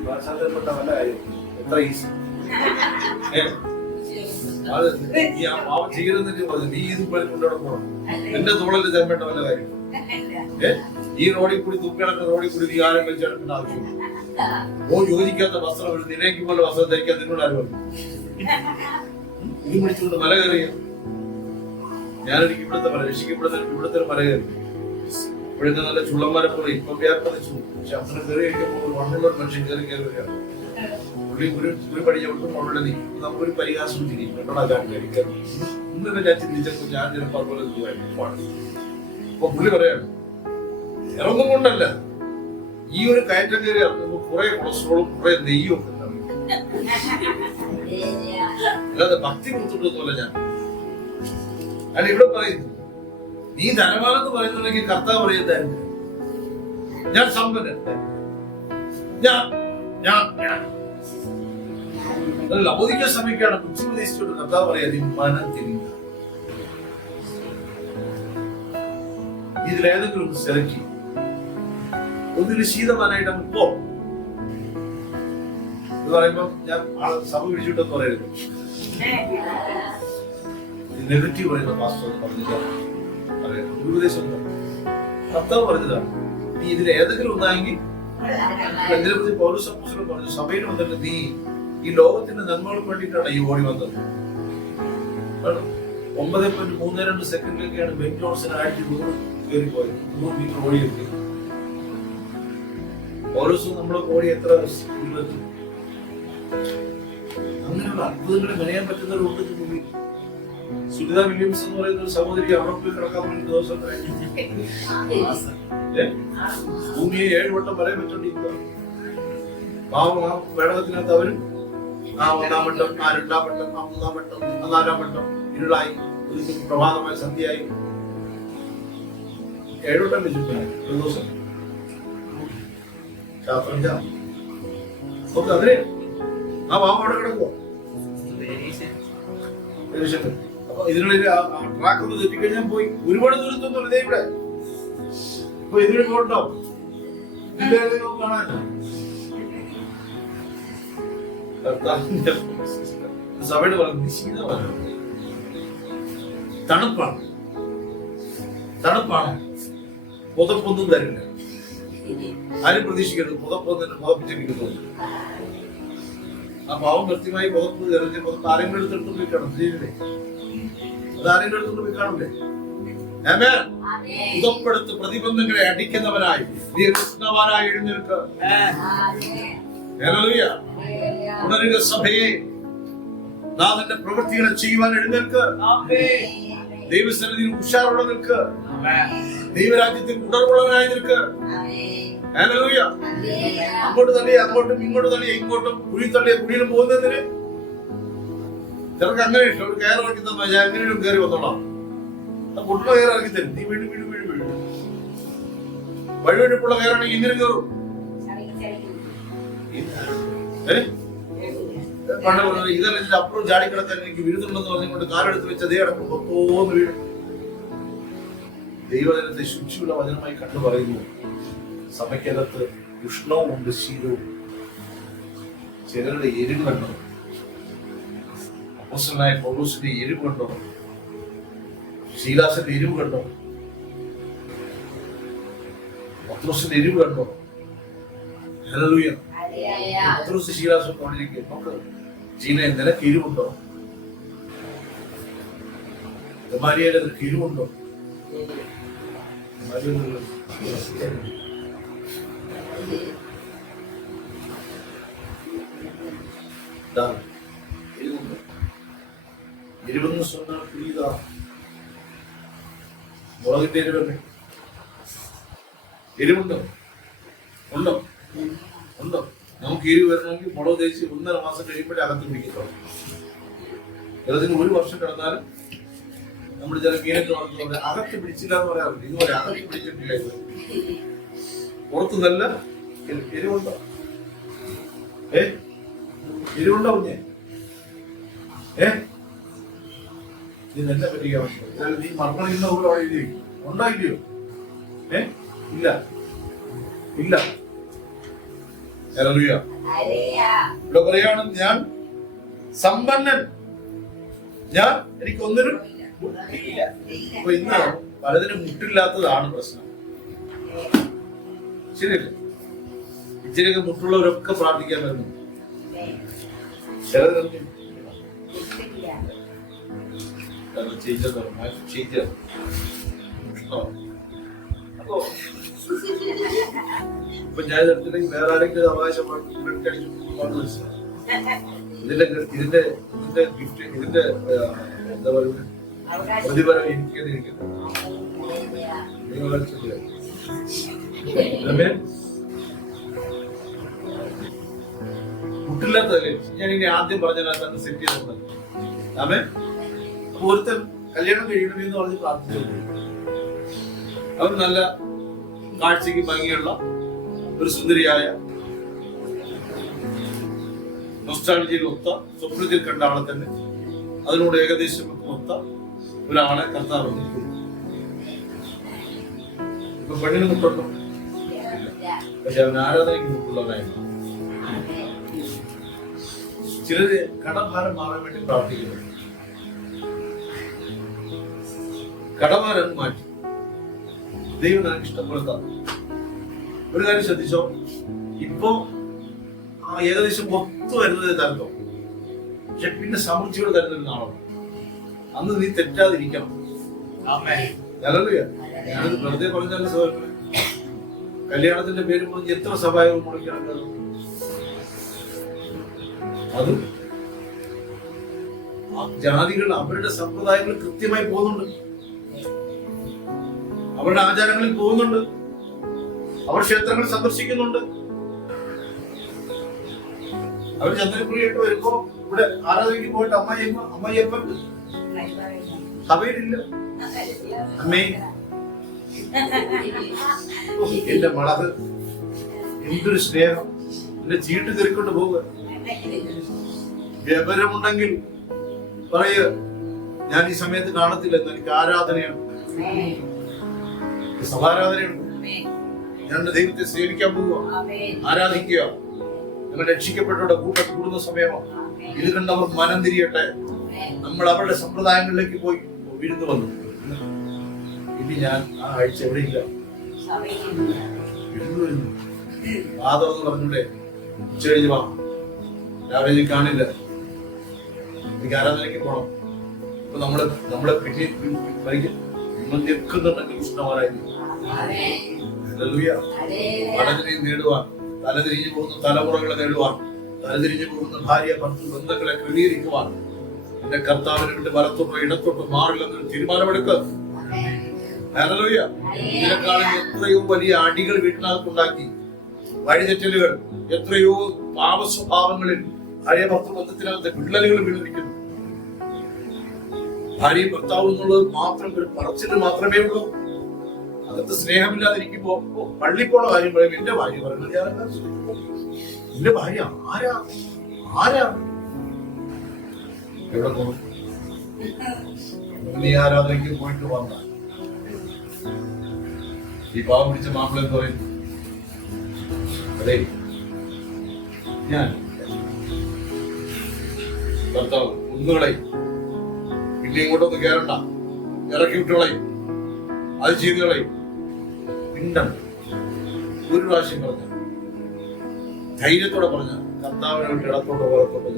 ഭാഷാന്തരപ്പെട്ട വല്ല കാര്യം എത്ര ഈസി. അത് ഈ ആ പാവം ചെയ്യരുതെന്നൊക്കെ പറഞ്ഞു. നീ ഇത് കൊണ്ടോടെ പോകണം. എന്റെ തോളിൽ തരേണ്ട വല്ല കാര്യം. ഈ റോഡിൽ കൂടി തുപ്പിടക്കുന്ന റോഡിൽ കൂടി നീ ആരും വലിച്ചെടുക്കേണ്ട ആവശ്യമില്ല. യോജിക്കാത്ത വസ്ത്രം ഒരു നിലയ്ക്ക് പോലെ വസ്ത്രം ധരിക്കാൻ നിന്നോട് ആരും പറഞ്ഞു. ഇത് പിടിച്ചുകൊണ്ട് മല കയറിയ ഞാനൊരിക്കൽ ഇവിടുത്തെ മല കയറി. ഇപ്പോഴത്തെ നല്ല ചുള്ളന്മാരെ പോലെ ഇപ്പം വ്യാപരിച്ചു. പക്ഷെ അത്ര കയറി കഴിക്കുമ്പോൾ മണ്ണുള്ള മനുഷ്യൻ കയറി വരികയാണ്. പുള്ളി പഠിച്ചവിടും അവളുടെ നീ നമുക്കൊരു പരിഹാസം തിരിയും. കണ്ടോടാ കഴിക്കാൻ ഇന്നലെ ഞാൻ ചിന്തിച്ചപ്പോൾ ഞാൻ ചിലപ്പോൾ അതുപോലെ അപ്പൊ പുള്ളി പറയാണ് ഇറങ്ങും കൊണ്ടല്ല, ഈ ഒരു കയറ്റം കയറി ഇറങ്ങുമ്പോൾ കുറെ കൊളസ്ട്രോളും കുറെ നെയ്യും ഒക്കെ ഉണ്ടാവും. അല്ലാതെ ഭക്തി കൊടുത്തിട്ടൊന്നുമല്ല ഞാൻ. അല്ല ഇവിടെ പറയുന്നു നീ ധനവാനെന്ന് പറയുന്നുണ്ടെങ്കിൽ കർത്താവ് പറയുന്നതായിരുന്നു ഞാൻ സമ്പന്നൻ, ലബോധിക്കാൻ ശ്രമിക്കുകയാണ്. ബുദ്ധി ഉപദേശിച്ചോട്ട് കർത്താവ് പറയാ നീ മനം തിരിഞ്ഞ ഇതിലേതെങ്കിലും സെലക്ട് ചെയ്യും. ഒന്നിന് ശീതമാനായിട്ട് അങ്ങ് പോ എന്ന് പറയുമ്പോ ഞാൻ സഭ വിളിച്ചിട്ടെന്ന് പറയരുത്. നെഗറ്റീവ് പറയുന്ന പാസ്റ്റർ പറഞ്ഞില്ല, ഉപദേശം കർത്താവ് പറഞ്ഞതാണ്. നീ ഇതിൽ ഏതെങ്കിലും ഒന്നായെങ്കിൽ എന്തിനെ പൗലോസ് അപ്പോസ്തലൻ പറഞ്ഞു, സഭയിൽ വന്നിട്ട് നീ ഈ ലോകത്തിന്റെ നന്മകൾക്ക് വേണ്ടിയിട്ടാണ് ഈ ഓടി വന്നത്. 9.32 സെക്കൻഡിലേക്കാണ് ബെൻ ജോൺസൺ 100 കയറിപ്പോയത്. 100 മീറ്റർ ഓടിയെത്തി. പൗലോസ് നമ്മളെ ഓടി എത്ര അങ്ങനെയുള്ള അത്ഭുതങ്ങളെ മെനയാൻ പറ്റുന്നവരുണ്ട് ഭൂമി. സുനിത വില്യംസ് എന്ന് പറയുന്ന ഒരു സഹോദരി അവിടെ പോയി കിടക്കാൻ വേണ്ടി ദിവസം ഭൂമിയെ 7 വട്ടം പറയാൻ പറ്റോണ്ടിരിക്കുക. പാവം ആ പേടകത്തിനകത്ത് അവരും ആ 1-ാം വട്ടം, ആ 2-ാം വട്ടം, ആ 3-ാം വട്ടം, ആ 4-ാം വട്ടം ഇരുളായി, ഒരു പ്രഭാതമായി സന്ധ്യയായി 7 വട്ടം വെച്ചിട്ടുണ്ട് ഒരു ദിവസം. ശാസ്ത്രം നമുക്ക് അതിനെ ആ പാവം അവിടെ കിടക്കുവോ? അപ്പൊ ഇതിനുള്ളിൽ ട്രാക്ക് ഒന്ന് തെറ്റിക്കഴിഞ്ഞാൽ പോയി ഒരുപാട് ദൂരത്തൊന്നും ഇതേ ഇവിടെ ഇപ്പൊ ഇതിന് പോകണ്ടോ കാണാൻ. സഭയുടെ പറഞ്ഞു ശീതമാണ്, തണുപ്പാണ്, തണുപ്പാണ്, പുതപ്പൊന്നും തരില്ല. ആരും പ്രതീക്ഷിക്കരുത് പുതപ്പൊന്നും പുതപ്പിച്ചിരിക്കുന്നു. ആ പാവം കൃത്യമായി പുതപ്പ് തെരഞ്ഞ് പുതപ്പ് ആരെങ്കിലും എടുത്തിട്ട് പോയി കാണും. ശരിയല്ലേ? അത് ആരെങ്കിലും എടുത്തിട്ട് പോയി കാണൂലേ? പുതപ്പെടുത്ത് പ്രതിബന്ധങ്ങളെ അടിക്കുന്നവനായി നീ കൃഷ്ണവാനായി എഴുന്നേൽക്കുക. ഉണരുക സഭയെ, നാഥന്റെ പ്രവൃത്തികളെ ചെയ്യുവാൻ എഴുന്നേൽക്കുക. ദൈവസന്നിധിയിൽ ഉഷാറോടെ നിൽക്കുക. ദൈവരാജ്യത്തിൽ ഉണർവുള്ളവനായി നിൽക്കുക. അങ്ങോട്ട് തള്ളിയ അങ്ങോട്ടും, ഇങ്ങോട്ട് തള്ളിയ ഇങ്ങോട്ടും, കുഴി തള്ളിയ കുഴിയിലും പോകുന്നതിന് ചിലർക്ക് അങ്ങനെ ഇഷ്ടം. ഒരു കയർ ഇറക്കി തന്നാ ഞാൻ എങ്ങനെയും കയറി വന്നോളാം. പൊട്ടുള്ള കയർ ഇറക്കി തരും. നീ വീണ്ടും വീണ്ടും വീണ്ടും വീണ്ടും വഴിവെടുപ്പുള്ള കയറാണെങ്കിൽ ഇങ്ങനെ കയറും. പണ്ട് ഇതെല്ലാം ഇതിന്റെ അപ്പുറം ചാടിക്കിടക്കാൻ എനിക്ക് വീഴുന്നുണ്ടെന്ന് പറഞ്ഞുകൊണ്ട് കാലെടുത്ത് വെച്ച് അതേ അടക്കം പൊത്തോന്ന് വീഴും. ദൈവജനത്തെ ശുചിയുള്ള വചനമായി കണ്ടു പറയുന്നു. സഭയ്ക്കകത്ത് ഉഷ്ണവും ഉണ്ട്, ശീതവും. ചിലരുടെ എരിവ് കണ്ടോ? അപ്പോസ്തലനായ പൗലോസിന്റെ എരിവ് കണ്ടോ? ശീലാസിന്റെ എരിവ് കണ്ടോ? പത്രോസിന്റെ എരിവ് കണ്ടോ? ഹല്ലേലൂയ. പത്രോസ് ശീലാസും കൊണ്ടിരിക്കും. നമുക്ക് ജീന നിനക്ക് എരിവുണ്ടോ? ഗമാലിയേലിന് നിനക്ക് എരിവുണ്ടോ? എരിവെന്ന് சொன்னால் புரியுதா? മുളകിന്റെ എരിവല്ലേ? എരിവുണ്ടോ? ഉണ്ടോ? ഉണ്ടോ? നമുക്ക് എരിവ് വരണമെങ്കിൽ മുളക് തേച്ച് 1.5 മാസം കഴിയുമ്പോഴേ അകത്ത് പിടിക്കത്തുള്ളൂ. ചിലതിന് 1 വർഷം കിടന്നാലും നമ്മൾ ചില മീനൊക്കെ വളർത്തുന്നത് അകത്ത് പിടിച്ചില്ല എന്ന് പറയാറുണ്ട്. ഇതുപോലെ അകത്ത് പിടിച്ചിട്ടില്ല. ഇത് പുറത്ത് നല്ല എരിവുണ്ടോ? എരിവുണ്ടോ കുഞ്ഞെ? നീ നല്ല പറ്റിക്കാൻ പറ്റുമോ? നീ മർമ്മ ഇന്ന പോലെ അവിടെ എഴുതി ഉണ്ടോ ഇല്ലയോ? ഇല്ല ഇല്ല. ഇവിടെ പറയാണ് ഞാൻ സമ്പന്നൻ, ഞാൻ എനിക്ക് ഒന്നിനും മുട്ടില്ല. അപ്പൊ ഇന്ന് പലതിനും മുട്ടില്ലാത്തതാണ് പ്രശ്നം. ശരിയല്ലേ? ഇച്ചിരിയൊക്കെ മുട്ടുള്ളവരൊക്കെ പ്രാർത്ഥിക്കാൻ വരുന്നു. ചിലതൊന്നും ഇപ്പൊ ഞാൻ എടുത്തിട്ടുണ്ടെങ്കിൽ വേറെ ആരെങ്കിലും അവകാശമാക്കി ഇതിന്റെ ഇതിന്റെ ഇതിന്റെ ഗിഫ്റ്റ് ഇതിന്റെ എന്താ പറയുക പ്രതിഫലം എനിക്ക് മുട്ടില്ലാത്തതല്ലേ? ഞാൻ ഇനി ആദ്യം പറഞ്ഞതിനകത്ത് സെറ്റ് ചെയ്തത് ആമേ. ഒരുത്തൻ കല്യാണം കഴിയണമെന്ന് പറഞ്ഞ് പ്രാർത്ഥിച്ചു. അവർ നല്ല കാഴ്ചക്ക് ഭംഗിയുള്ള ഒരു സുന്ദരിയായ നൊസ്റ്റാൾജിയിൽ ഒത്ത സ്വപ്നത്തിൽ കണ്ട ആളെ തന്നെ അതിനോട് ഏകദേശം ഒത്ത ഒരാളെ കർത്താവ് വന്നിരിക്കുന്നു. ഇപ്പൊ പെണ്ണിന് മുട്ടുണ്ടോ? പക്ഷെ അവൻ ആരാധനയ്ക്ക് മുട്ടുള്ളവനായിരുന്നു. ചിലര് കടഭാരം മാറാൻ വേണ്ടി പ്രാർത്ഥിക്കുന്നു. കടഭാരം മാറ്റി ദൈവം നിനക്ക് ഇഷ്ടപ്പെടുത്താം. ഒരു കാര്യം ശ്രദ്ധിച്ചോ, ഇപ്പോ ഏകദേശം ഒത്തു വരുന്നത് തരുന്നോ, പക്ഷെ പിന്നെ സമൃദ്ധിയോട് തരുന്നൊരു നാളാണ്. അന്ന് നീ തെറ്റാതിരിക്കണം. ഞാനത് വെറുതെ പറഞ്ഞാലും സഹോദരൻ, കല്യാണത്തിന്റെ പേര് പറഞ്ഞ് എത്ര സഭായോഗം മുടക്കണം. അത് ആ ജാതികൾ അവരുടെ സമ്പ്രദായങ്ങൾ കൃത്യമായി പോകുന്നുണ്ട്, അവരുടെ ആചാരങ്ങളിൽ പോകുന്നുണ്ട്, അവർ ക്ഷേത്രങ്ങൾ സന്ദർശിക്കുന്നുണ്ട്. അവർ ചന്ദ്രപുരിയായിട്ട് വരുമ്പോ ഇവിടെ ആരാധനയ്ക്ക് പോയിട്ട് അമ്മയപ്പൻ സഭയിലില്ല. അമ്മേ എന്റെ മളത് എന്തൊരു സ്നേഹം, എന്റെ ചീട്ട് കയറിക്കൊണ്ട് പോവുക. വിവരമുണ്ടെങ്കിൽ പറയ, ഞാൻ ഈ സമയത്ത് കാണത്തില്ല, എനിക്ക് ആരാധനയാണ്, സഭാരാധനയുണ്ട്, ഞാൻ ദൈവത്തെ സേവിക്കാൻ പോവുക, ആരാധിക്കുക. ഞങ്ങൾ രക്ഷിക്കപ്പെട്ടവരുടെ കൂട്ടം കൂടുന്ന സമയമാണ്. ഇത് കണ്ടവർ മനം തിരിയട്ടെ. നമ്മൾ അവരുടെ സമ്പ്രദായങ്ങളിലേക്ക് പോയി വിരുന്ന് വന്നു. ഇനി ഞാൻ ആ ആഴ്ച എവിടെയില്ല, വിരുന്ന് വരുന്നു. ആദം എന്ന് പറഞ്ഞൂടെ, ഉച്ച കഴിഞ്ഞ് വാ, രാവിലെ കാണില്ല, എനിക്ക് ആരാധനയ്ക്ക് പോണം. അപ്പൊ നമ്മളെ പിന്നെ നിൽക്കുന്നുണ്ടെങ്കിൽ ഇഷ്ടമാരായിരുന്നു. പലതിനെയും നേടുവാൻ, തലതിരിഞ്ഞു പോകുന്ന തലമുറകളെ നേടുവാൻ, തലതിരിഞ്ഞു പോകുന്ന ഭാര്യ ബന്ധങ്ങളെ ക്രമീകരിക്കുവാൻ എന്റെ കർത്താവിനെ വിട്ട് വലത്തോട്ടോ ഇടത്തോട്ടോ മാറില്ലെന്നൊരു തീരുമാനമെടുക്കുക. ഇതിനെക്കാളും എത്രയോ വലിയ അടികൾ വീട്ടിനകത്തുണ്ടാക്കി, വഴിതെറ്റലുകൾ, എത്രയോ പാപസ്വഭാവങ്ങളിൽ ഭാര്യ ഭർത്തൃ ബന്ധത്തിനകത്ത് വിള്ളലുകൾ വീണിരിക്കുന്നു. ഭാര്യയും ഭർത്താവും എന്നുള്ളത് മാത്രം ഒരു പറച്ചിൽ മാത്രമേ ഉള്ളൂ. അകത്ത് സ്നേഹമില്ലാതിരിക്കുമ്പോ പള്ളി പോണ കാര്യം പറയും. എന്റെ ഭാര്യ പറയുന്നത് ഞാൻ എന്റെ ഭാര്യ ആരാ എവിടെ പോകും? നീ ആരാധനയ്ക്ക് പോയിട്ട് വന്ന ഈ പാവം പിടിച്ച മാപ്പിള എന്ന് പറയുന്നു, അതെ ഞാൻ ഭർത്താവ് ഒന്നുകളെയും പിന്നെ ഇങ്ങോട്ടൊന്ന് കയറണ്ട, ഇറക്കി വിട്ടുകളയും, അത് ചെയ്ത് കളയും. പിണ്ടം ഒരു പ്രാവശ്യം പറഞ്ഞ, ധൈര്യത്തോടെ പറഞ്ഞ, കർത്താവിനെ വിട്ട് ഇടത്തോട്ടോ വലത്തോട്ടോ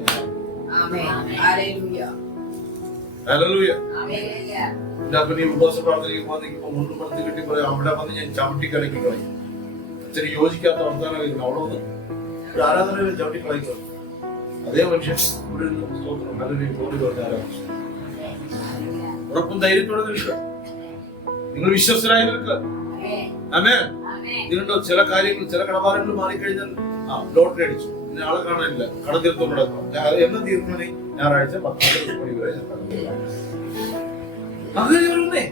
ഞാൻ ഈ ഉപവാസ പ്രാർത്ഥനയ്ക്ക് വന്നിപ്പോ മുണ്ടും പടുത്ത് കിട്ടി പറയാം, അവിടെ വന്ന് ഞാൻ ചവിട്ടിക്കലക്കി കളയും. അച്ഛന് യോജിക്കാത്ത വർത്താനം കഴിക്കണം. അവിടെ വന്ന് ഒരു ആരാധന ചവിട്ടിക്കളയിക്കും. അതേ മനുഷ്യൻ ഇവിടെ നിന്ന് നല്ലൊരു ജോലി പറഞ്ഞ ആരാധന ഉറപ്പും ധൈര്യത്തോടെ നിൽക്കുക. നിങ്ങൾ വിശ്വസ്തരായി നിൽക്കുക. ആമേൻ. ഇതിനുണ്ടോ ചില കാര്യങ്ങൾ, ചില കടഭാരങ്ങൾ മാറിക്കഴിഞ്ഞാൽ ലോട്ടറി അടിച്ചു, പിന്നെ ആളെ കാണാനില്ല, കടതീർത്തോടെ എന്ന് തീർന്നേ ഞായറാഴ്ച 10 മണി വരെ അങ്ങനെ.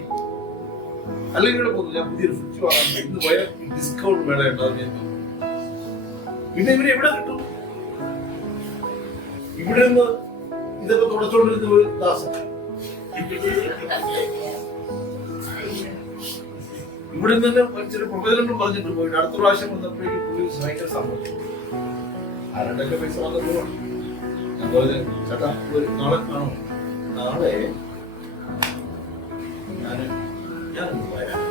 അല്ലെങ്കിൽ ഇവിടെ പോകുന്നു, ഞാൻ പുതിയൊരു ഫ്രിഡ്ജ് വാങ്ങാൻ ഇന്ന് പോയ ഡിസ്കൗണ്ട് വേള ഉണ്ടാകുന്ന. പിന്നെ ഇവരെ എവിടെ കിട്ടും? ഇവിടെ നിന്ന് ഇതൊക്കെ തുടച്ചോണ്ടിരുന്ന ഒരു ദാസൻ ഇവിടെ നിന്ന് ചില പ്രൊഫസറും പറഞ്ഞിട്ട് പോയിട്ട് അടുത്ത പ്രാവശ്യം വന്നപ്പോഴേക്കും ഭയങ്കര സമ്മതം. ആരണ്ടൊക്കെ പൈസ വന്നു പോവാണ്. ഞാൻ പറഞ്ഞത്, ചേട്ടാ നാളെ കാണോ? നാളെ ഞാനൊന്ന് വരാം.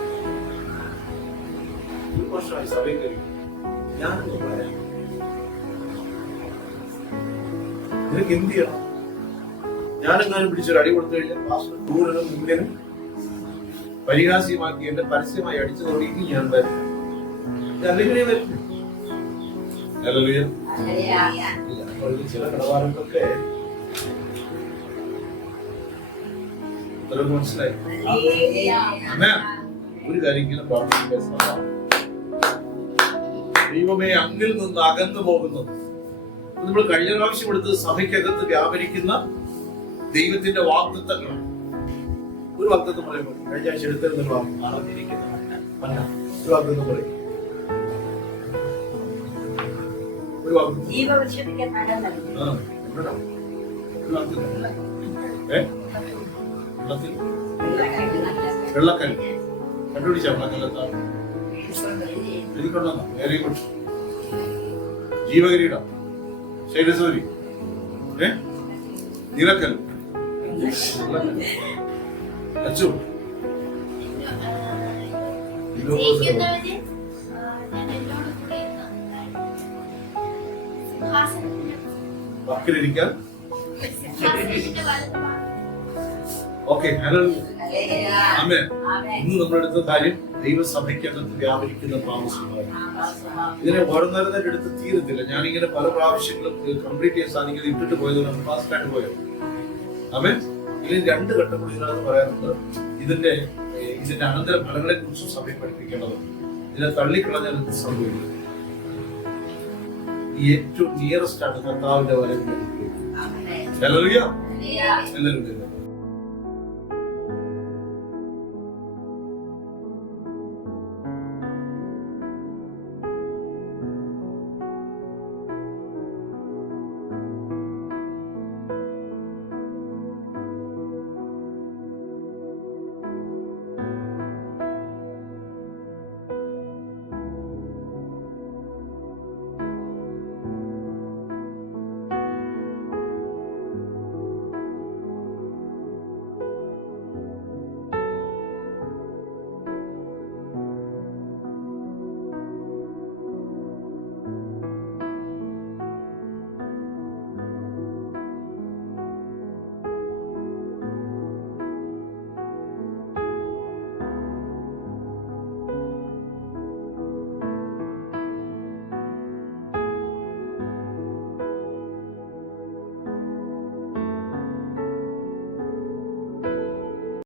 ഒരു വർഷമായി സഭയിൽ കയറി, ഞാനൊന്ന് വരാം. നിനക്ക് എന്ത് ചെയ്യണം? ഞാനെങ്ങാനും പിടിച്ചൊരു അടി കൊടുത്തു കഴിഞ്ഞാൽ പാസ്റ്റർ ദൂരനും മുമ്പിനും പരിഹാസ്യമാക്കി എന്നെ പരസ്യമായി അടിച്ചതോടെ ഇനി ഞാൻ വരും. അല്ലെങ്കിൽ വരും. ചില കടവാരങ്ങളൊക്കെ മനസ്സിലായി. ഒരു കാര്യം ഇങ്ങനെ പ്രാർത്ഥിക്കുക, ദൈവമേ അങ്ങിൽ നിന്ന് അകന്നു പോകുന്നത്. നമ്മൾ കഴിഞ്ഞ പ്രാവശ്യം എടുത്ത് സഭയ്ക്കകത്ത് വ്യാപരിക്കുന്ന ദൈവത്തിന്റെ വാഗ്ദത്തങ്ങളാണ്. ഒരു വാഗ്ദത്തം പറയുമ്പോൾ കഴിഞ്ഞ ആഴ്ച എടുത്തിരുന്ന അറിഞ്ഞിരിക്കുന്ന ഒരു വാഗ്ദത്തം പറയും. ഒരു വാഗ്ദത്തം വെള്ളക്കല്ല് കണ്ടുപിടിച്ച വെള്ളക്കല്ലെത്താം എഴുതിക്കൊണ്ടെന്നോ? Very good. ജീവകിരീടം, ശൈലസൂരി, നിലക്കൽ, അച്ചു, വക്കിലിരിക്കാൻ. ഓക്കെ, ആമേൻ. ഇന്ന് നമ്മളെടുത്ത കാര്യം ദൈവസഭയ്ക്കകത്ത് വ്യാപരിക്കുന്ന താമസമാണ്. ഇതിനെ ഓരോന്നേരം എടുത്ത് തീരത്തില്ല. ഞാനിങ്ങനെ പല പ്രാവശ്യങ്ങളും കംപ്ലീറ്റ് ചെയ്യാൻ സാധിക്കാതെ ഇട്ടിട്ട് പോയത് ഫാസ്റ്റായിട്ട് പോയത്. അവൻ ഇതിൽ 2 ഘട്ടം കൂടി ഇതിനകത്ത് പറയാറുണ്ട്. ഇതിന്റെ അനന്തര ഫലങ്ങളെ കുറിച്ച് സഭയെ പഠിപ്പിക്കേണ്ടതുണ്ട്. ഇതിനെ തള്ളിക്കളഞ്ഞാൽ എന്ത് സംഭവിക്കും? ഏറ്റവും നിയറസ്റ്റ് ആണ് കർത്താവിന്റെ വരവിൽ. എല്ലാവരും